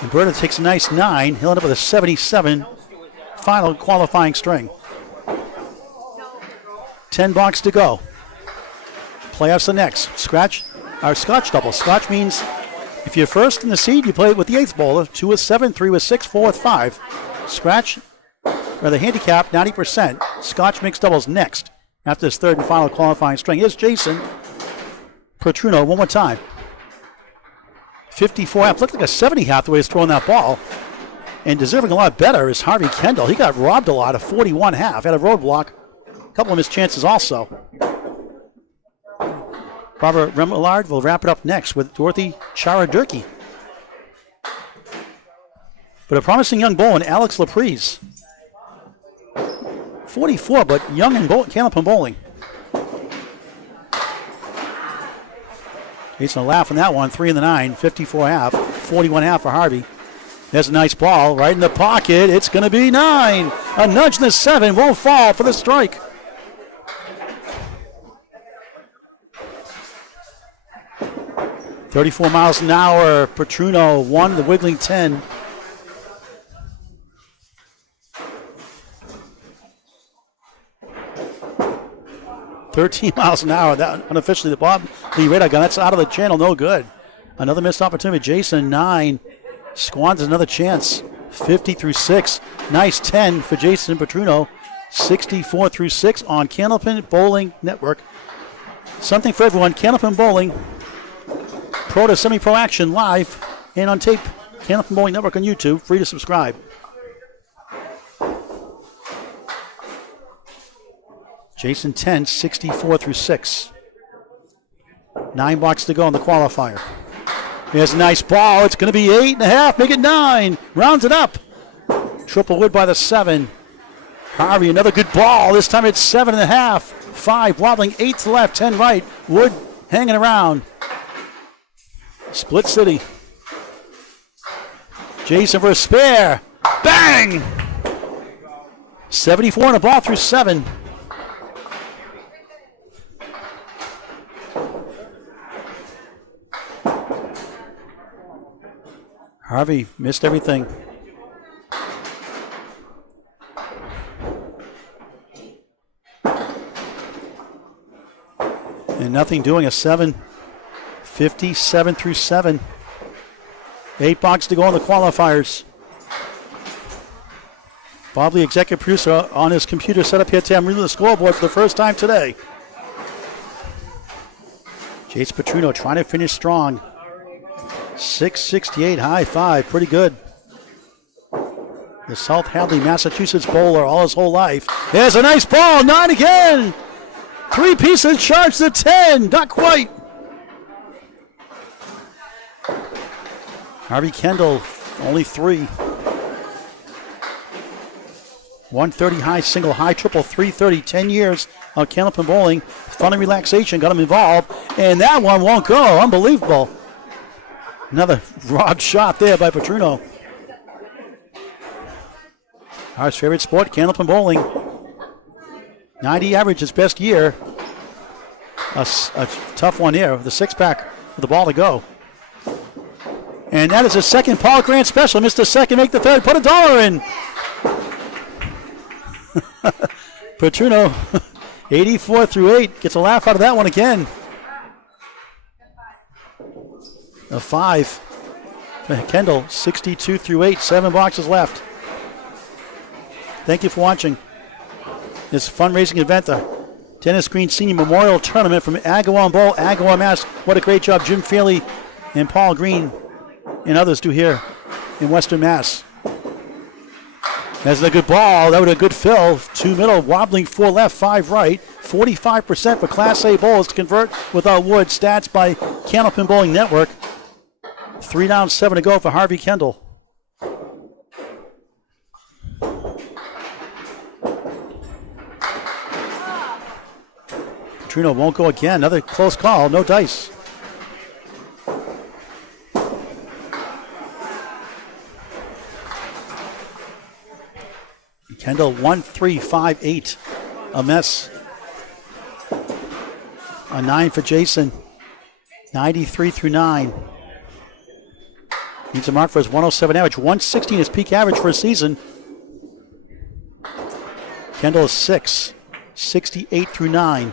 And Berta takes a nice 9. He'll end up with a 77 final qualifying string. 10 blocks to go. Playoffs the next. Scotch double. Scotch means if you're first in the seed, you play it with the 8th bowler. 2 with 7, 3 with 6, 4 with 5. Scratch, or the handicap, 90%. Scotch mixed doubles next after this third and final qualifying string. Here's Jason Petruno one more time. 54 half. Looked like a 70 half the way he's throwing that ball. And deserving a lot better is Harvey Kendall. He got robbed a lot of 41 half. Had a roadblock. A couple of missed chances also. Barbara Remillard will wrap it up next with Dorothy Chara-Durkee. But a promising young bowler, Alex Laprise. 44, but young in Candlepin bowling. Jason a laugh on that one. 3 in the 9, 54 half, 41 half for Harvey. There's a nice ball right in the pocket. It's going to be 9. A nudge in the 7 won't fall for the strike. .34 miles an hour. Petruno 1, the wiggling 10. .13 miles an hour. That unofficially the Bob Lee radar gun. That's out of the channel. No good. Another missed opportunity. Jason 9 squanders another chance. 50 through 6. Nice 10 for Jason Petruno. 64 through 6 on Candlepin Bowling Network. Something for everyone. Candlepin Bowling. Pro to semi-pro action live and on tape. Candlepin Bowling Network on YouTube. Free to subscribe. Jason 10, 64 through 6. 9 blocks to go in the qualifier. Here's a nice ball. It's going to be 8.5. Make it 9. Rounds it up. Triple wood by the 7. Harvey, another good ball. This time it's 7.5. 5 wobbling. 8 to left. 10 right. Wood hanging around. Split City. Jason for a spare. Bang! 74 and a ball through 7. Harvey missed everything. And nothing doing. A 7. 57 through 7. 8 blocks to go on the qualifiers. Bob Lee, executive producer, on his computer set up here to read the scoreboard for the first time today. Jace Petruno trying to finish strong. 668 high 5, pretty good. The South Hadley, Massachusetts bowler all his whole life. There's a nice ball, 9 again. 3 pieces, charge the 10, not quite. Harvey Kendall, only 3. 130 high, single high, triple 330, 10 years of Candlepin bowling. Fun and relaxation, got him involved. And that one won't go, unbelievable. Another robbed shot there by Petruno. Our favorite sport, Candlepin bowling. 90 average, his best year. A tough one here, the 6-pack with the ball to go. And that is a second Paul Grant special. Missed the second, make the third, put $1 in. Petruno, 84 through 8, gets a laugh out of that one again. A 5 for Kendall, 62 through 8, 7 boxes left. Thank you for watching this fundraising event, the Dennis Green Senior Memorial Tournament from Agawam Bowl, Agawam, Mass. What a great job Jim Feely and Paul Green and others do here in Western Mass. That's a good ball. That would have a good fill. 2 middle, wobbling 4 left, 5 right. 45% for Class A bowlers to convert without wood. Stats by Candlepin Bowling Network. 3 down, 7 to go for Harvey Kendall. Petrino won't go again. Another close call. No dice. Kendall 1-3-5-8. A mess. A 9 for Jason. 93 through 9. Needs a mark for his 107 average. 116 is peak average for a season. Kendall is 6. 68 through 9.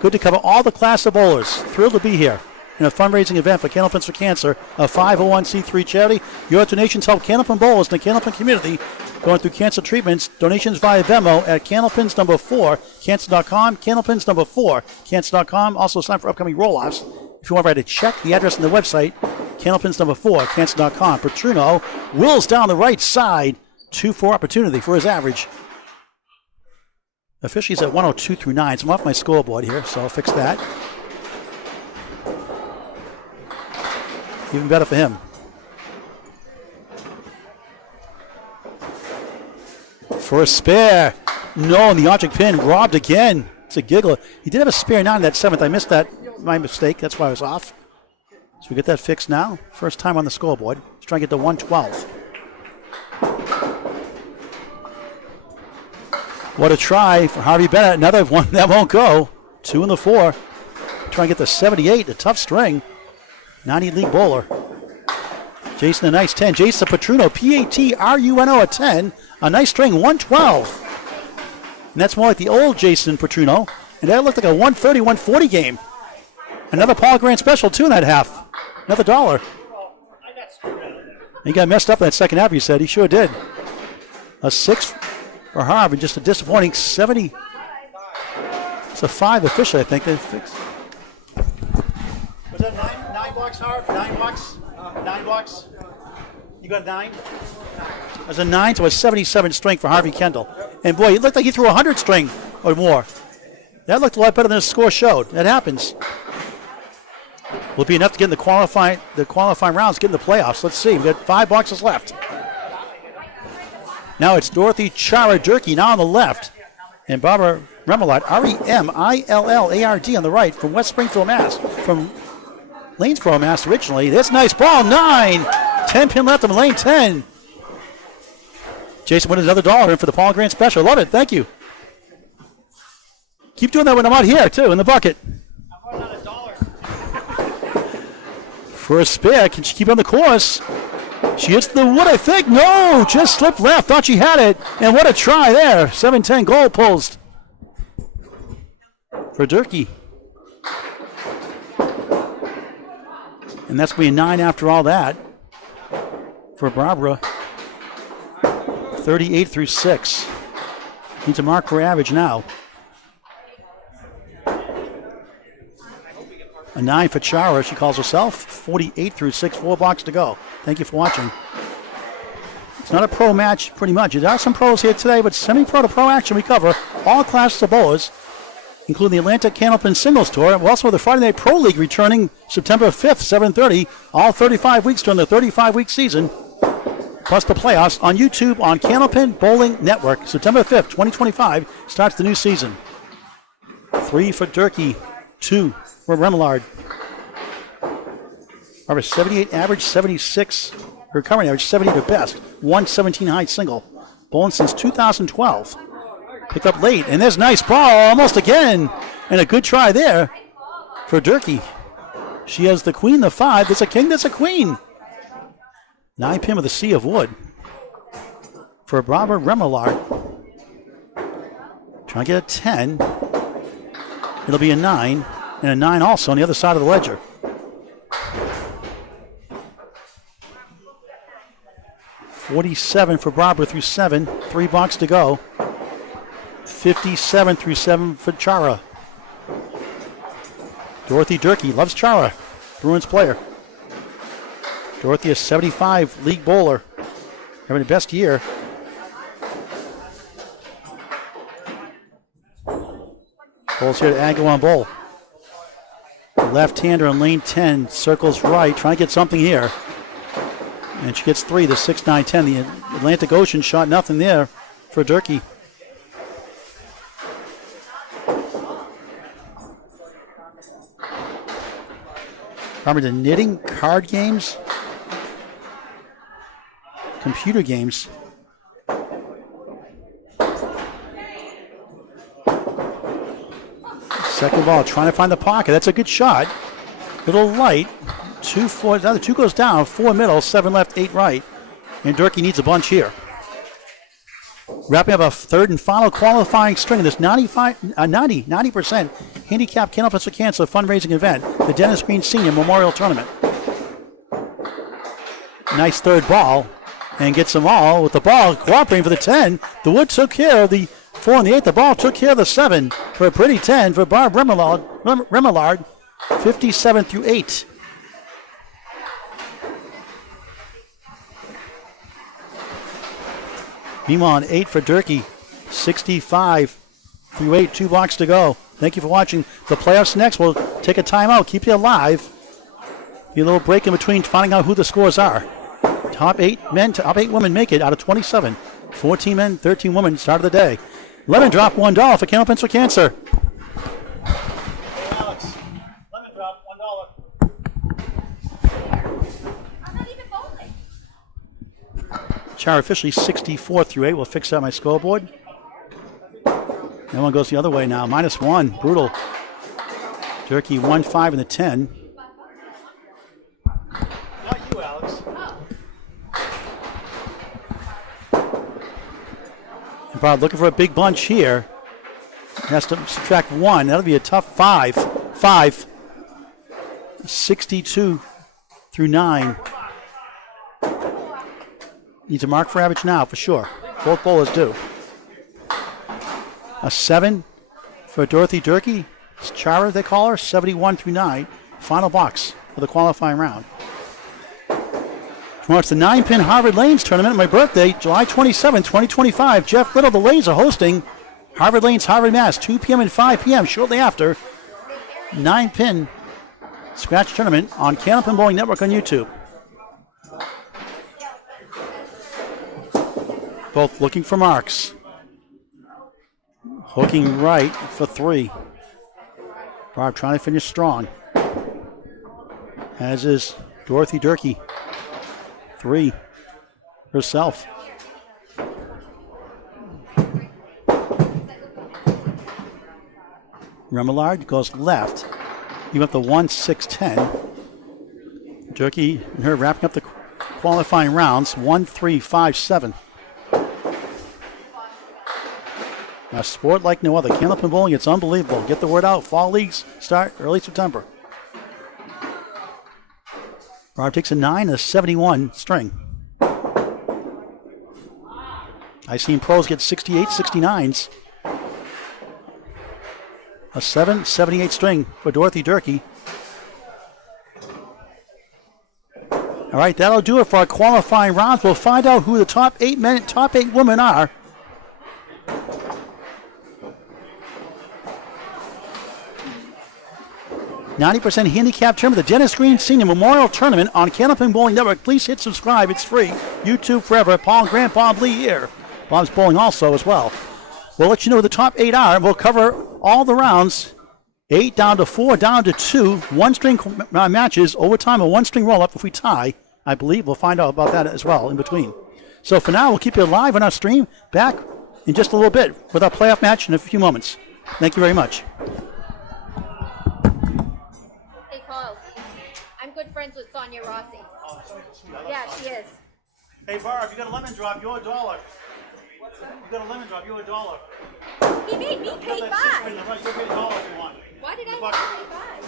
Good to cover all the class of bowlers. Thrilled to be here in a fundraising event for Candlepins for Cancer, a 501c3 charity. Your donations help Candlepin bowlers in the Candlepin community going through cancer treatments. Donations via Venmo at Candlepins number 4, cancer.com, Candlepins number 4, cancer.com. Also sign for upcoming roll-offs. If you want to write a check, the address on the website, Candlepins number 4, cancer.com. Petrino wills down the right side. 2-4 opportunity for his average. Officially, he's at 102 through 9, so I'm off my scoreboard here, so I'll fix that. Even better for him. For a spare. No, and the object pin robbed again. It's a giggle. He did have a spare 9 in that 7th. I missed that. My mistake. That's why I was off. So we get that fixed now. First time on the scoreboard. Let's try and get to 112. What a try for Harvey Bennett. Another one that won't go. 2 in the 4. Try and get the 78. A tough string. 90 league bowler. Jason a nice 10. Jason Petrino, P-A-T-R-U-N-O, a 10. A nice string, 112. And that's more like the old Jason Petrino. And that looked like a 130, 140 game. Another Paul Grant special, 2 in that half. Another $1. He got messed up in that second half, he said. He sure did. A 6 for Harv, and just a disappointing 70. It's a 5 officially, I think. They fixed. Was that 9 bucks, Harv? 9 bucks? 9 bucks? You got 9? It was a 9 to a 77 string for Harvey Kendall. And boy, it looked like he threw a 100 string or more. That looked a lot better than his score showed. That happens. Will be enough to get in the qualifying rounds, get in the playoffs. Let's see. We've got 5 boxes left. Now it's Dorothy Chara Durkee now on the left. And Barbara Remillard, R-E-M-I-L-L-A-R-D on the right from West Springfield, Mass. From Lanesboro, Mass originally. This nice ball, 9. 10 pin left on lane 10. Jason wins another $1 in for the Paul Grant special. Love it. Thank you. Keep doing that when I'm out here, too, in the bucket. For a spare. Can she keep on the course? She hits the wood, I think. No, just slipped left. Thought she had it. And what a try there. 7-10 goal post for Durkee. And that's going to be a 9 after all that for Barbara. 38 through 6. Needs a mark for average now. A 9 for Chara, she calls herself. 48 through 6, 4 blocks to go. Thank you for watching. It's not a pro match, pretty much. There are some pros here today, but semi-pro to pro action we cover all classes of bowlers, including the Atlantic Candlepin Singles Tour. We also have the Friday Night Pro League returning September 5th, 7:30. All 35 weeks during the 35-week season, plus the playoffs on YouTube on Candlepin Bowling Network. September 5th, 2025 starts the new season. 3 for Durkee, 2 for Remillard. Our 78 average, 76 her current average, 70 to best. 117 high single. Bowling since 2012. Picked up late, and there's a nice ball, almost again. And a good try there for Durkee. She has the queen, the 5. There's a king, there's a queen. 9 pin with a sea of wood for Barbara Remillard. Trying to get a 10. It'll be a 9, and a 9 also on the other side of the ledger. $47 for Barbara through 7. 3 blocks to go. 57 through 7 for Chara. Dorothy Durkee loves Chara. Bruins player. Dorothy, a 75 league bowler. Having the best year. Bowls here to Agawam Bowl. Left-hander in lane 10, circles right, trying to get something here. And she gets 3, the 6-9-10. The Atlantic Ocean shot nothing there for Durkee. Remember the knitting, card games, computer games. Second ball, trying to find the pocket. That's a good shot. Little light. 2, 4, the other 2 goes down, 4 middle, 7 left, 8 right. And Durkee needs a bunch here. Wrapping up a third and final qualifying string of this 90% handicap Candlepins for Cancer fundraising event, the Dennis Green Senior Memorial Tournament. Nice third ball, and gets them all with the ball cooperating for the 10. The wood took care of the 4 and the 8. The ball took care of the 7 for a pretty 10 for Barb Remillard, 57 through 8. Meanwhile, an 8 for Durkee, 65 through 8, 2 blocks to go. Thank you for watching. The playoffs next. We'll take a timeout, keep you alive. Be a little break in between finding out who the scores are. Top 8 men, top 8 women make it out of 27. 14 men, 13 women, start of the day. Lemon drop, $1 for Candlepins for Cancer. Hey, Alex. Lemon drop, $1. I'm not even bowling. Char officially 64 through 8. We'll fix that on my scoreboard. That one goes the other way now. -1. Brutal. Durkee 1-5 in the 10. Not you, Alex. And Bob looking for a big bunch here. Has to subtract 1. That'll be a tough 5. 5. 62 through 9. Needs a mark for average now, for sure. Both bowlers do. A 7 for Dorothy Durkee. It's Chara, they call her, 71 through 9. Final box for the qualifying round. Tomorrow it's the 9-pin Harvard Lanes tournament. My birthday, July 27, 2025. Jeff Little, the Lanes are hosting Harvard Lanes, Harvard, Mass. 2 p.m. and 5 p.m. shortly after. 9-pin scratch tournament on Candlepin Bowling Network on YouTube. Both looking for marks. Hooking right for 3. Barb trying to finish strong. As is Dorothy Durkee. 3 herself. Remillard goes left. You have the 1-6-10. Durkee and her wrapping up the qualifying rounds. 1-3-5-7. A sport like no other. Candlepin bowling, it's unbelievable. Get the word out. Fall leagues start early September. Barb takes a 9 and a 71 string. I've seen pros get 68, 69s. A 7, 78 string for Dorothy Durkee. All right, that'll do it for our qualifying rounds. We'll find out who the top 8 men, top 8 women are. $90 handicap tournament, the Dennis Green Senior Memorial Tournament on Candlepin Bowling Network. Please hit subscribe. It's free. YouTube forever. Paul and Grant, Bob Lee here. Bob's bowling also as well. We'll let you know who the top 8 are. We'll cover all the rounds. 8 down to 4, down to 2. 1-string matches, overtime, a 1-string roll-up if we tie. I believe we'll find out about that as well in between. So for now, we'll keep you live on our stream. Back in just a little bit with our playoff match in a few moments. Thank you very much. Hey, Paul. I'm good friends with Sonia Rossi. Yeah, she is. Hey, Barb, you got a lemon drop, you're $1. You got a lemon drop, you're $1. He made me pay $5. You'll get $1 if you want. Why did I Buck. pay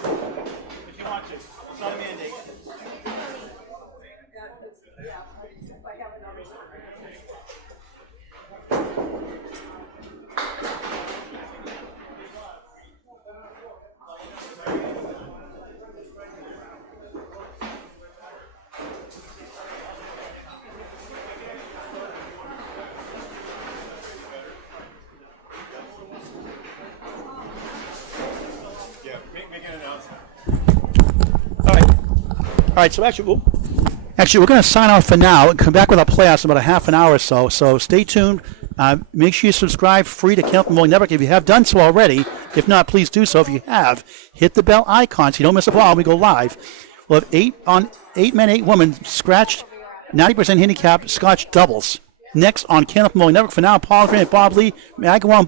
$5? If you want to. It's not a mandate. right, so actually, we're going to sign off for now and come back with our playoffs in about a half an hour or so. So stay tuned. Make sure you subscribe free to Candlepin Bowling Network if you have done so already. If not, please do so. If you have, hit the bell icon so you don't miss a ball when we go live. We'll have 8 men, 8 women scratched 90% handicap Scotch doubles. Next on Candlepin Bowling Network. For now, Paul Grant, Bob Lee, Agawam